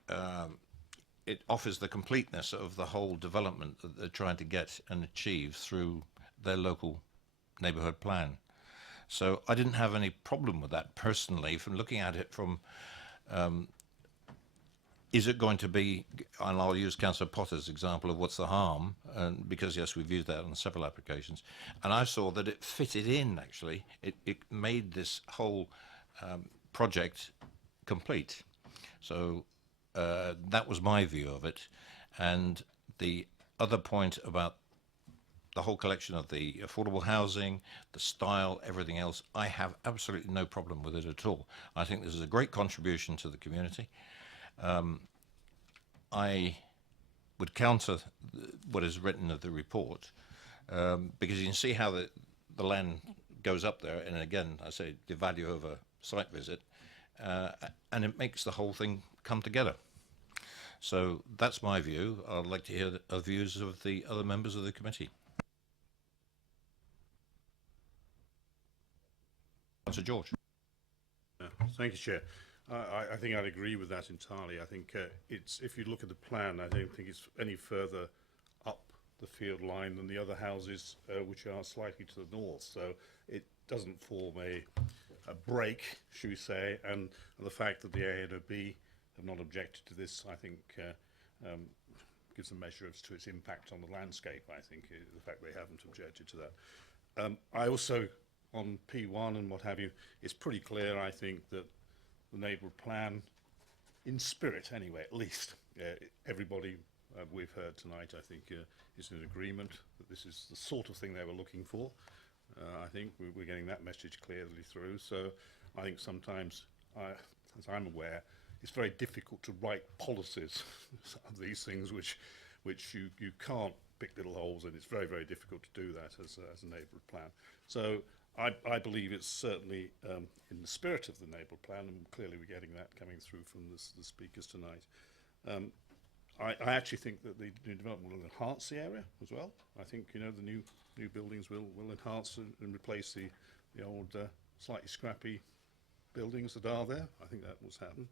it offers the completeness of the whole development that they're trying to get and achieve through their local neighbourhood plan. So I didn't have any problem with that personally, from looking at it from, is it going to be, and I'll use Councillor Potter's example of what's the harm, and because yes, we've used that on several applications, and I saw that it fitted in actually, it made this whole project complete. So that was my view of it. And the other point about the whole collection of the affordable housing, the style, everything else, I have absolutely no problem with it at all. I think this is a great contribution to the community. I would counter what is written of the report, because you can see how the land goes up there, and again, I say the value of a site visit, and it makes the whole thing come together. So that's my view. I'd like to hear the views of the other members of the committee. Councillor George. Thank you, Chair. I think I'd agree with that entirely. I think it's, if you look at the plan, I don't think it's any further up the field line than the other houses, which are slightly to the north. So it doesn't form a break, should we say, and the fact that the ANOB have not objected to this, I think, gives a measure as to its impact on the landscape. I think the fact they haven't objected to that. I also, on P1 and what have you, it's pretty clear, I think, that the neighbourhood plan, in spirit anyway, at least, everybody we've heard tonight, I think, is in agreement that this is the sort of thing they were looking for. I think we're getting that message clearly through. So I think sometimes, as I'm aware, it's very difficult to write policies of these things which you can't pick little holes in. It's very, very difficult to do that as a neighbourhood plan. So I believe it's certainly in the spirit of the neighbourhood plan, and clearly we're getting that coming through from the speakers tonight. I actually think that the new development will enhance the area as well. I think, you know, the new buildings will enhance and replace the old slightly scrappy buildings that are there. I think that will happen.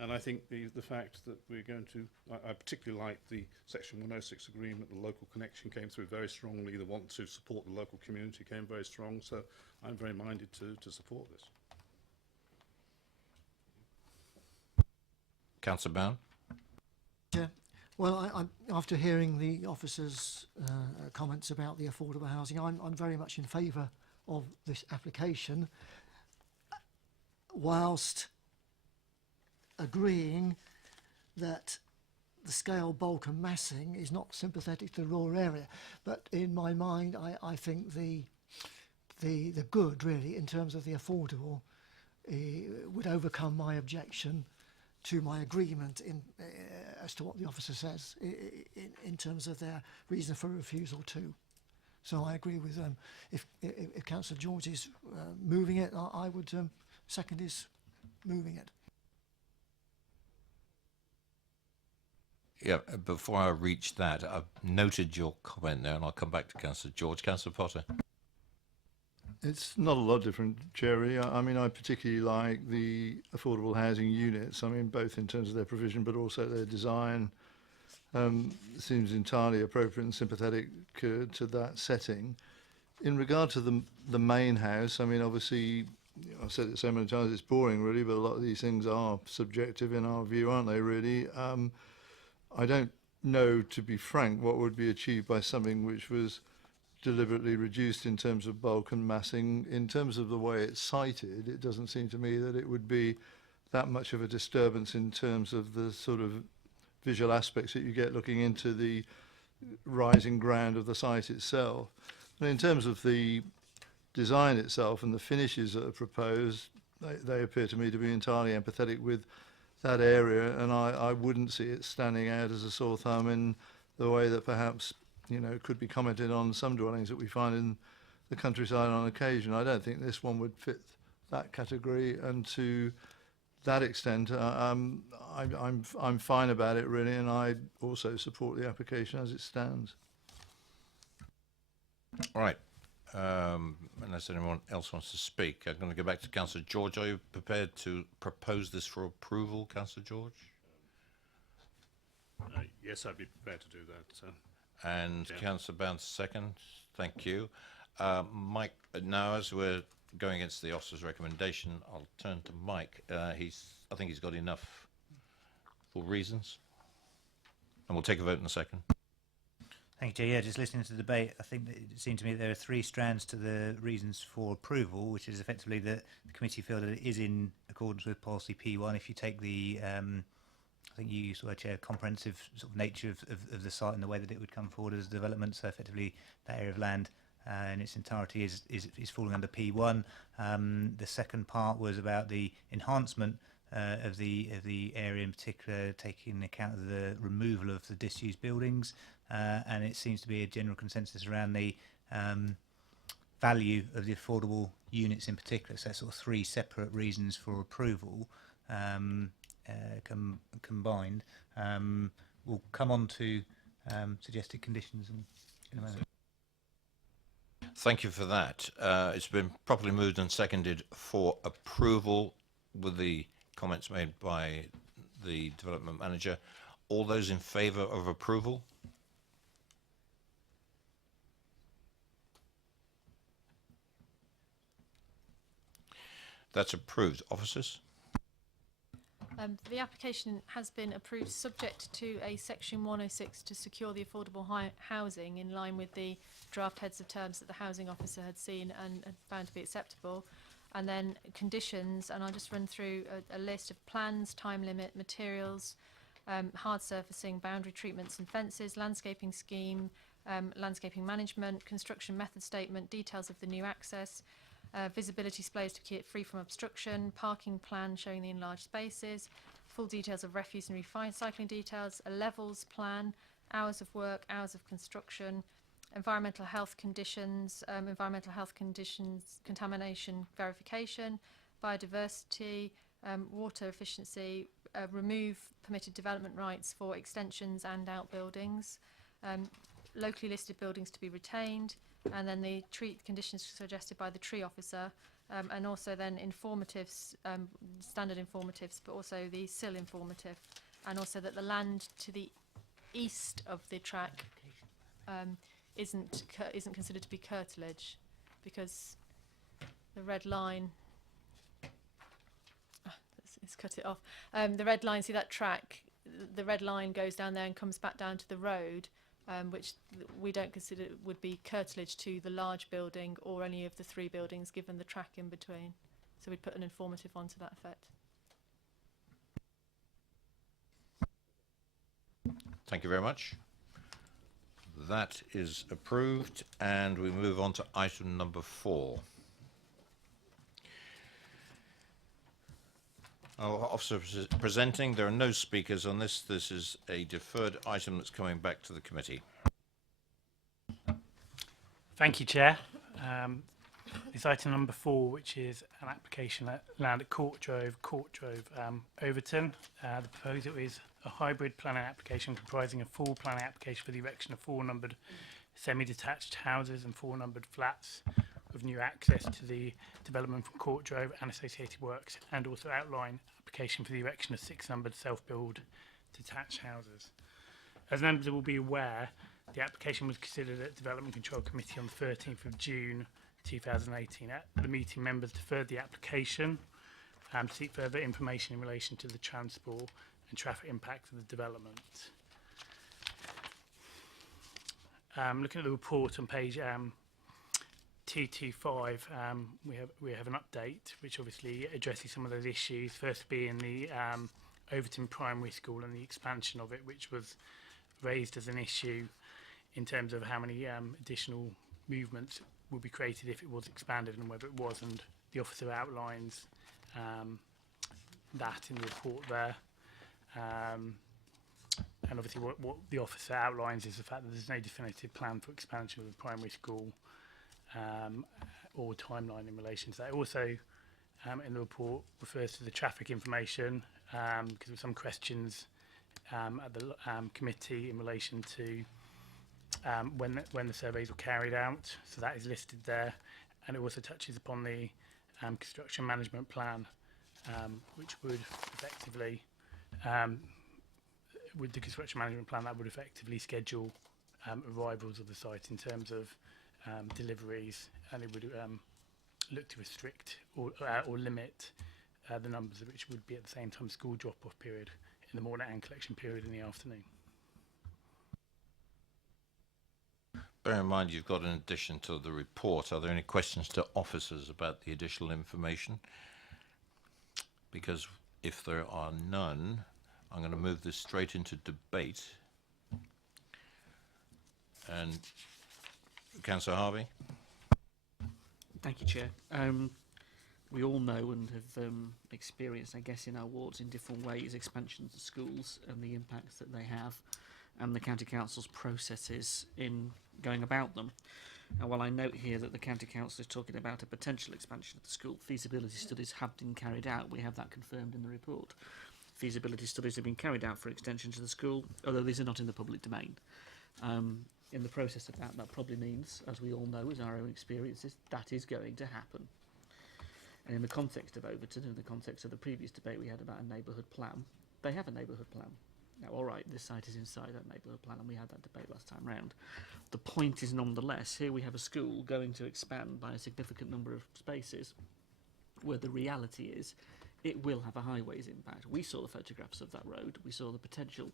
And I think the fact that we're going to, I particularly like the Section 106 agreement, the local connection came through very strongly, the want to support the local community came very strong, so I'm very minded to support this. Councillor Bown. Yeah. Well, after hearing the officer's comments about the affordable housing, I'm very much in favour of this application, whilst agreeing that the scale, bulk and massing is not sympathetic to the rural area. But in my mind, I think the good, really, in terms of the affordable, would overcome my objection to my agreement as to what the officer says in terms of their reason for refusal too. So I agree with if Councillor George is moving it, I would second his moving it. Yeah, before I reach that, I've noted your comment there, and I'll come back to Councillor George. Councillor Potter. It's not a lot different, Jerry. I mean, I particularly like the affordable housing units. I mean, both in terms of their provision, but also their design. Seems entirely appropriate and sympathetic to that setting. In regard to the main house, I mean, obviously, I've said it so many times, it's boring, really, but a lot of these things are subjective in our view, aren't they, really? I don't know, to be frank, what would be achieved by something which was deliberately reduced in terms of bulk and massing. In terms of the way it's sited, it doesn't seem to me that it would be that much of a disturbance in terms of the sort of visual aspects that you get looking into the rising ground of the site itself. And in terms of the design itself and the finishes that are proposed, they appear to me to be entirely empathetic with that area, and I wouldn't see it standing out as a sore thumb in the way that perhaps, you know, could be commented on some dwellings that we find in the countryside on occasion. I don't think this one would fit that category, and to that extent, I'm fine about it, really, and I also support the application as it stands. All right. Unless anyone else wants to speak, I'm going to go back to Councillor George. Are you prepared to propose this for approval, Councillor George? Yes, I'd be prepared to do that. And yeah. Councillor Bounce, second. Thank you. Mike, now as we're going against the officer's recommendation, I'll turn to Mike. I think he's got enough for reasons. And we'll take a vote in a second. Thank you, Chair. Yeah, just listening to the debate, I think that it seemed to me that there are three strands to the reasons for approval, which is effectively that the committee feel that it is in accordance with policy P1. If you take the, I think you used the word, Chair, comprehensive sort of nature of the site and the way that it would come forward as development, so effectively that area of land in its entirety is falling under P1. The second part was about the enhancement of the area in particular, taking account of the removal of the disused buildings, and it seems to be a general consensus around the value of the affordable units in particular. So that's sort of three separate reasons for approval combined. We'll come on to suggested conditions in a moment. Thank you for that. It's been properly moved and seconded for approval with the comments made by the development manager. All those in favour of approval? That's approved. Officers? The application has been approved subject to a section 106 to secure the affordable housing in line with the draft heads of terms that the housing officer had seen and had found to be acceptable. And then conditions, and I'll just run through a list of plans, time limit, materials, hard surfacing, boundary treatments and fences, landscaping scheme, landscaping management, construction method statement, details of the new access, visibility displays to keep it free from obstruction, parking plan showing the enlarged spaces, full details of refuse and recycling details, a levels plan, hours of work, hours of construction, environmental health conditions, contamination verification, biodiversity, water efficiency, remove permitted development rights for extensions and outbuildings, locally listed buildings to be retained, and then the tree conditions suggested by the tree officer, and also then informatives, standard informatives, but also the sill informative, and also that the land to the east of the track isn't considered to be curtilage, because the red line. Let's cut it off. The red line. See that track? The red line goes down there and comes back down to the road, which we don't consider would be curtilage to the large building or any of the three buildings, given the track in between. So we'd put an informative on to that effect. Thank you very much. That is approved, and we move on to item number 4. Our officer presenting. There are no speakers on this. This is a deferred item that's coming back to the committee. Thank you, Chair. It's item number 4, which is an application at land at Court Drove, Overton. The proposal is a hybrid planning application comprising a full planning application for the erection of 4 numbered semi-detached houses and 4 numbered flats with new access to the development from Court Drove and associated works, and also outline application for the erection of 6 numbered self-build detached houses. As members will be aware, the application was considered at Development Control Committee on the 13th of June 2018. At the meeting, members deferred the application to seek further information in relation to the transport and traffic impact of the development. Looking at the report on page T25, we have an update which obviously addresses some of those issues. First being the Overton Primary School and the expansion of it, which was raised as an issue in terms of how many additional movements will be created if it was expanded and whether it was, and the officer outlines that in the report there. And obviously what the officer outlines is the fact that there's no definitive plan for expansion of the primary school or timeline in relation to that. Also in the report refers to the traffic information because there were some questions at the committee in relation to when the surveys were carried out, so that is listed there, and it also touches upon the construction management plan, which would effectively, with the construction management plan, that would effectively schedule arrivals of the site in terms of deliveries, and it would look to restrict or limit the numbers of which would be at the same time school drop-off period in the morning and collection period in the afternoon. Bear in mind you've got an addition to the report. Are there any questions to officers about the additional information? Because if there are none, I'm going to move this straight into debate. And Councillor Harvey? Thank you, Chair. We all know and have experienced, I guess, in our wards in different ways, expansions of schools and the impacts that they have, and the County Council's processes in going about them. And while I note here that the County Council is talking about a potential expansion of the school, feasibility studies have been carried out. We have that confirmed in the report. Feasibility studies have been carried out for extensions of the school, although these are not in the public domain. In the process of that probably means, as we all know, as our own experiences, that is going to happen. And in the context of Overton, in the context of the previous debate we had about a neighbourhood plan, they have a neighbourhood plan. Now, all right, this site is inside that neighbourhood plan, and we had that debate last time round. The point is, nonetheless, here we have a school going to expand by a significant number of spaces, where the reality is it will have a highways impact. We saw the photographs of that road. We saw the potential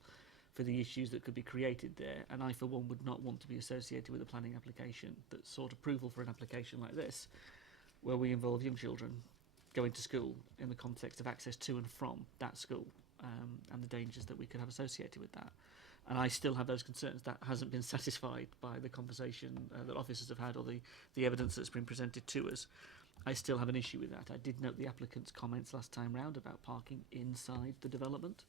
for the issues that could be created there, and I, for one, would not want to be associated with a planning application that sought approval for an application like this, where we involve young children going to school in the context of access to and from that school, and the dangers that we could have associated with that. And I still have those concerns. That hasn't been satisfied by the conversation that officers have had, or the evidence that's been presented to us. I still have an issue with that. I did note the applicant's comments last time round about parking inside the development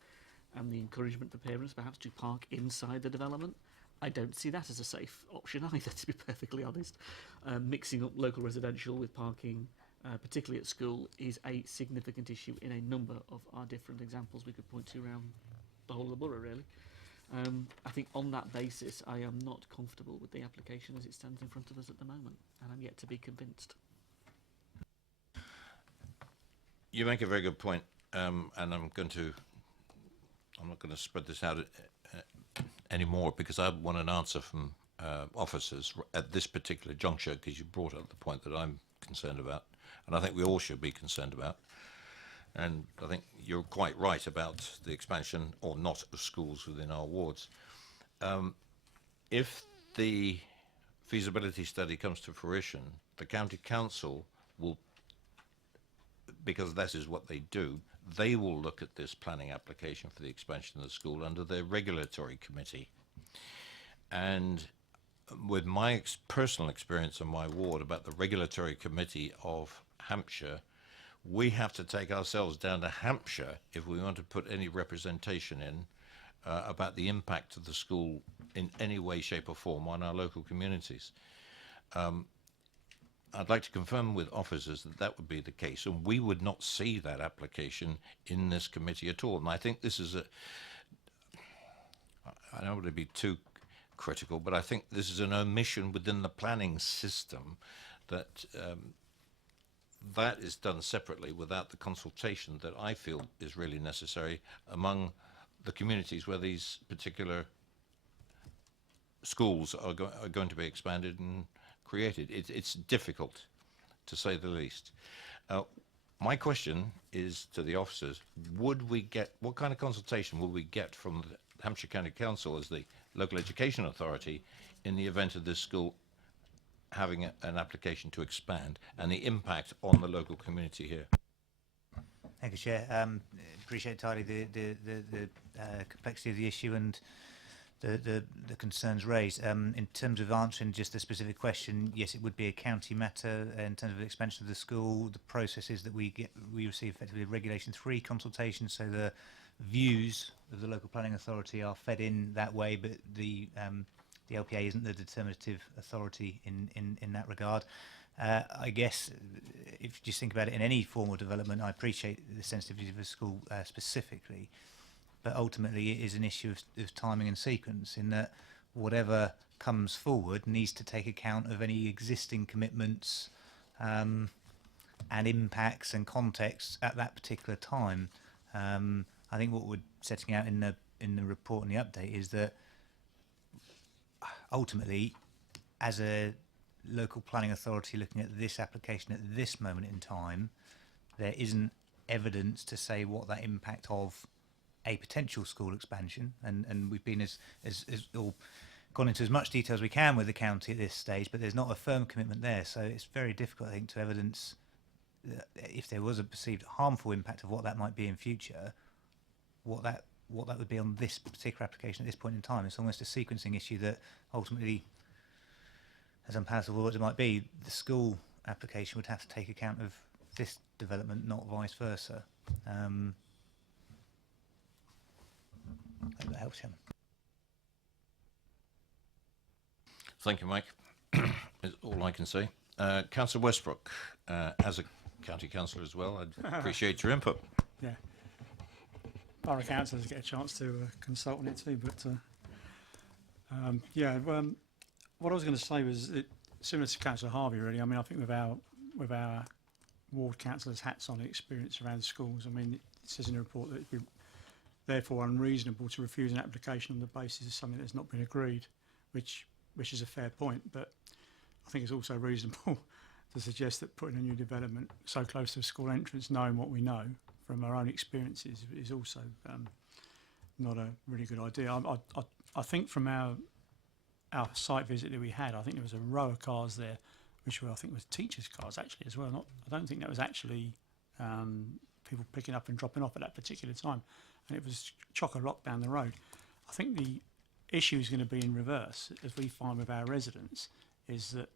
and the encouragement for parents perhaps to park inside the development. I don't see that as a safe option either, to be perfectly honest. Mixing up local residential with parking, particularly at school, is a significant issue in a number of our different examples we could point to around the whole of the borough, really. I think on that basis, I am not comfortable with the application as it stands in front of us at the moment, and I'm yet to be convinced. You make a very good point, and I'm not going to spread this out anymore, because I want an answer from officers at this particular juncture, because you brought up the point that I'm concerned about, and I think we all should be concerned about. And I think you're quite right about the expansion or not of schools within our wards. If the feasibility study comes to fruition, the County Council will, because that is what they do, they will look at this planning application for the expansion of the school under their regulatory committee. And with my personal experience in my ward about the regulatory committee of Hampshire, we have to take ourselves down to Hampshire if we want to put any representation in about the impact of the school in any way, shape or form on our local communities. I'd like to confirm with officers that that would be the case, and we would not see that application in this committee at all. And I think this is I don't want to be too critical, but I think this is an omission within the planning system that that is done separately without the consultation that I feel is really necessary among the communities where these particular schools are going to be expanded and created. It's difficult, to say the least. My question is to the officers: would we get, what kind of consultation will we get from the Hampshire County Council as the local education authority in the event of this school having an application to expand, and the impact on the local community here? Thank you, Chair. Appreciate entirely the complexity of the issue and the concerns raised. In terms of answering just the specific question, yes, it would be a county matter in terms of the expansion of the school. The processes that we receive effectively Regulation 3 consultation, so the views of the local planning authority are fed in that way, but the LPA isn't the determinative authority in that regard. I guess if you just think about it in any form of development, I appreciate the sensitivity of the school specifically, but ultimately it is an issue of timing and sequence, in that whatever comes forward needs to take account of any existing commitments and impacts and contexts at that particular time. I think what we're setting out in the report and the update is that ultimately, as a local planning authority looking at this application at this moment in time, there isn't evidence to say what that impact of a potential school expansion, and we've been as or gone into as much detail as we can with the county at this stage, but there's not a firm commitment there, so it's very difficult, I think, to evidence if there was a perceived harmful impact of what that might be in future, what that would be on this particular application at this point in time. It's almost a sequencing issue that ultimately, as unpalatable as it might be, the school application would have to take account of this development, not vice versa. I hope that helps, Chairman. Thank you, Mike. Is all I can say. Councillor Westbrook, as a county councillor as well, I'd appreciate your input. Yeah. Borough councillors get a chance to consult on it too, but what I was going to say was similar to Councillor Harvey, really. I mean, I think with our ward councillors' hats on, experience around schools, I mean, it says in the report that it'd be therefore unreasonable to refuse an application on the basis of something that's not been agreed, which is a fair point, but I think it's also reasonable to suggest that putting a new development so close to a school entrance, knowing what we know from our own experiences, is also not a really good idea. I think from our site visit that we had, I think there was a row of cars there, which were, I think, was teachers' cars actually as well. I don't think that was actually people picking up and dropping off at that particular time, and it was chock-a-block down the road. I think the issue is going to be in reverse, as we find with our residents, is that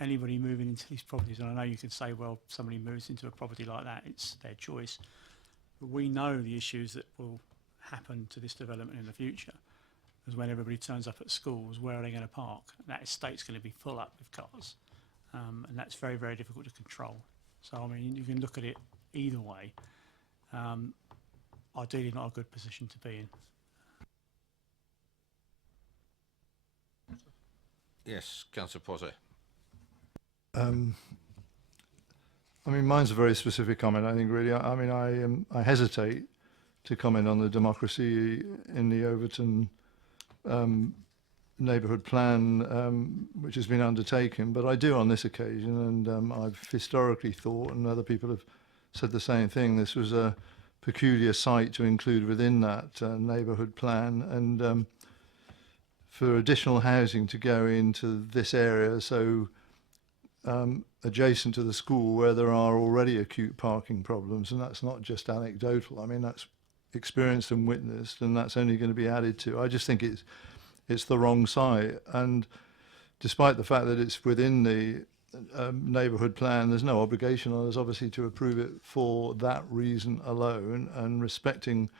anybody moving into these properties, and I know you could say, well, somebody moves into a property like that, it's their choice, but we know the issues that will happen to this development in the future. Because when everybody turns up at schools, where are they going to park? That estate's going to be full up with cars, and that's very, very difficult to control. So, I mean, you can look at it either way. Ideally, not a good position to be in. Yes, Councillor Potter. I mean, mine's a very specific comment, I think, really. I mean, I hesitate to comment on the democracy in the Overton neighbourhood plan, which has been undertaken, but I do on this occasion, and I've historically thought, and other people have said the same thing, this was a peculiar site to include within that neighbourhood plan, and for additional housing to go into this area, so adjacent to the school where there are already acute parking problems, and that's not just anecdotal. I mean, that's experienced and witnessed, and that's only going to be added to. I just think it's the wrong site, and despite the fact that it's within the neighbourhood plan, there's no obligation on us obviously to approve it for that reason alone, and respecting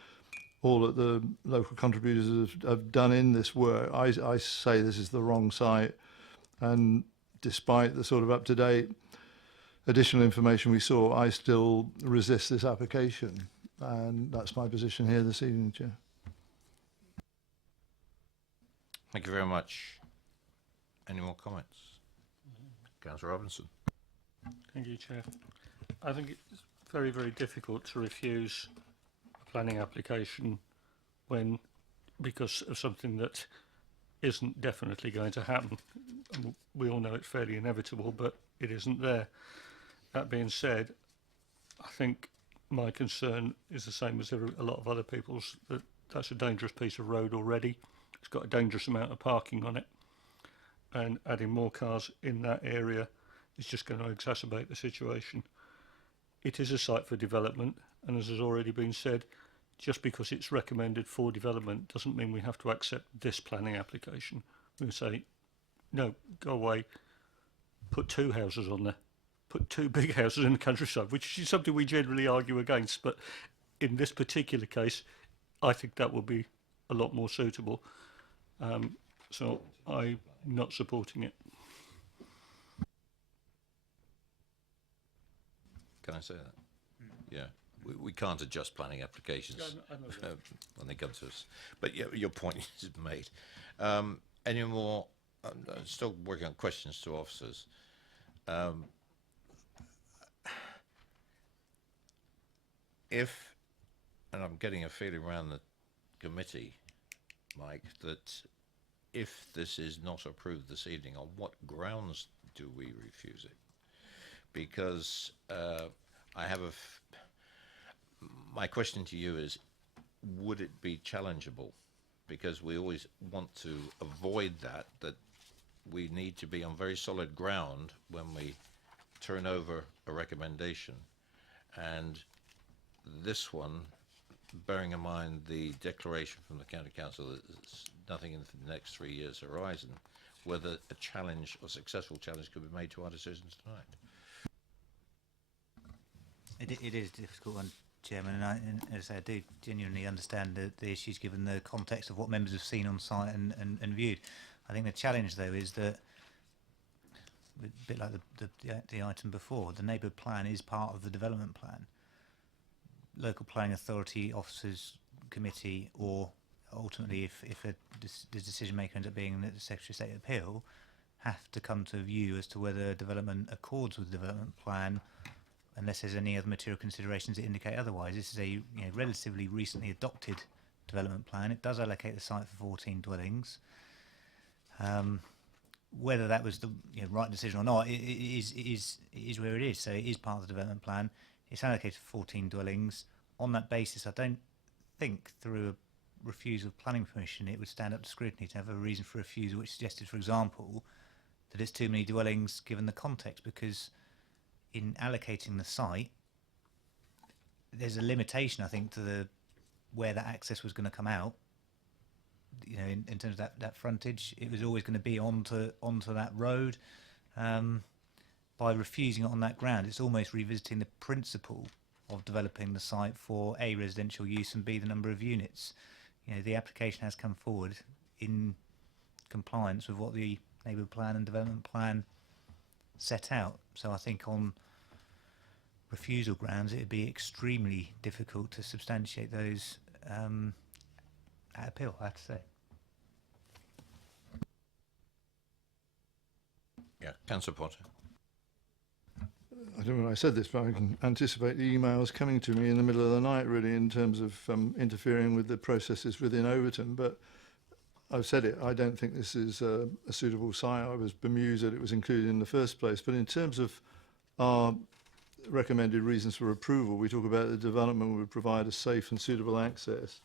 all that the local contributors have done in this work, I say this is the wrong site, and despite the sort of up-to-date additional information we saw, I still resist this application. And that's my position here this evening, Chair. Thank you very much. Any more comments? Councillor Robinson. Thank you, Chair. I think it's very, very difficult to refuse a planning application when, because of something that isn't definitely going to happen. And we all know it's fairly inevitable, but it isn't there. That being said, I think my concern is the same as a lot of other people's, that that's a dangerous piece of road already. It's got a dangerous amount of parking on it, and adding more cars in that area is just going to exacerbate the situation. It is a site for development, and as has already been said, just because it's recommended for development doesn't mean we have to accept this planning application. We say, no, go away, put 2 houses on there, put 2 big houses in the countryside, which is something we generally argue against, but in this particular case, I think that will be a lot more suitable. So I'm not supporting it. Can I say that? Yeah, we can't adjust planning applications I know when they come to us. But yeah, your point is made. Any more? I'm still working on questions to officers. If, and I'm getting a feeling around the committee, Mike, that if this is not approved this evening, on what grounds do we refuse it? Because I have my question to you is, would it be challengeable? Because we always want to avoid that we need to be on very solid ground when we turn over a recommendation. And this one, bearing in mind the declaration from the County Council that there's nothing in the next 3 years horizon, whether a challenge or successful challenge could be made to our decisions tonight. It is a difficult one, Chairman, and as I say, I do genuinely understand the issues given the context of what members have seen on site and viewed. I think the challenge, though, is that, a bit like the item before, the neighbourhood plan is part of the development plan. Local planning authority, officers, committee, or ultimately, if the decision maker ends up being the Secretary of State Appeal, have to come to a view as to whether development accords with the development plan, unless there's any other material considerations that indicate otherwise. This is a relatively recently adopted development plan. It does allocate the site for 14 dwellings. Whether that was the right decision or not, it is where it is. So it is part of the development plan. It's allocated 14 dwellings. On that basis, I don't think through a refusal of planning permission it would stand up to scrutiny to have a reason for refusal which suggested, for example, that it's too many dwellings given the context, because in allocating the site, there's a limitation, I think, to where that access was going to come out. In terms of that frontage, it was always going to be onto that road. By refusing it on that ground, it's almost revisiting the principle of developing the site for A, residential use, and B, the number of units. The application has come forward in compliance with what the neighbourhood plan and development plan set out. So I think on refusal grounds, it would be extremely difficult to substantiate those at appeal, I have to say. Yeah, Councillor Potter. I don't know when I said this, but I can anticipate the emails coming to me in the middle of the night, really, in terms of interfering with the processes within Overton. But I've said it, I don't think this is a suitable site. I was bemused that it was included in the first place. But in terms of our recommended reasons for approval, we talk about the development would provide a safe and suitable access,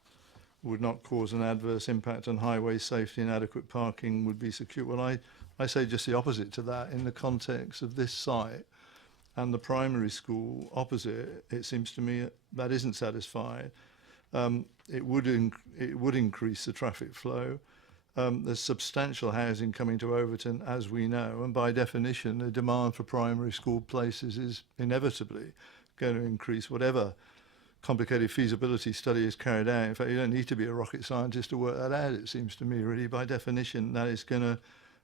would not cause an adverse impact on highway safety, and adequate parking would be secure. Well, I say just the opposite to that. In the context of this site and the primary school opposite, it seems to me that isn't satisfied. It would increase the traffic flow. There's substantial housing coming to Overton, as we know, and by definition, the demand for primary school places is inevitably going to increase, whatever complicated feasibility study is carried out. In fact, you don't need to be a rocket scientist to work that out, it seems to me, really. By definition, that is going to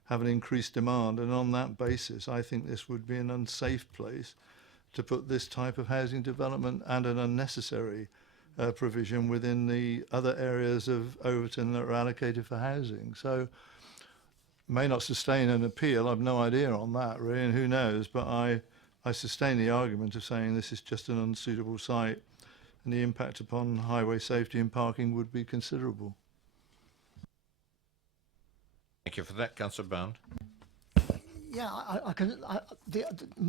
have an increased demand, and on that basis, I think this would be an unsafe place to put this type of housing development and an unnecessary provision within the other areas of Overton that are allocated for housing. So may not sustain an appeal, I've no idea on that really, and who knows, but I sustain the argument of saying this is just an unsuitable site and the impact upon highway safety and parking would be considerable. Thank you for that, Councillor Bound. Yeah,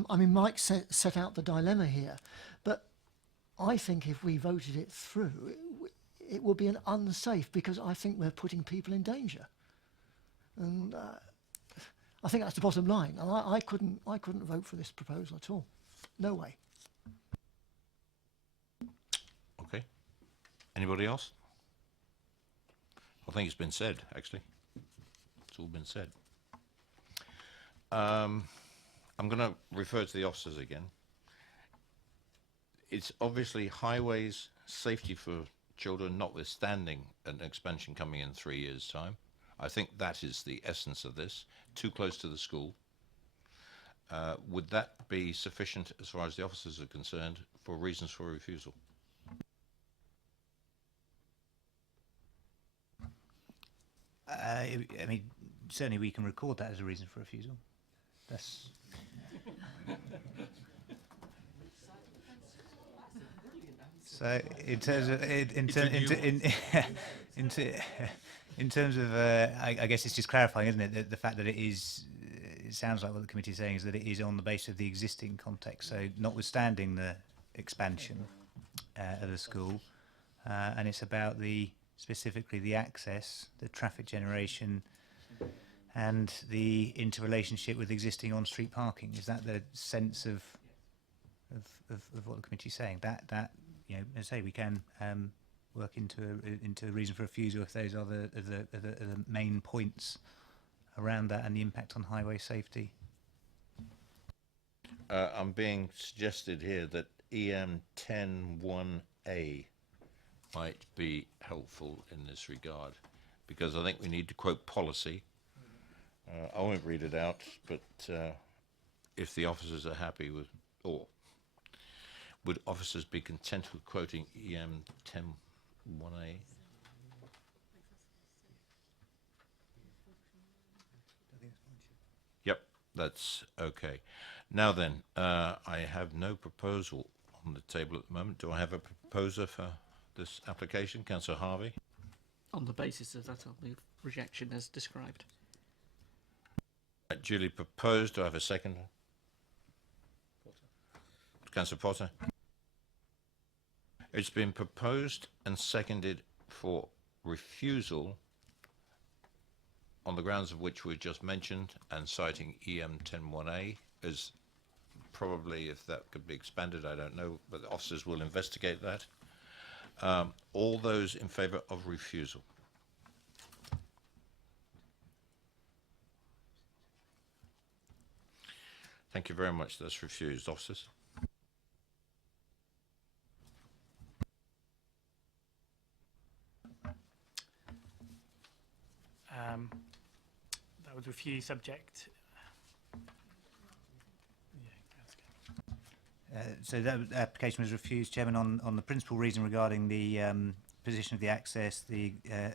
I mean, Mike set out the dilemma here, but I think if we voted it through, it would be an unsafe, because I think we're putting people in danger, and I think that's the bottom line. And I couldn't vote for this proposal at all. No way. Okay. Anybody else? I think it's been said, actually. It's all been said. I'm going to refer to the officers again. It's obviously highways, safety for children, notwithstanding an expansion coming in 3 years' time. I think that is the essence of this. Too close to the school. Would that be sufficient as far as the officers are concerned for reasons for refusal? I mean, certainly we can record that as a reason for refusal. That's... So in terms of in terms of I guess it's just clarifying, isn't it, the fact that it is, it sounds like what the committee is saying is that it is on the basis of the existing context, so notwithstanding the expansion of the school, and it's about the specifically the access, the traffic generation, and the interrelationship with existing on-street parking. Is that the sense of what the committee is saying? That you know, as I say, we can work into a reason for refusal if those are the main points around that and the impact on highway safety. I'm being suggested here that EM 10(1)A might be helpful in this regard, because I think we need to quote policy. I won't read it out, but if the officers are happy with, or would officers be content with quoting EM 10(1)A? Yep, that's okay. Now then, I have no proposal on the table at the moment. Do I have a proposer for this application? Councillor Harvey? On the basis of that, I'll move rejection as described. Duly proposed. Do I have a second? Councillor Potter? It's been proposed and seconded for refusal on the grounds of which we've just mentioned, and citing EM 10(1)A as probably, if that could be expanded, I don't know, but the officers will investigate that. All those in favour of refusal? Thank you very much. That's refused. Officers? That was refused subject. So that application was refused, Chairman, on the principal reason regarding the position of the access, the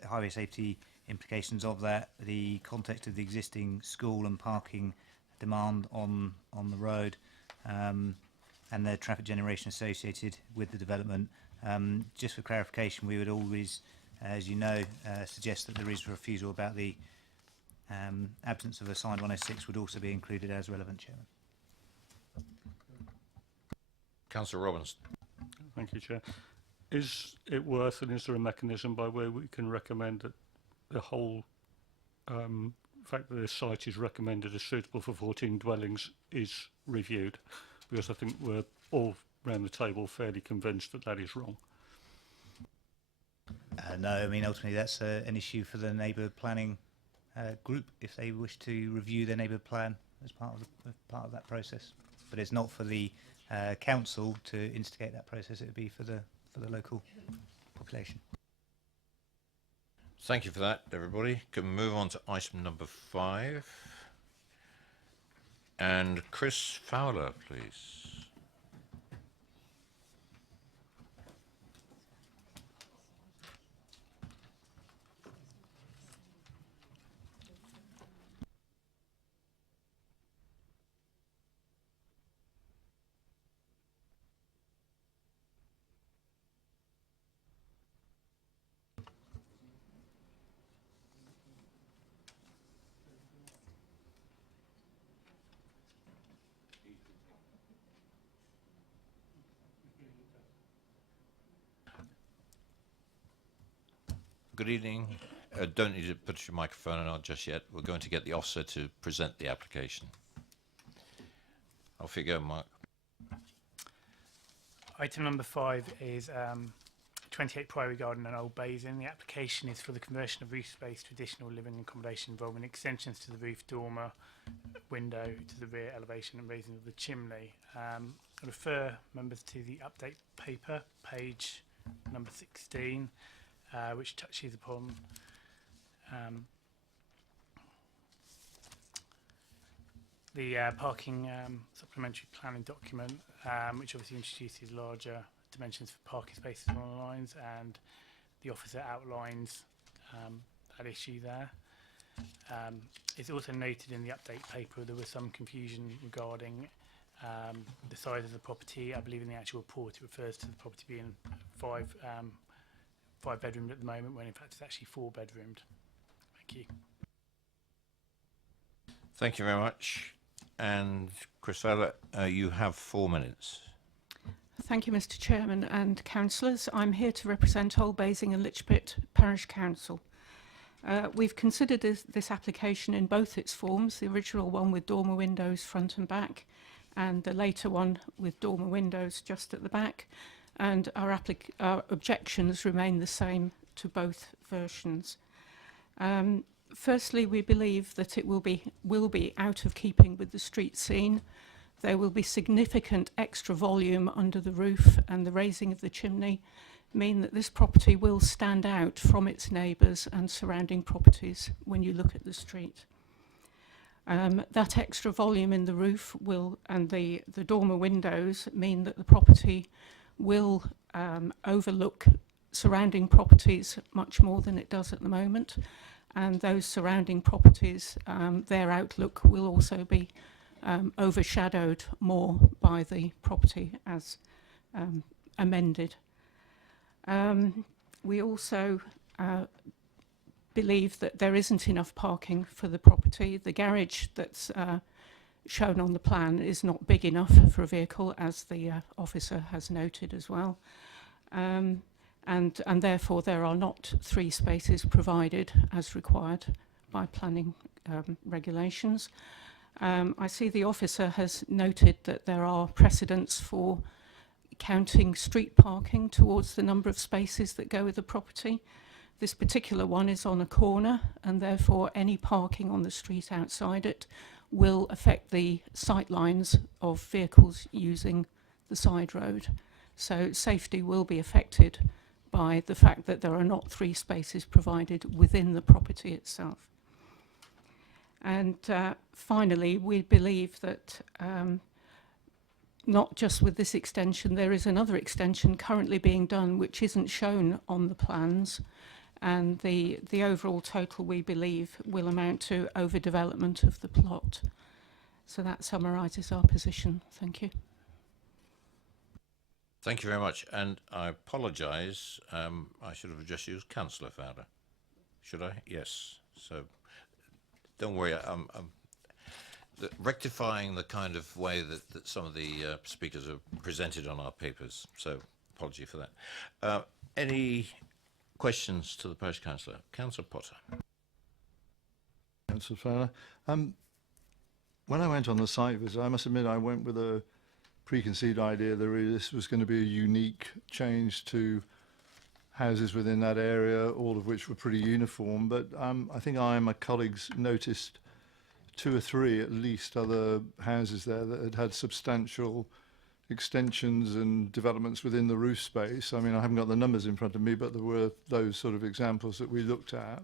highway safety implications of that, the context of the existing school and parking demand on the road, and the traffic generation associated with the development. Just for clarification, we would always, as you know, suggest that the reason for refusal about the absence of a signed 106 would also be included as relevant, Chairman. Councillor Robbins. Thank you, Chair. Is it worth, and is there a mechanism by where we can recommend that the whole fact that this site is recommended as suitable for 14 dwellings is reviewed? Because I think we're all around the table fairly convinced that that is wrong. No, I mean, ultimately that's an issue for the neighbourhood planning group if they wish to review their neighbourhood plan as part of that process. But it's not for the council to instigate that process. It would be for the local population. Thank you for that, everybody. Can we move on to item number 5? And Chris Fowler, please. Good evening. Don't need to put your microphone on just yet. We're going to get the officer to present the application. Off you go, Mark. Item number 5 is 28 Priory Garden and Old Basin. The application is for the conversion of roof space to additional living accommodation involving extensions to the roof dormer, window to the rear elevation and raising of the chimney. I refer members to the update paper, page number 16, which touches upon the parking supplementary planning document, which obviously introduces larger dimensions for parking spaces on the lines, and the officer outlines that issue there. It's also noted in the update paper there was some confusion regarding the size of the property. I believe in the actual report it refers to the property being five bedroomed at the moment, when in fact it's actually 4 bedroomed. Thank you. Thank you very much. And Chris Fowler, you have 4 minutes. Thank you, Mr. Chairman and councillors. I'm here to represent Old Basing and Lichpit Parish Council. We've considered this application in both its forms, the original one with dormer windows front and back, and the later one with dormer windows just at the back. And our objections remain the same to both versions. Firstly, we believe that it will be out of keeping with the street scene. There will be significant extra volume under the roof, and the raising of the chimney mean that this property will stand out from its neighbours and surrounding properties when you look at the street. That extra volume in the roof and the dormer windows mean that the property will overlook surrounding properties much more than it does at the moment, and those surrounding properties, their outlook will also be overshadowed more by the property as amended. We also believe that there isn't enough parking for the property. The garage that's shown on the plan is not big enough for a vehicle, as the officer has noted as well. And therefore there are not 3 spaces provided as required by planning regulations. I see the officer has noted that there are precedents for counting street parking towards the number of spaces that go with the property. This particular one is on a corner, and therefore any parking on the street outside it will affect the sight lines of vehicles using the side road. So safety will be affected by the fact that there are not 3 spaces provided within the property itself. And finally, we believe that not just with this extension, there is another extension currently being done which isn't shown on the plans, and the overall total, we believe, will amount to overdevelopment of the plot. So that summarises our position. Thank you. Thank you very much. And I apologise, I should have addressed you as Councillor Fowler. Should I? Yes. So don't worry, I'm rectifying the kind of way that some of the speakers are presented on our papers. So apology for that. Any questions to the Parish Councillor? Councillor Potter. Councillor Fowler. When I went on the site visit, I must admit I went with a preconceived idea that this was going to be a unique change to houses within that area, all of which were pretty uniform. But I think I and my colleagues noticed 2 or 3 at least other houses there that had substantial extensions and developments within the roof space. I mean, I haven't got the numbers in front of me, but there were those sort of examples that we looked at.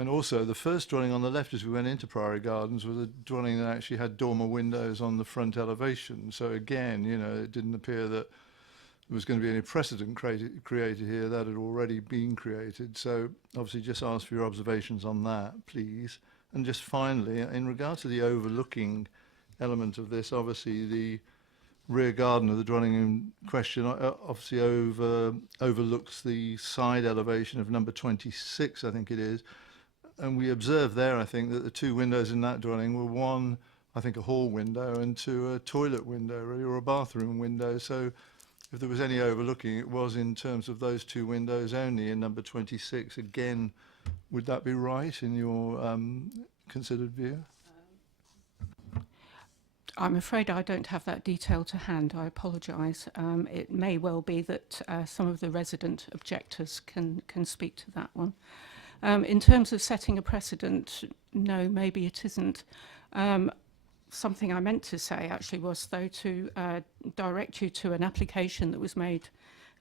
And also, the first dwelling on the left as we went into Priory Gardens was a dwelling that actually had dormer windows on the front elevation. So again, you know, it didn't appear that there was going to be any precedent created here. That had already been created. So obviously just ask for your observations on that, please. And just finally, in regard to the overlooking element of this, obviously the rear garden of the dwelling in question obviously overlooks the side elevation of number 26, I think it is. And we observed there, I think, that the two windows in that dwelling were one, I think, a hall window, and two, a toilet window, really, or a bathroom window. So if there was any overlooking, it was in terms of those two windows only in number 26. Again, would that be right in your considered view? I'm afraid I don't have that detail to hand. I apologise. It may well be that some of the resident objectors can speak to that one. In terms of setting a precedent, no, maybe it isn't. Something I meant to say actually was, though, to direct you to an application that was made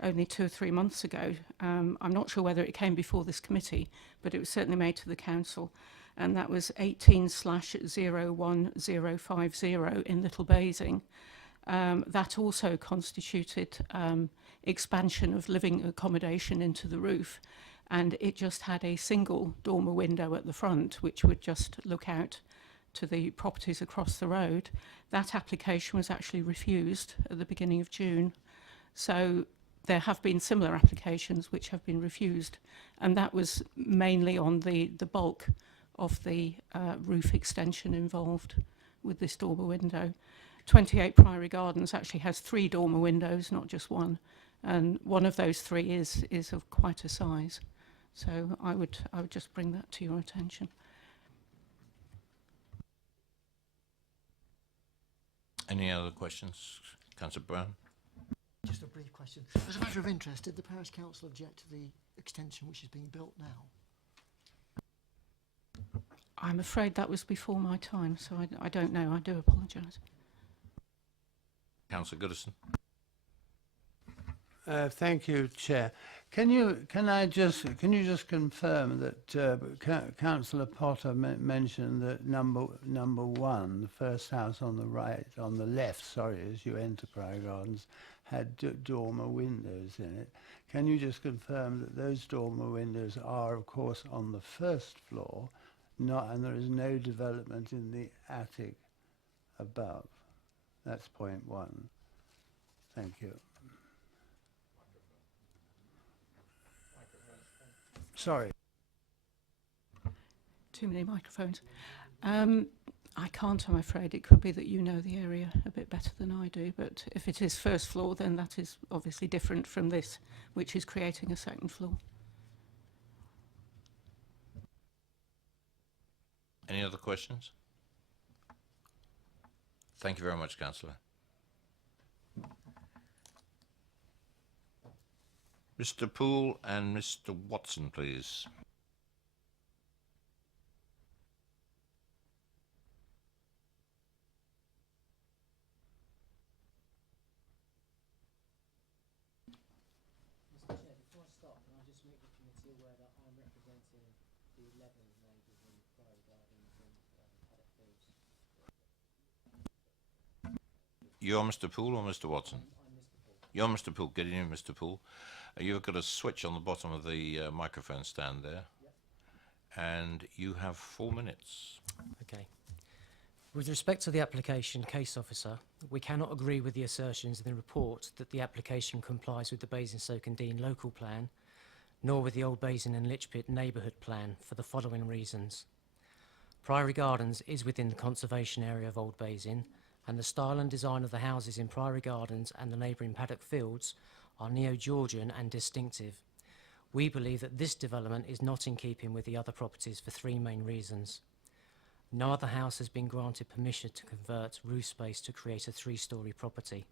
only 2 or 3 months ago. I'm not sure whether it came before this committee, but it was certainly made to the council, and that was 18/01050 in Little Basing. That also constituted expansion of living accommodation into the roof, and it just had a single dormer window at the front, which would just look out to the properties across the road. That application was actually refused at the beginning of June. So there have been similar applications which have been refused, and that was mainly on the bulk of the roof extension involved with this dormer window. 28 Priory Gardens actually has 3 dormer windows, not just one, and one of those 3 is of quite a size. So I would just bring that to your attention. Any other questions? Councillor Brown? Just a brief question. As a matter of interest, did the Parish Council object to the extension which is being built now? I'm afraid that was before my time, so I don't know. I do apologise. Councillor Goodison? Thank you, Chair. Can you just confirm that Councillor Potter mentioned that number 1, the first house on the right, on the left, sorry, as you enter Priory Gardens, had dormer windows in it. Can you just confirm that those dormer windows are, of course, on the first floor, and there is no development in the attic above? That's point 1. Thank you. Sorry. Too many microphones. I can't, I'm afraid. It could be that you know the area a bit better than I do, but if it is first floor, then that is obviously different from this, which is creating a second floor. Any other questions? Thank you very much, Councillor. Mr. Poole and Mr. Watson, please. Mr. Chair, before I start, can I just make the committee aware that I'm representing the 11 neighbours in Priory Gardens and Paddock Fields. You're Mr. Poole or Mr. Watson? I'm Mr. Poole. You're Mr. Poole. Get in, Mr. Poole. You've got a switch on the bottom of the microphone stand there. Yep. And you have 4 minutes. Okay. With respect to the application, case officer, we cannot agree with the assertions in the report that the application complies with the Basingstoke and Dean local plan, nor with the Old Basin and Litchpit neighbourhood plan for the following reasons. Priory Gardens is within the conservation area of Old Basin, and the style and design of the houses in Priory Gardens and the neighbouring Paddock Fields are neo-Georgian and distinctive. We believe that this development is not in keeping with the other properties for 3 main reasons. No other house has been granted permission to convert roof space to create a 3-storey property.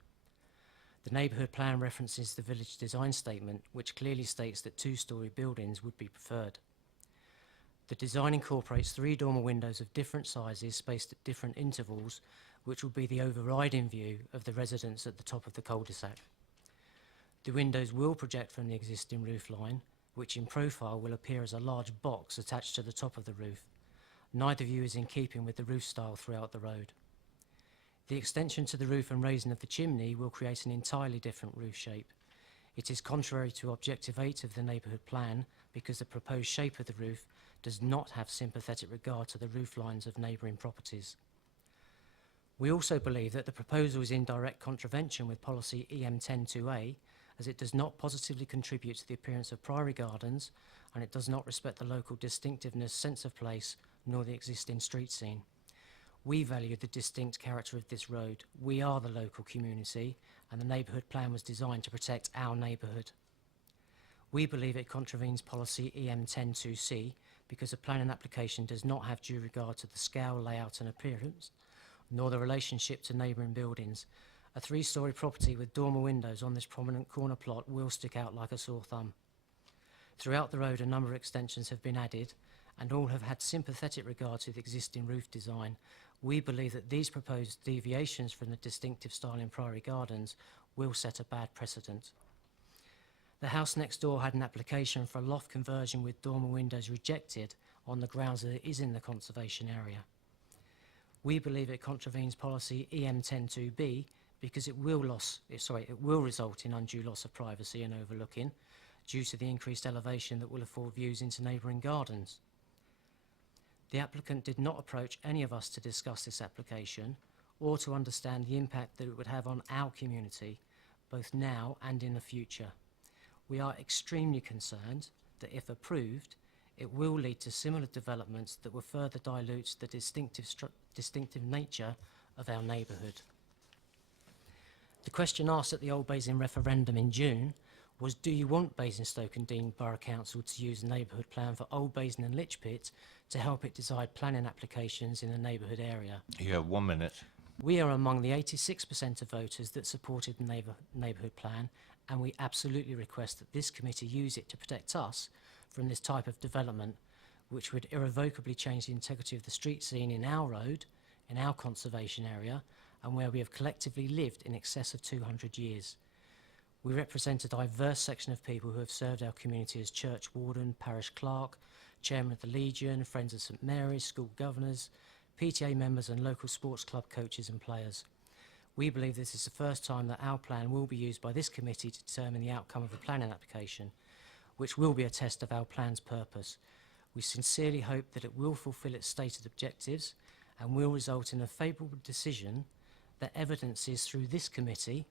The neighbourhood plan references the village design statement, which clearly states that 2-storey buildings would be preferred. The design incorporates 3 dormer windows of different sizes spaced at different intervals, which will be the overriding view of the residents at the top of the cul-de-sac. The windows will project from the existing roof line, which in profile will appear as a large box attached to the top of the roof. Neither view is in keeping with the roof style throughout the road. The extension to the roof and raising of the chimney will create an entirely different roof shape. It is contrary to Objective 8 of the neighbourhood plan because the proposed shape of the roof does not have sympathetic regard to the roof lines of neighbouring properties. We also believe that the proposal is in direct contravention with policy EM102A, as it does not positively contribute to the appearance of Priory Gardens and it does not respect the local distinctiveness, sense of place, nor the existing street scene. We value the distinct character of this road. We are the local community and the neighbourhood plan was designed to protect our neighbourhood. We believe it contravenes policy EM102C because the planning application does not have due regard to the scale, layout and appearance, nor the relationship to neighbouring buildings. A 3-storey property with dormer windows on this prominent corner plot will stick out like a sore thumb. Throughout the road, a number of extensions have been added, and all have had sympathetic regard to the existing roof design. We believe that these proposed deviations from the distinctive style in Priory Gardens will set a bad precedent. The house next door had an application for a loft conversion with dormer windows rejected on the grounds that it is in the conservation area. We believe it contravenes policy EM102B because it will result in undue loss of privacy and overlooking due to the increased elevation that will afford views into neighbouring gardens. The applicant did not approach any of us to discuss this application or to understand the impact that it would have on our community, both now and in the future. We are extremely concerned that if approved, it will lead to similar developments that will further dilute the distinctive nature of our neighbourhood. The question asked at the Old Basing referendum in June was, do you want Basingstoke and Dean Borough Council to use the neighbourhood plan for Old Basing and Lichpit to help it decide planning applications in the neighbourhood area? You have 1 minute. We are among the 86% of voters that supported the neighbourhood plan, and we absolutely request that this committee use it to protect us from this type of development, which would irrevocably change the integrity of the street scene in our road, in our conservation area, and where we have collectively lived in excess of 200 years. We represent a diverse section of people who have served our community as church warden, parish clerk, chairman of the Legion, Friends of St Mary's, school governors, PTA members and local sports club coaches and players. We believe this is the first time that our plan will be used by this committee to determine the outcome of a planning application, which will be a test of our plan's purpose. We sincerely hope that it will fulfil its stated objectives and will result in a favourable decision that evidences through this committee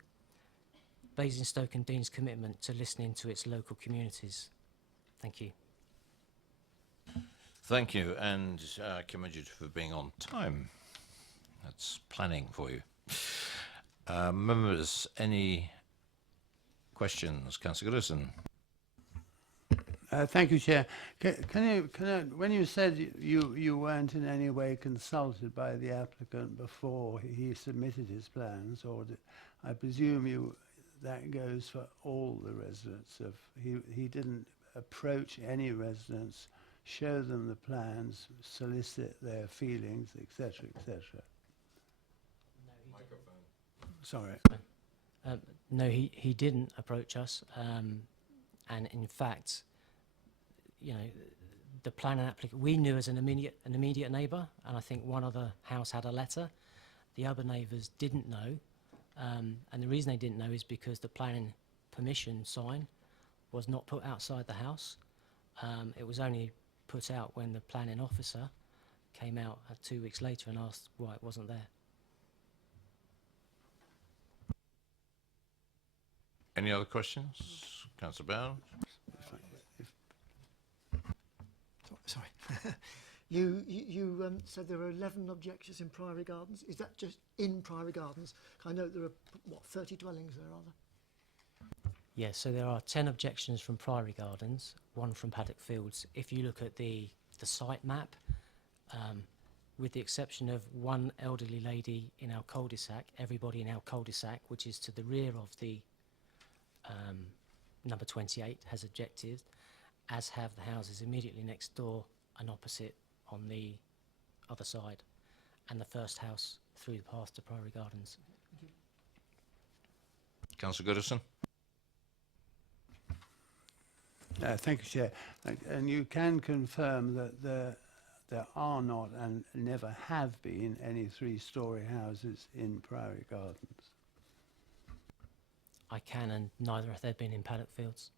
Basingstoke and Dean's commitment to listening to its local communities. Thank you. Thank you, and I commend you for being on time. That's planning for you. Members, any questions? Councillor Goodison. Thank you, Chair. When you said you weren't in any way consulted by the applicant before he submitted his plans, I presume that goes for all the residents of. He didn't approach any residents, show them the plans, solicit their feelings, etc., etc. Sorry. No, he didn't approach us, and in fact, you know, the planning applicant we knew as an immediate neighbour, and I think one other house had a letter. The other neighbours didn't know, and the reason they didn't know is because the planning permission sign was not put outside the house. It was only put out when the planning officer came out 2 weeks later and asked why it wasn't there. Any other questions? Councillor Brown? Sorry. You said there are 11 objections in Priory Gardens. Is that just in Priory Gardens? I know there are, 30 dwellings there, are there? Yes, so there are 10 objections from Priory Gardens, 1 from Paddock Fields. If you look at the site map, with the exception of one elderly lady in our cul-de-sac, everybody in our cul-de-sac, which is to the rear of the number 28, has objected, as have the houses immediately next door and opposite on the other side, and the first house through the path to Priory Gardens. Councillor Goodison? Thank you, Chair. And you can confirm that there are not and never have been any three-storey houses in Priory Gardens. I can, and neither have there been in paddock fields.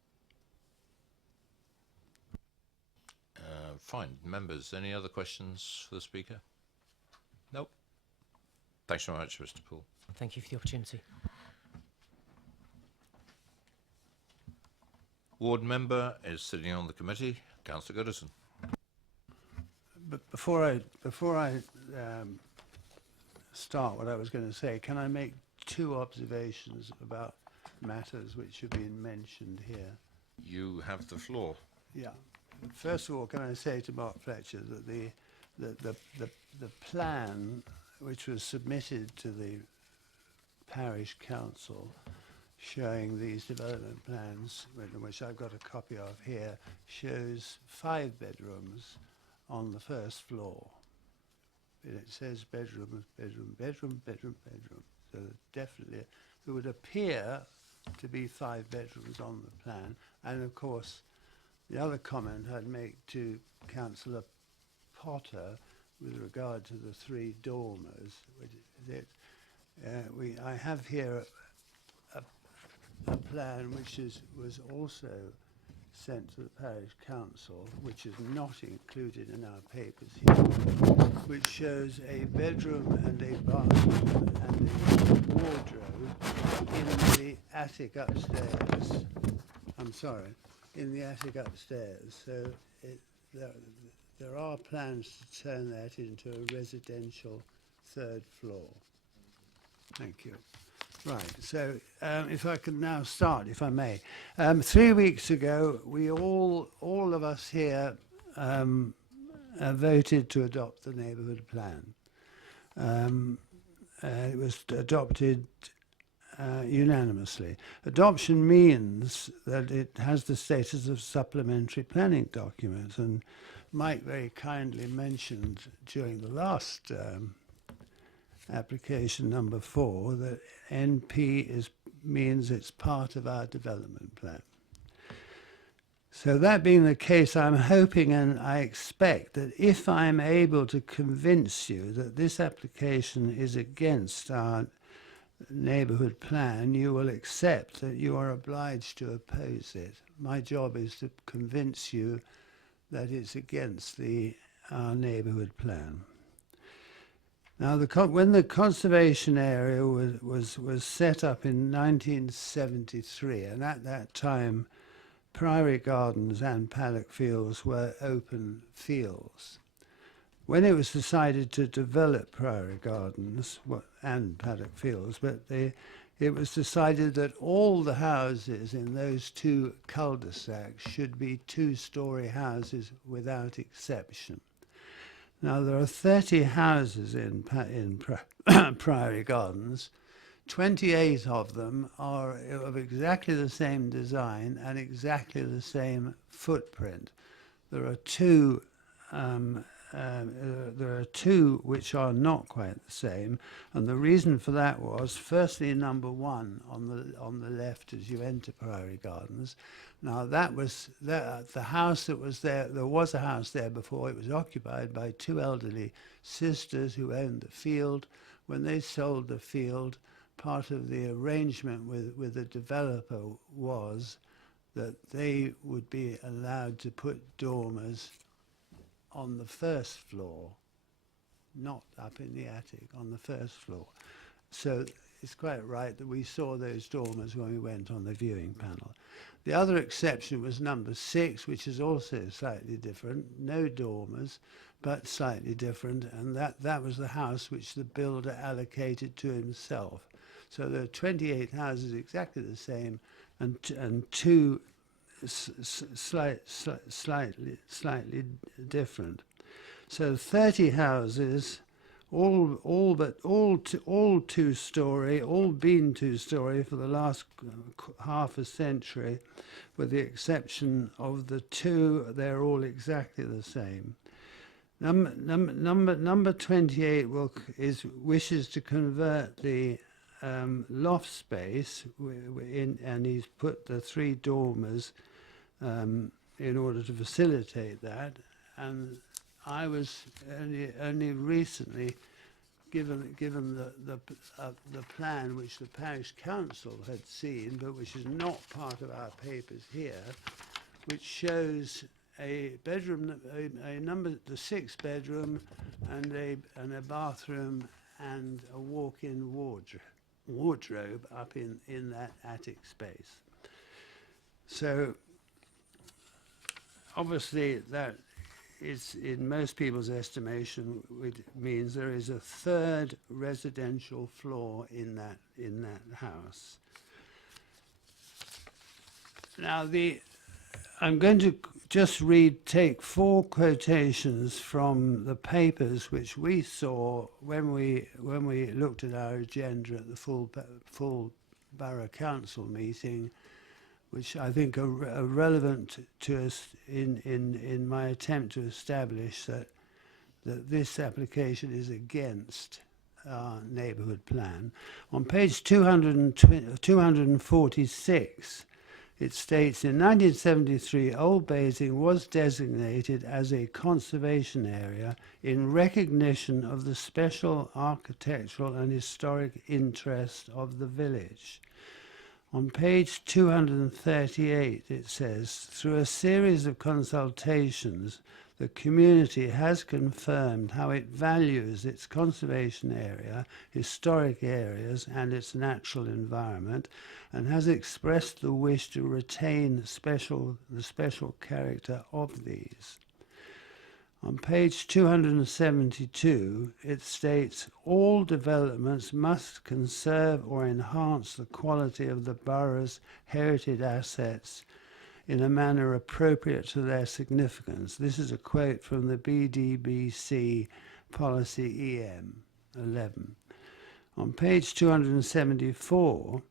Fine. Members, any other questions for the Speaker? Nope. Thanks very much, Mr. Poole. Thank you for the opportunity. Ward member is sitting on the committee, Councillor Goodison. But before I start what I was going to say, can I make two observations about matters which have been mentioned here? You have the floor. Yeah. First of all, can I say to Mark Fletcher that the plan which was submitted to the parish council showing these development plans, which I've got a copy of here, shows 5 bedrooms on the first floor. And it says bedroom, bedroom, bedroom, bedroom, bedroom. So definitely there would appear to be 5 bedrooms on the plan. And of course, the other comment I'd make to Councillor Potter with regard to the 3 dormers, which is it, I have here a plan which was also sent to the parish council, which is not included in our papers here, which shows a bedroom and a bathroom and a wardrobe in the attic upstairs. I'm sorry, in the attic upstairs. So there are plans to turn that into a residential 3rd floor. Thank you. Right, so if I could now start, if I may. 3 weeks ago, we all of us here voted to adopt the neighbourhood plan. It was adopted unanimously. Adoption means that it has the status of supplementary planning document, and Mike very kindly mentioned during the last application number 4 that NP means it's part of our development plan. So that being the case, I'm hoping and I expect that if I'm able to convince you that this application is against our neighbourhood plan, you will accept that you are obliged to oppose it. My job is to convince you that it's against our neighbourhood plan. Now, when the conservation area was set up in 1973, and at that time, Priory Gardens and Paddock Fields were open fields. When it was decided to develop Priory Gardens and Paddock Fields, but it was decided that all the houses in those 2 cul-de-sacs should be 2-storey houses without exception. Now, there are 30 houses in Priory Gardens. 28 of them are of exactly the same design and exactly the same footprint. There are two which are not quite the same, and the reason for that was, firstly, number 1 on the left as you enter Priory Gardens. Now, that was the house that was there. There was a house there before. It was occupied by 2 elderly sisters who owned the field. When they sold the field, part of the arrangement with the developer was that they would be allowed to put dormers on the 1st floor, not up in the attic, on the 1st floor. So it's quite right that we saw those dormers when we went on the viewing panel. The other exception was number 6, which is also slightly different, no dormers, but slightly different, and that was the house which the builder allocated to himself. So there are 28 houses exactly the same, and 2 slightly different. So 30 houses, all 2-storey, all been 2-storey for the last half a century, with the exception of the 2. They're all exactly the same. Number 28 wishes to convert the loft space and he's put the 3 dormers in order to facilitate that. And I was only recently given the plan which the parish council had seen, but which is not part of our papers here, which shows a bedroom, the 6th bedroom, and a bathroom and a walk-in wardrobe up in that attic space. So obviously that is, in most people's estimation, it means there is a 3rd residential floor in that house. Now I'm going to just take 4 quotations from the papers which we saw when we looked at our agenda at the full Borough Council meeting, which I think are relevant to us in my attempt to establish that this application is against our neighbourhood plan. On page 246, it states, in 1973, Old Basing was designated as a conservation area in recognition of the special architectural and historic interest of the village. On page 238, it says, through a series of consultations, the community has confirmed how it values its conservation area, historic areas, and its natural environment, and has expressed the wish to retain the special character of these. On page 272, it states, all developments must conserve or enhance the quality of the borough's heritage assets in a manner appropriate to their significance. This is a quote from the BDBC policy EM 11. On page 274,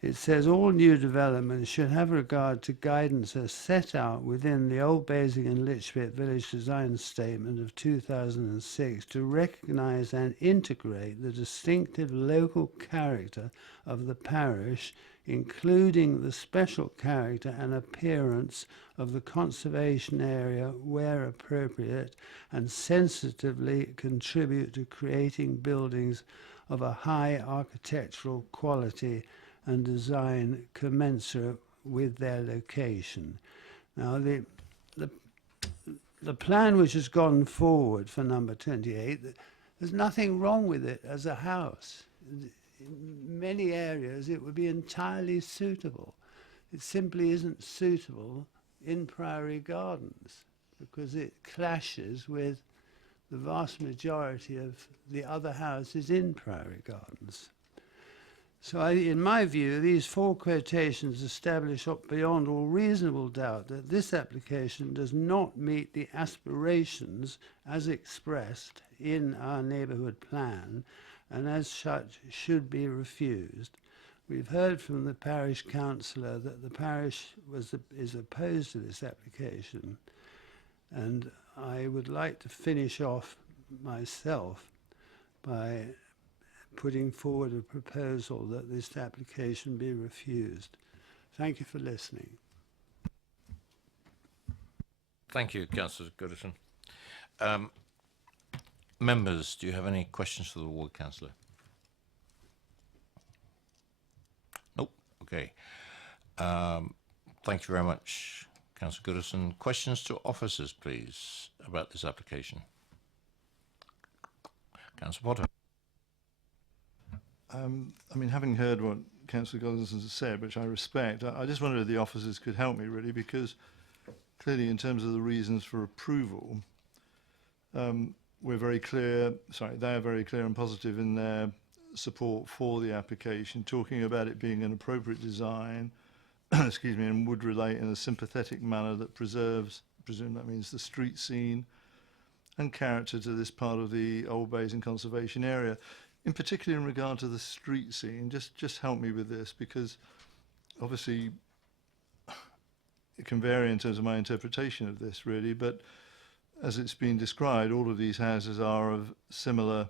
it says all new developments should have regard to guidance as set out within the Old Basing and Lichfield Village Design Statement of 2006 to recognise and integrate the distinctive local character of the parish, including the special character and appearance of the conservation area where appropriate, and sensitively contribute to creating buildings of a high architectural quality and design commensurate with their location. Now, the plan which has gone forward for number 28, there's nothing wrong with it as a house. In many areas, it would be entirely suitable. It simply isn't suitable in Priory Gardens because it clashes with the vast majority of the other houses in Priory Gardens. So in my view, these 4 quotations establish beyond all reasonable doubt that this application does not meet the aspirations as expressed in our neighbourhood plan, and as such should be refused. We've heard from the parish councillor that the parish is opposed to this application, and I would like to finish off myself by putting forward a proposal that this application be refused. Thank you for listening. Thank you, Councillor Goodison. Members, do you have any questions for the ward councillor? Nope. Okay. Thank you very much, Councillor Goodison. Questions to officers, please, about this application. Councillor Potter. I mean, having heard what Councillor Goddison has said, which I respect, I just wondered if the officers could help me, really, because clearly in terms of the reasons for approval, we're very clear, they are very clear and positive in their support for the application, talking about it being an appropriate design, excuse me, and would relate in a sympathetic manner that preserves, I presume that means the street scene and character to this part of the Old Basing Conservation Area. In particular, in regard to the street scene, just help me with this, because obviously it can vary in terms of my interpretation of this, really, but as it's been described, all of these houses are of similar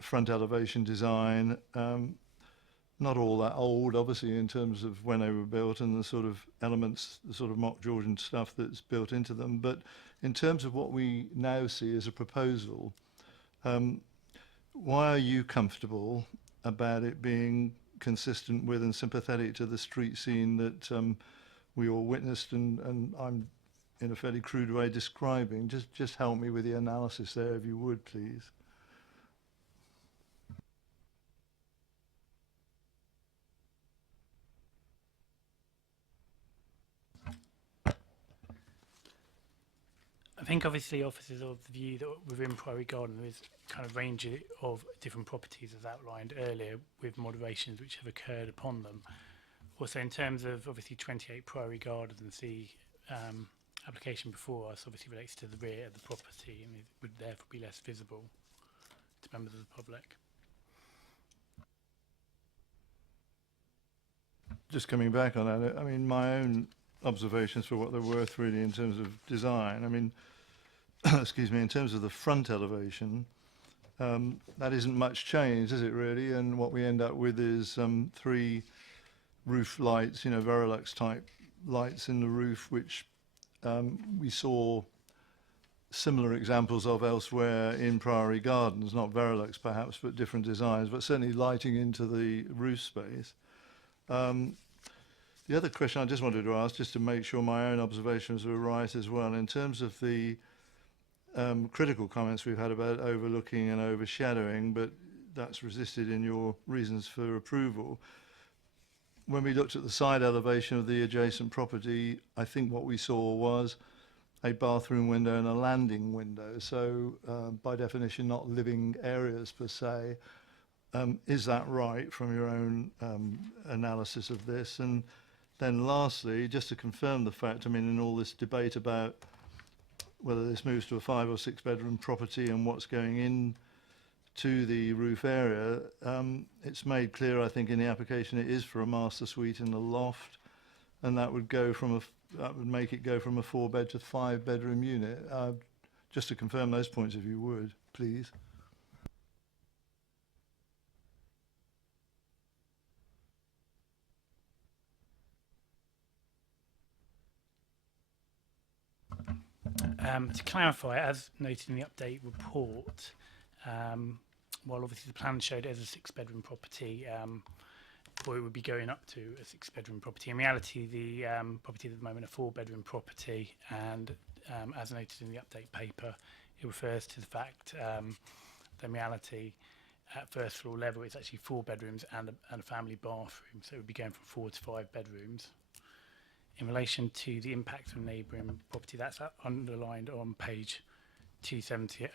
front elevation design, not all that old, obviously, in terms of when they were built and the sort of elements, the sort of mock Georgian stuff that's built into them. But in terms of what we now see as a proposal, why are you comfortable about it being consistent with and sympathetic to the street scene that we all witnessed and I'm in a fairly crude way describing? Just help me with the analysis there, if you would, please. I think obviously officers of the view that within Priory Garden there is kind of range of different properties as outlined earlier with moderations which have occurred upon them. Also in terms of obviously 28 Priory Gardens, the application before us obviously relates to the rear of the property and it would therefore be less visible to members of the public. Just coming back on that, I mean, my own observations for what they're worth really in terms of design, I mean, excuse me, in terms of the front elevation, that isn't much change, is it really? And what we end up with is 3 roof lights, you know, Verilux type lights in the roof, which we saw similar examples of elsewhere in Priory Gardens, not Verilux perhaps, but different designs, but certainly lighting into the roof space. The other question I just wanted to ask, just to make sure my own observations were right as well, in terms of the critical comments we've had about overlooking and overshadowing, but that's resisted in your reasons for approval. When we looked at the side elevation of the adjacent property, I think what we saw was a bathroom window and a landing window. So by definition, not living areas per se. Is that right from your own analysis of this? And then lastly, just to confirm the fact, I mean, in all this debate about whether this moves to a 5 or 6 bedroom property and what's going in to the roof area, it's made clear, I think, in the application it is for a master suite in the loft, and that would go from that would make it go from a 4-bed to 5-bedroom unit. Just to confirm those points, if you would, please. To clarify, as noted in the update report, while obviously the plan showed it as a 6-bedroom property, or it would be going up to a 6-bedroom property. In reality, the property is at the moment a 4-bedroom property, and as noted in the update paper, it refers to the fact that in reality, at first floor level, it's actually 4 bedrooms and a family bathroom, so it would be going from 4 to 5 bedrooms. In relation to the impact on neighbouring property, that's underlined on page 270,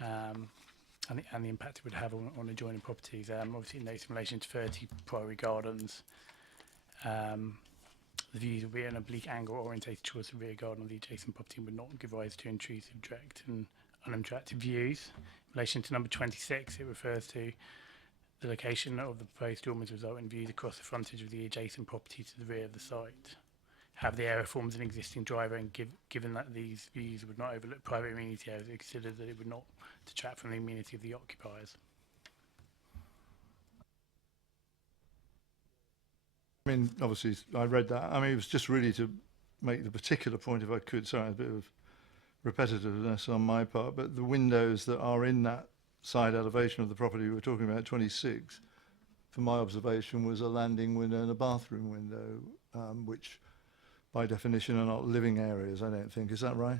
and the impact it would have on adjoining properties. Obviously, it notes in relation to 30 Priory Gardens, the views will be an oblique angle orientated towards the rear garden of the adjacent property and would not give rise to intrusive, direct and unattractive views. In relation to number 26, it refers to the location of the proposed dormers result in views across the frontage of the adjacent property to the rear of the site. However, the area forms an existing driveway, and given that these views would not overlook private amenity areas, it considered that it would not detract from the amenity of the occupiers. I mean, obviously, I read that. I mean, it was just really to make the particular point, if I could. Sorry, a bit of repetitiveness on my part, but the windows that are in that side elevation of the property we were talking about, 26, from my observation, was a landing window and a bathroom window, which by definition are not living areas, I don't think. Is that right?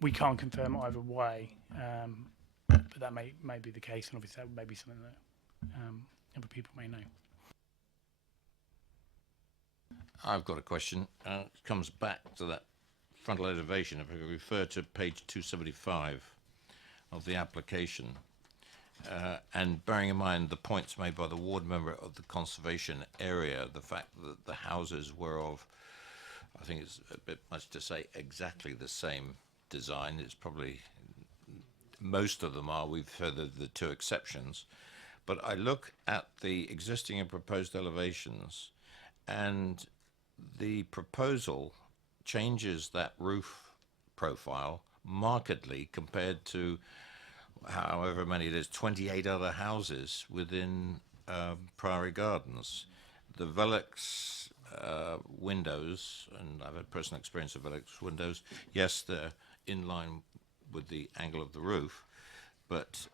We can't confirm either way, but that may be the case, and obviously that may be something that other people may know. I've got a question. It comes back to that frontal elevation. If we refer to page 275 of the application, and bearing in mind the points made by the ward member of the conservation area, the fact that the houses were of, I think it's a bit much to say, exactly the same design. It's probably, most of them are, we've heard of the 2 exceptions, but I look at the existing and proposed elevations, and the proposal changes that roof profile markedly compared to however many it is, 28 other houses within Priory Gardens. The Velux windows, and I've had personal experience of Velux windows, yes, they're in line with the angle of the roof, but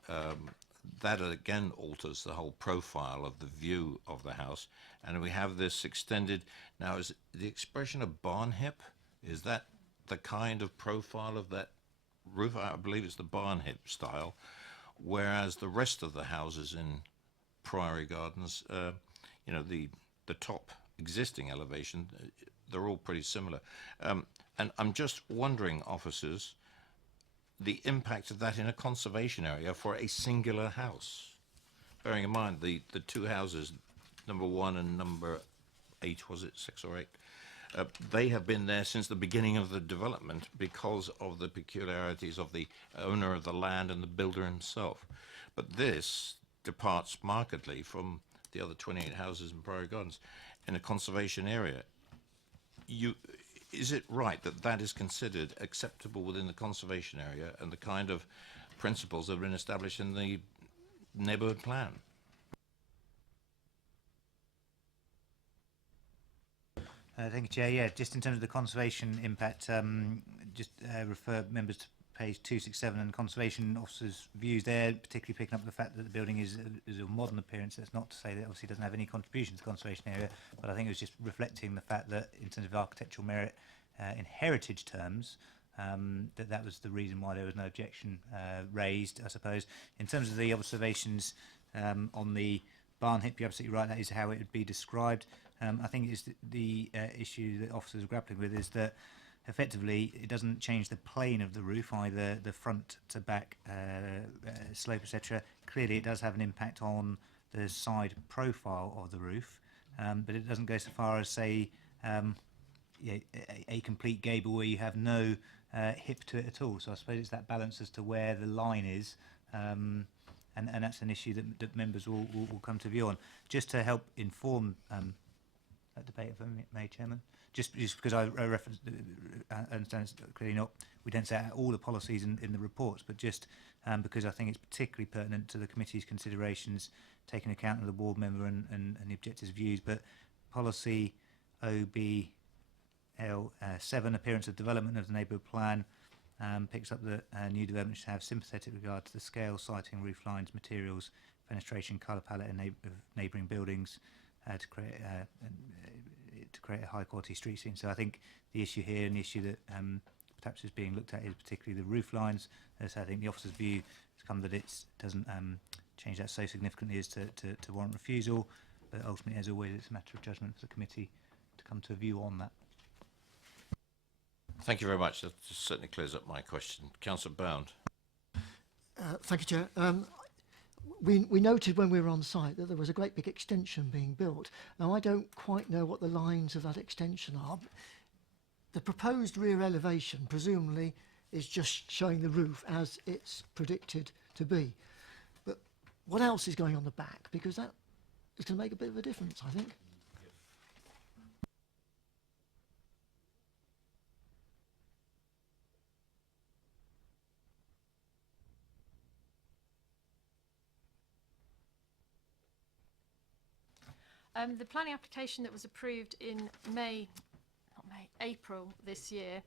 that again alters the whole profile of the view of the house. And we have this extended, now is the expression of barn hip, is that the kind of profile of that roof? I believe it's the barn hip style, whereas the rest of the houses in Priory Gardens, you know, the top existing elevation, they're all pretty similar. And I'm just wondering, officers, the impact of that in a conservation area for a singular house. Bearing in mind the two houses, number 1 and number 8, was it 6 or 8? They have been there since the beginning of the development because of the peculiarities of the owner of the land and the builder himself. But this departs markedly from the other 28 houses in Priory Gardens in a conservation area. Is it right that that is considered acceptable within the conservation area and the kind of principles that have been established in the neighbourhood plan? Thank you, Chair. Yeah, just in terms of the conservation impact, refer members to page 267 and conservation officers' views there, particularly picking up the fact that the building is of modern appearance. That's not to say that obviously it doesn't have any contribution to the conservation area, but I think it was just reflecting the fact that in terms of architectural merit, in heritage terms, that was the reason why there was no objection raised, I suppose. In terms of the observations on the barn hip, you're absolutely right, that is how it would be described. I think it's the issue that officers are grappling with is that effectively it doesn't change the plane of the roof, either the front to back slope, etc. Clearly it does have an impact on the side profile of the roof, but it doesn't go so far as, say, a complete gable where you have no hip to it at all. So I suppose it's that balance as to where the line is, and that's an issue that members will come to view on. Just to help inform that debate, if I may, Chairman, just because I referenced, I understand it's clearly not, we don't set out all the policies in the reports, but just because I think it's particularly pertinent to the committee's considerations, taking account of the board member and the objectives views. But policy OBL 7, appearance of development of the neighbourhood plan, picks up that new development should have sympathetic regard to the scale, siting, roof lines, materials, fenestration, colour palette, and neighbouring buildings to create a high quality street scene. So I think the issue here and the issue that perhaps is being looked at is particularly the roof lines. So I think the officer's view has come that it doesn't change that so significantly as to warrant refusal, but ultimately, as always, it's a matter of judgment for the committee to come to a view on that. Thank you very much. That certainly clears up my question. Councillor Bound. Thank you, Chair. We noted when we were on site that there was a great big extension being built. Now, I don't quite know what the lines of that extension are. The proposed rear elevation, presumably, is just showing the roof as it's predicted to be. But what else is going on the back? Because that is going to make a bit of a difference, I think. The planning application that was approved in April this year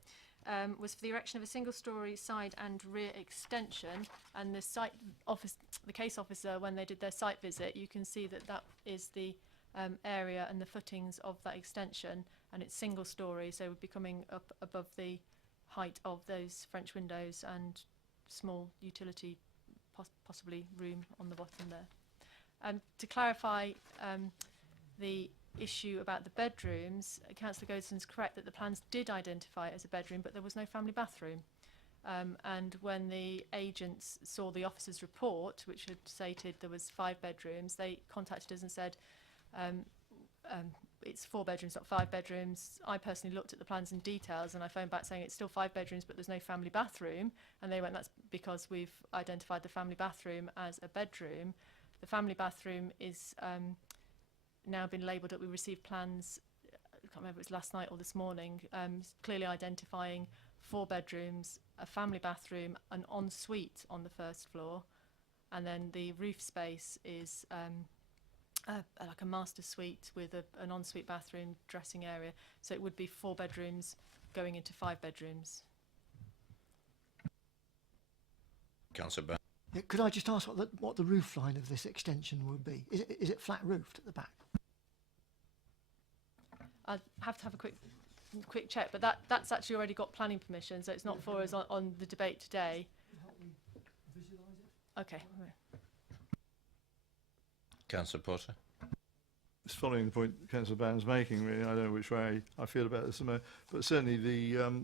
was for the erection of a single-storey side and rear extension. And the case officer, when they did their site visit, you can see that that is the area and the footings of that extension, and it's single-storey, so it would be coming up above the height of those French windows and small utility, possibly room on the bottom there. To clarify the issue about the bedrooms, Councillor Godeson's correct that the plans did identify it as a bedroom, but there was no family bathroom. And when the agents saw the officer's report, which had stated there was 5 bedrooms, they contacted us and said, it's 4 bedrooms, not 5 bedrooms. I personally looked at the plans and details, and I phoned back saying it's still 5 bedrooms, but there's no family bathroom. And they went, that's because we've identified the family bathroom as a bedroom. The family bathroom is now been labelled that we received plans, I can't remember if it was last night or this morning, clearly identifying 4 bedrooms a family bathroom, an ensuite on the first floor, and then the roof space is like a master suite with an ensuite bathroom, dressing area. So it would be 4 bedrooms going into 5 bedrooms. Councillor Byrne. Yeah, could I just ask what the roof line of this extension would be? Is it flat roofed at the back? I'd have to have a quick check, but that's actually already got planning permission, so it's not for us on the debate today. Okay. Councillor Potter. It's following the point Councillor Byrne's making, really. I don't know which way I feel about this, but certainly the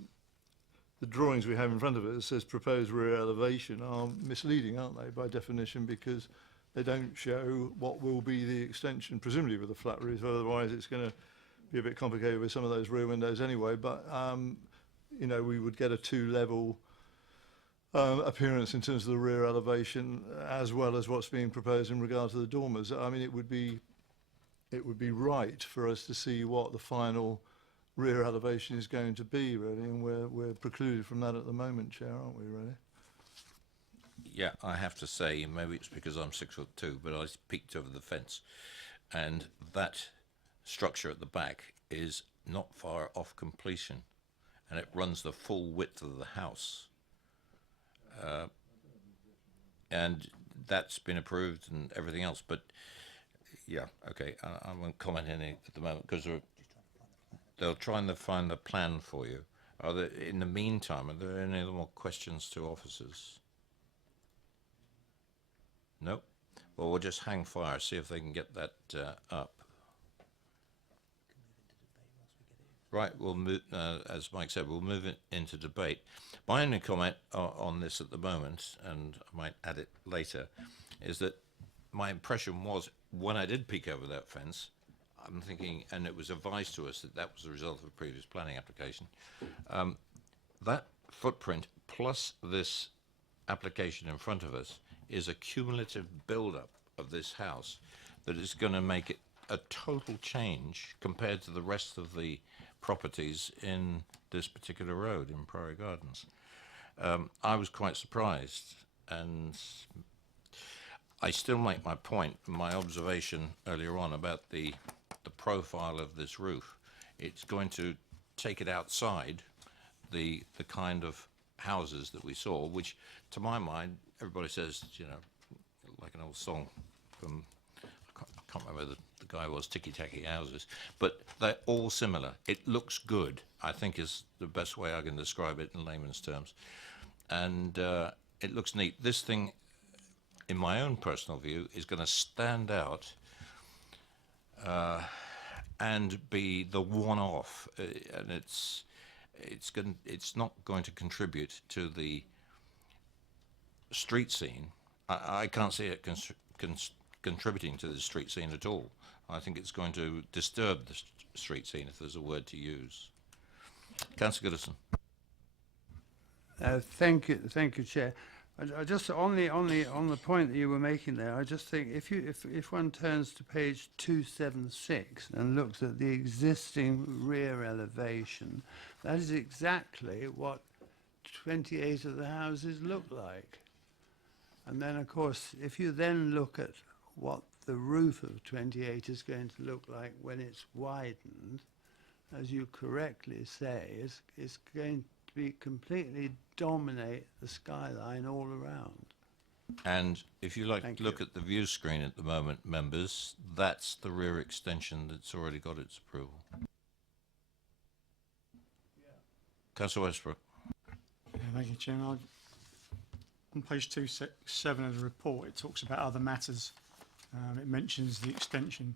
drawings we have in front of us says proposed rear elevation are misleading, aren't they, by definition, because they don't show what will be the extension, presumably with a flat roof. Otherwise, it's going to be a bit complicated with some of those rear windows anyway. But you know, we would get a 2-level appearance in terms of the rear elevation, as well as what's being proposed in regard to the dormers. I mean, it would be right for us to see what the final rear elevation is going to be, really, and we're precluded from that at the moment, Chair, aren't we, really? Yeah, I have to say, maybe it's because I'm 6'2", but I peeked over the fence, and that structure at the back is not far off completion, and it runs the full width of the house. And that's been approved and everything else, but yeah, okay, I won't comment any at the moment because they'll try and find the plan for you. Are there, in the meantime, are there any other more questions to officers? No? Well, we'll just hang fire, see if they can get that up. Right, we'll move, as Mike said, we'll move it into debate. My only comment on this at the moment, and I might add it later, is that my impression was, when I did peek over that fence, I'm thinking, and it was advised to us that that was the result of a previous planning application, that footprint plus this application in front of us is a cumulative build-up of this house that is going to make it a total change compared to the rest of the properties in this particular road in Priory Gardens. I was quite surprised, and I still make my point, my observation earlier on about the profile of this roof. It's going to take it outside the kind of houses that we saw, which, to my mind, everybody says, you know, like an old song from, I can't remember the guy was, Ticky Tacky Houses, but they're all similar. It looks good, I think, is the best way I can describe it in layman's terms. And it looks neat. This thing, in my own personal view, is going to stand out and be the one-off, and it's not going to contribute to the street scene. I can't see it contributing to the street scene at all. I think it's going to disturb the street scene, if there's a word to use. Councillor Goodison. Thank you, Chair. I just on the point that you were making there, I just think if one turns to page 276 and looks at the existing rear elevation, that is exactly what 28 of the houses look like. And then, of course, if you then look at what the roof of 28 is going to look like when it's widened, as you correctly say, it's going to be completely dominate the skyline all around. And if you like to look at the view screen at the moment, members, that's the rear extension that's already got its approval. Councillor Westbrook. Yeah, thank you, Chairman. On page 267 of the report, it talks about other matters. It mentions the extension.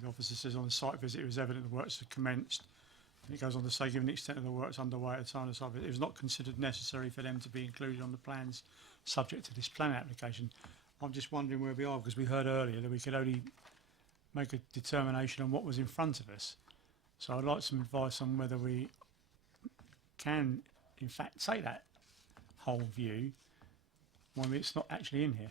The officer says on the site visit it was evident the works had commenced. And it goes on to say, given the extent of the works underway at the time of the site visit, it was not considered necessary for them to be included on the plans subject to this plan application. I'm just wondering where we are, because we heard earlier that we could only make a determination on what was in front of us. So I'd like some advice on whether we can, in fact, take that whole view when it's not actually in here.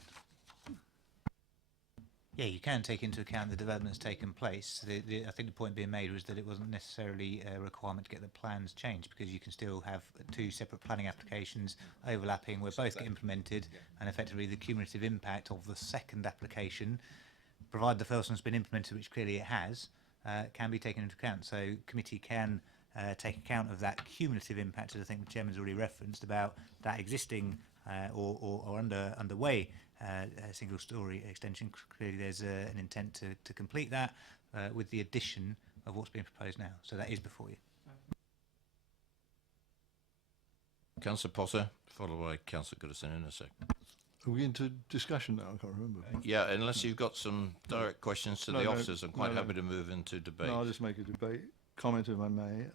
Yeah, you can take into account the development that's taken place. I think the point being made was that it wasn't necessarily a requirement to get the plans changed, because you can still have two separate planning applications overlapping where both get implemented, and effectively the cumulative impact of the second application, provided the first one's been implemented, which clearly it has, can be taken into account. So committee can take account of that cumulative impact, as I think the chairman's already referenced, about that existing or underway a single story extension. Clearly there's an intent to complete that with the addition of what's being proposed now. So that is before you. Councillor Potter, followed by Councillor Goodison in a sec. Are we into discussion now? I can't remember. Yeah, unless you've got some direct questions to the officers, I'm quite happy to move into debate. No, I'll just make a debate comment if I may.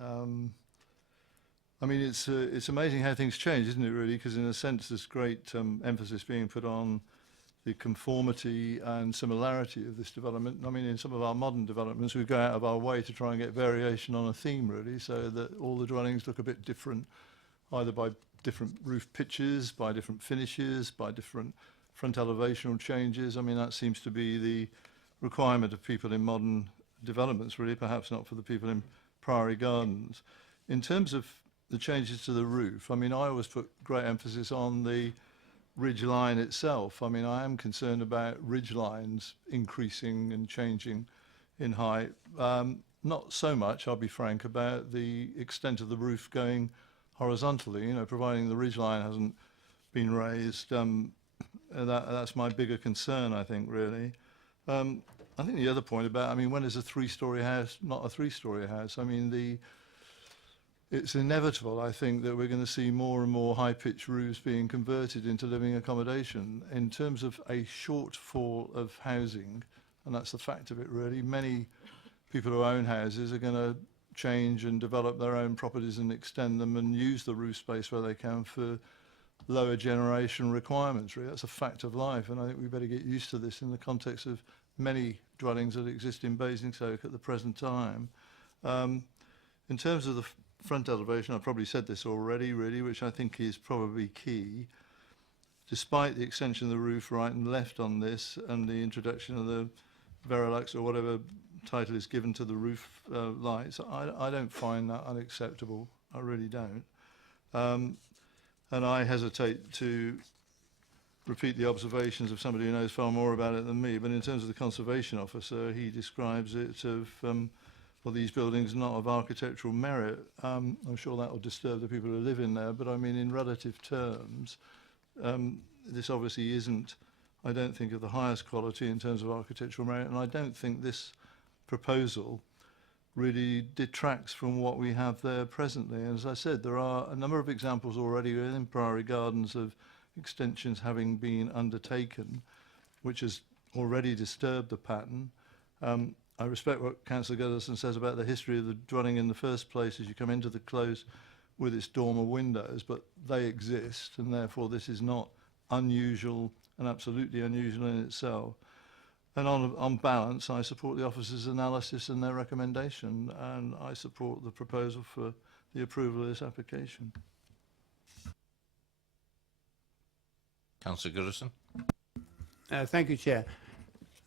I mean, it's amazing how things change, isn't it, really? Because in a sense, there's great emphasis being put on the conformity and similarity of this development. I mean, in some of our modern developments, we go out of our way to try and get variation on a theme, really, so that all the dwellings look a bit different, either by different roof pitches, by different finishes, by different front elevational changes. I mean, that seems to be the requirement of people in modern developments, really, perhaps not for the people in Priory Gardens. In terms of the changes to the roof, I mean, I always put great emphasis on the ridge line itself. I mean, I am concerned about ridge lines increasing and changing in height. Not so much, I'll be frank, about the extent of the roof going horizontally, you know, providing the ridge line hasn't been raised. That's my bigger concern, I think, really. I think the other point about, I mean, when is a three-storey house not a three-storey house? I mean, it's inevitable, I think, that we're going to see more and more high-pitched roofs being converted into living accommodation. In terms of a shortfall of housing, and that's the fact of it, really, many people who own houses are going to change and develop their own properties and extend them and use the roof space where they can for lower generation requirements, really. That's a fact of life, and I think we better get used to this in the context of many dwellings that exist in Basingstoke at the present time. In terms of the front elevation, I've probably said this already, really, which I think is probably key. Despite the extension of the roof right and left on this and the introduction of the Verilux or whatever title is given to the roof lights, I don't find that unacceptable. I really don't. And I hesitate to repeat the observations of somebody who knows far more about it than me, but in terms of the conservation officer, he describes it of, well, these buildings not of architectural merit. I'm sure that will disturb the people who live in there, but I mean, in relative terms, this obviously isn't, I don't think, of the highest quality in terms of architectural merit, and I don't think this proposal really detracts from what we have there presently. And as I said, there are a number of examples already within Priory Gardens of extensions having been undertaken, which has already disturbed the pattern. I respect what Councillor Goodison says about the history of the dwelling in the first place as you come into the close with its dormer windows, but they exist, and therefore this is not unusual and absolutely unusual in itself. And on balance, I support the officers' analysis and their recommendation, and I support the proposal for the approval of this application. Councillor Goodison. Thank you, Chair.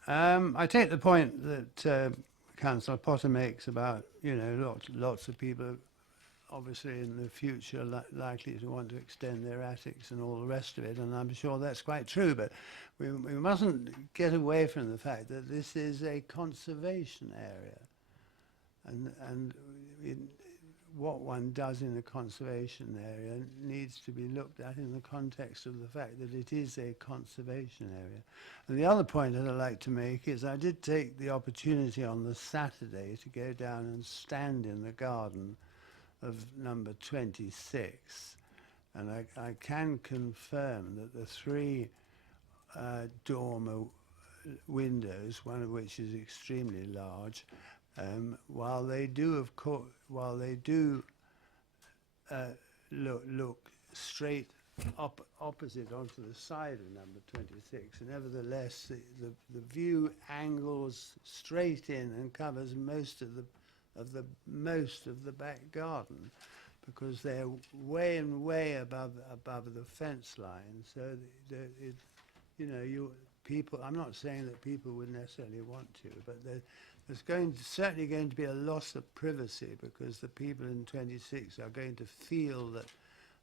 I take the point that Councillor Potter makes about, you know, lots of people obviously in the future likely to want to extend their attics and all the rest of it, and I'm sure that's quite true, but we mustn't get away from the fact that this is a conservation area, and what one does in a conservation area needs to be looked at in the context of the fact that it is a conservation area. And the other point that I'd like to make is I did take the opportunity on the Saturday to go down and stand in the garden of number 26, and I can confirm that the three dormer windows, one of which is extremely large, while they do, of course, look straight opposite onto the side of number 26, nevertheless the view angles straight in and covers most of the back garden, because they're way and way above the fence line. So you know, people, I'm not saying that people would necessarily want to, but there's certainly going to be a loss of privacy because the people in 26 are going to feel that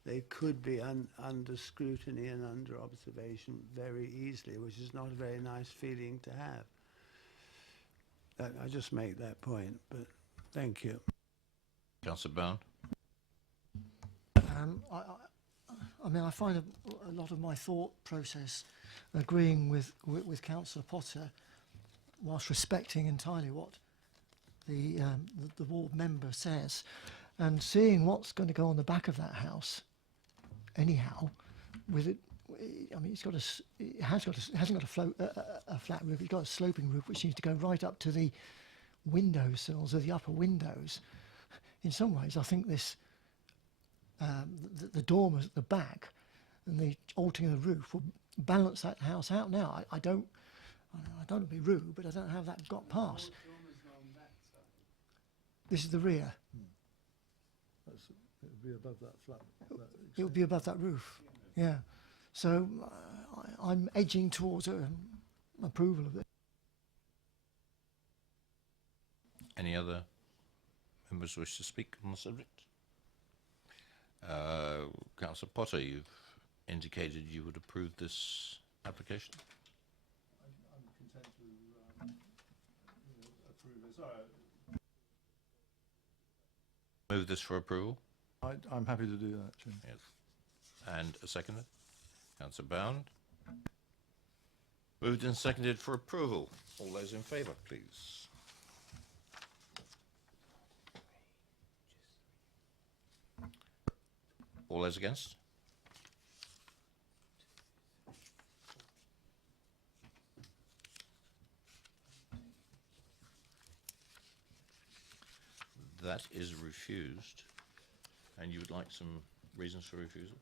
they could be under scrutiny and under observation very easily, which is not a very nice feeling to have. I just make that point, but thank you. Councillor Bound. I mean, I find a lot of my thought process agreeing with Councillor Potter, whilst respecting entirely what the ward member says, and seeing what's going to go on the back of that house. Anyhow, with it, I mean, it hasn't got a flat roof. It's got a sloping roof, which seems to go right up to the windowsills of the upper windows. In some ways, I think this. The dormers at the back and the altering of the roof will balance that house out. Now, I don't want to be rude, but I don't know how that got past. This is the rear. It would be above that flat. It would be above that roof. Yeah. So I'm edging towards approval of this. Any other members wish to speak on the subject? Councillor Potter, you've indicated you would approve this application. I'm content to approve it. Sorry. Move this for approval. I'm happy to do that, Chair. Yes. And a seconder? Councillor Bound. Moved and seconded for approval. All those in favour, please. All those against? That is refused. And you would like some reasons for refusal?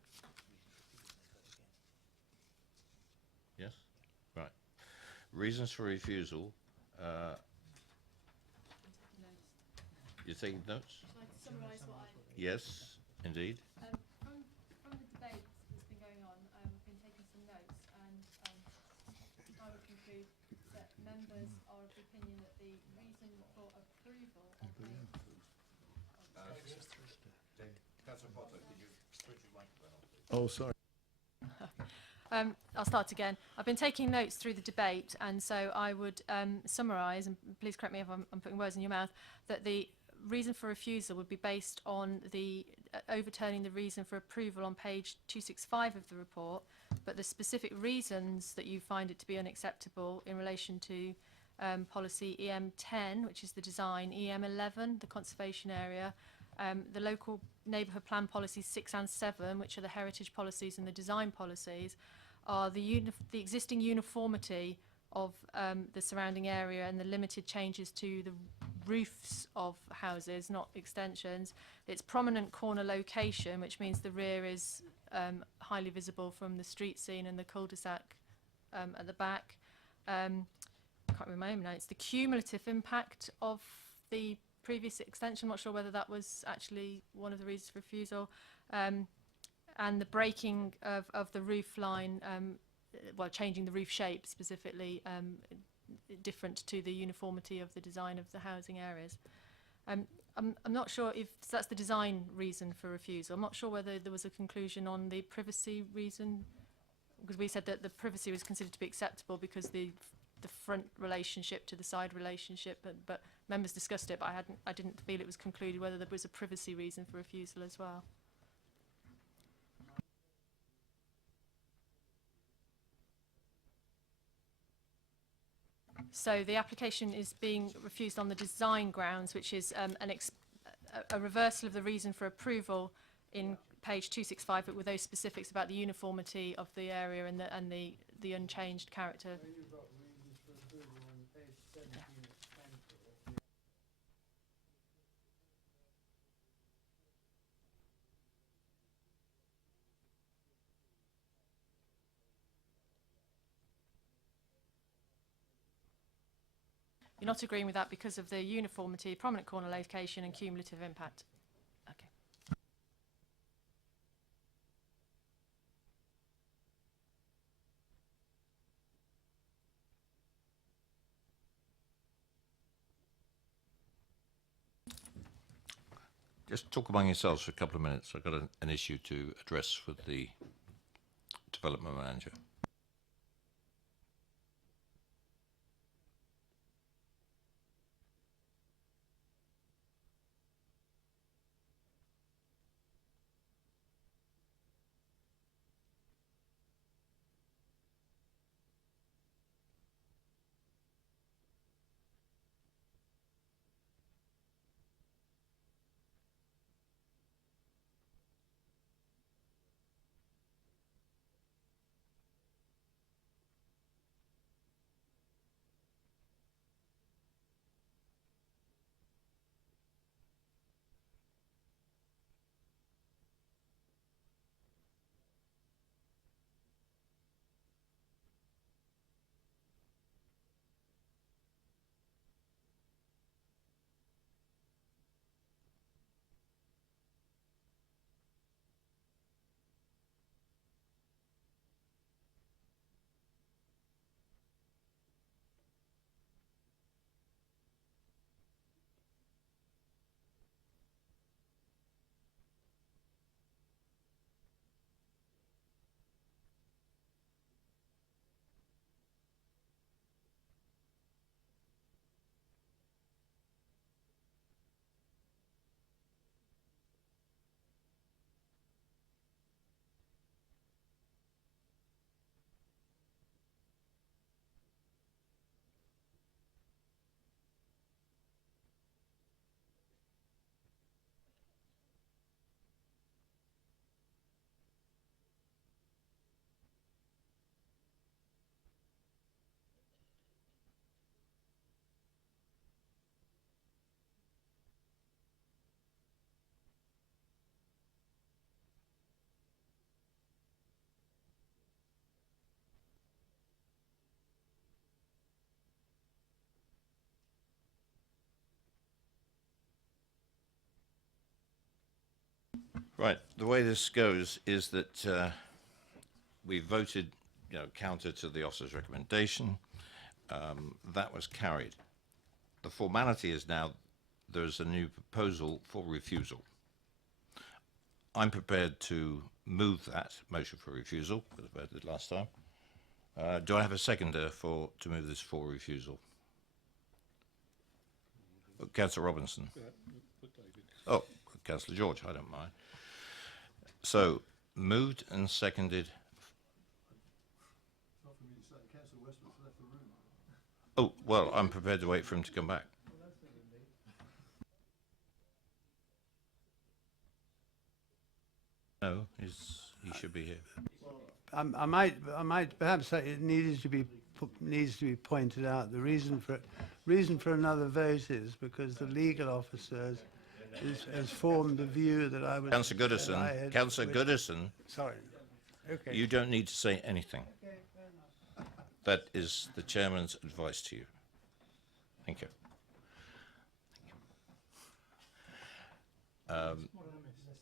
Yes? Right. Reasons for refusal. You're taking notes? Shall I summarise what I... Yes, indeed. From the debate that's been going on, I've been taking some notes, and I would conclude that members are of the opinion that the reason for approval of the... Councillor Potter, could you switch your microphone on, please? Oh, sorry. I'll start again. I've been taking notes through the debate, and so I would summarise, and please correct me if I'm putting words in your mouth, that the reason for refusal would be based on the overturning the reason for approval on page 265 of the report, but the specific reasons that you find it to be unacceptable in relation to policy EM10, which is the design, EM11, the conservation area, the local neighbourhood plan policies 6 and 7, which are the heritage policies and the design policies, are the existing uniformity of the surrounding area and the limited changes to the roofs of houses, not extensions. Its prominent corner location, which means the rear is highly visible from the street scene and the cul-de-sac at the back. I can't remember my own notes. The cumulative impact of the previous extension, I'm not sure whether that was actually one of the reasons for refusal, and the breaking of the roof line, well, changing the roof shape specifically, different to the uniformity of the design of the housing areas. I'm not sure if that's the design reason for refusal. I'm not sure whether there was a conclusion on the privacy reason, because we said that the privacy was considered to be acceptable because the front relationship to the side relationship, but members discussed it, but I didn't feel it was concluded whether there was a privacy reason for refusal as well. So the application is being refused on the design grounds, which is a reversal of the reason for approval in page 265, but with those specifics about the uniformity of the area and the unchanged character. You're not agreeing with that because of the uniformity, prominent corner location and cumulative impact. Okay. Just talk among yourselves for a couple of minutes. I've got an issue to address with the development manager. Right. The way this goes is that we voted, counter to the officer's recommendation. That was carried. The formality is now there's a new proposal for refusal. I'm prepared to move that motion for refusal, as I did last time. Do I have a seconder to move this for refusal? Councillor Robinson. Oh, Councillor George, I don't mind. So, moved and seconded. Oh, well, I'm prepared to wait for him to come back. No, he should be here. I might perhaps say it needs to be pointed out. The reason for another vote is because the legal officer has formed the view that I was. Councillor Goodison. Councillor Goodison. Sorry. Okay. You don't need to say anything. That is the chairman's advice to you. Thank you.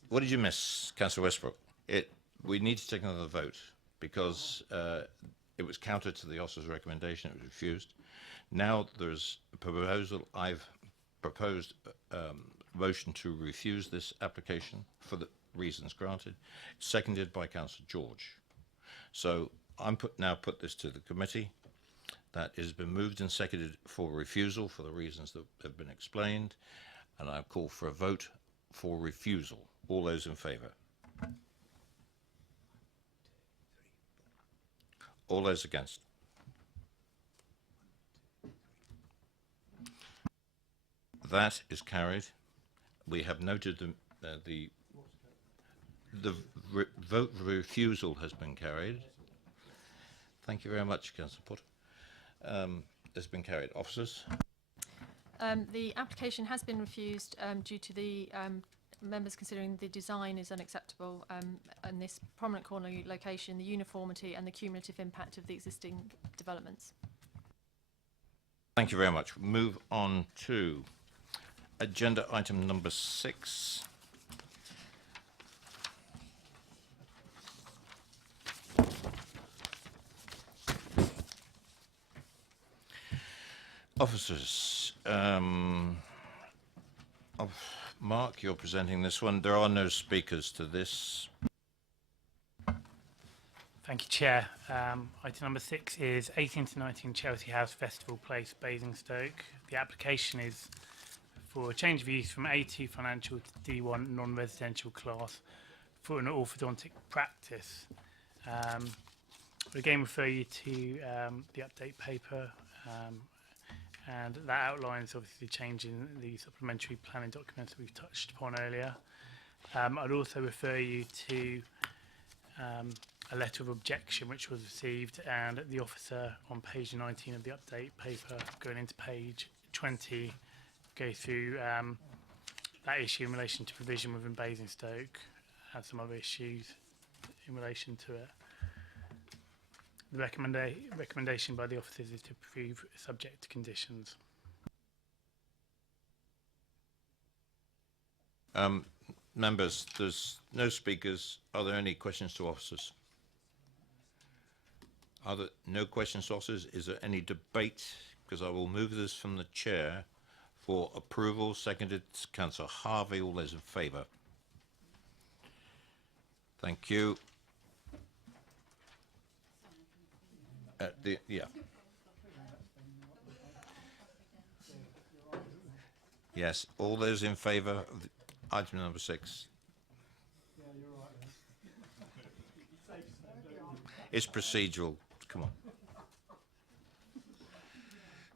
What did you miss, Councillor Westbrook? We need to take another vote because it was counter to the officer's recommendation. It was refused. Now there's a proposal. I've proposed motion to refuse this application for the reasons granted, seconded by Councillor George. So I'm now put this to the committee. That has been moved and seconded for refusal for the reasons that have been explained, and I call for a vote for refusal. All those in favour? All those against? That is carried. We have noted the vote for refusal has been carried. Thank you very much, Councillor Potter. Has been carried. Officers? The application has been refused due to the members considering the design is unacceptable in this prominent corner location, the uniformity and the cumulative impact of the existing developments. Thank you very much. Move on to agenda item number 6. Officers, Mark, you're presenting this one. There are no speakers to this. Thank you, Chair. Item number 6 is 18 to 19 Chelsea House Festival Place, Basingstoke. The application is for a change of use from A2 financial to D1 non-residential class for an orthodontic practice. We'll again refer you to the update paper, and that outlines obviously the change in the supplementary planning documents that we've touched upon earlier. I'd also refer you to a letter of objection which was received, and the officer on page 19 of the update paper going into page 20 go through that issue in relation to provision within Basingstoke and some other issues in relation to it. The recommendation by the officers is to approve subject to conditions. Members, there's no speakers. Are there any questions to officers? Are there no questions to officers? Is there any debate? Because I will move this from the chair for approval. Seconded, Councillor Harvey. All those in favour? Thank you. Yeah. Yes, all those in favour of item number 6? It's procedural. Come on.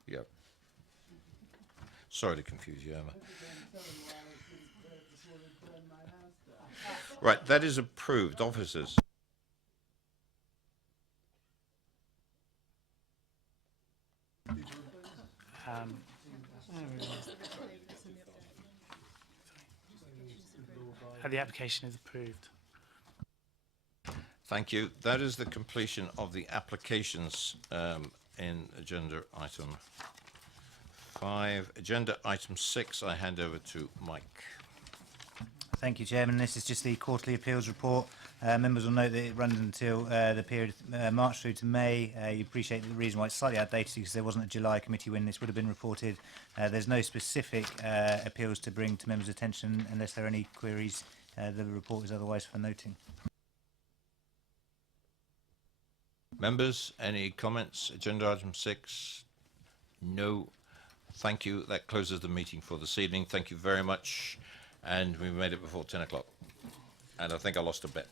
Yep. Sorry to confuse you, Emma. Right, that is approved. Officers. The application is approved. Thank you. That is the completion of the applications in agenda item 5. Agenda item 6, I hand over to Mike. Thank you, Chairman. This is just the quarterly appeals report. Members will note that it runs until the period March through to May. You appreciate the reason why it's slightly outdated because there wasn't a July committee when this would have been reported. There's no specific appeals to bring to members' attention unless there are any queries. The report is otherwise for noting. Members, any comments? Agenda item 6? No. Thank you. That closes the meeting for this evening. Thank you very much. And we made it before 10 o'clock. And I think I lost a bet.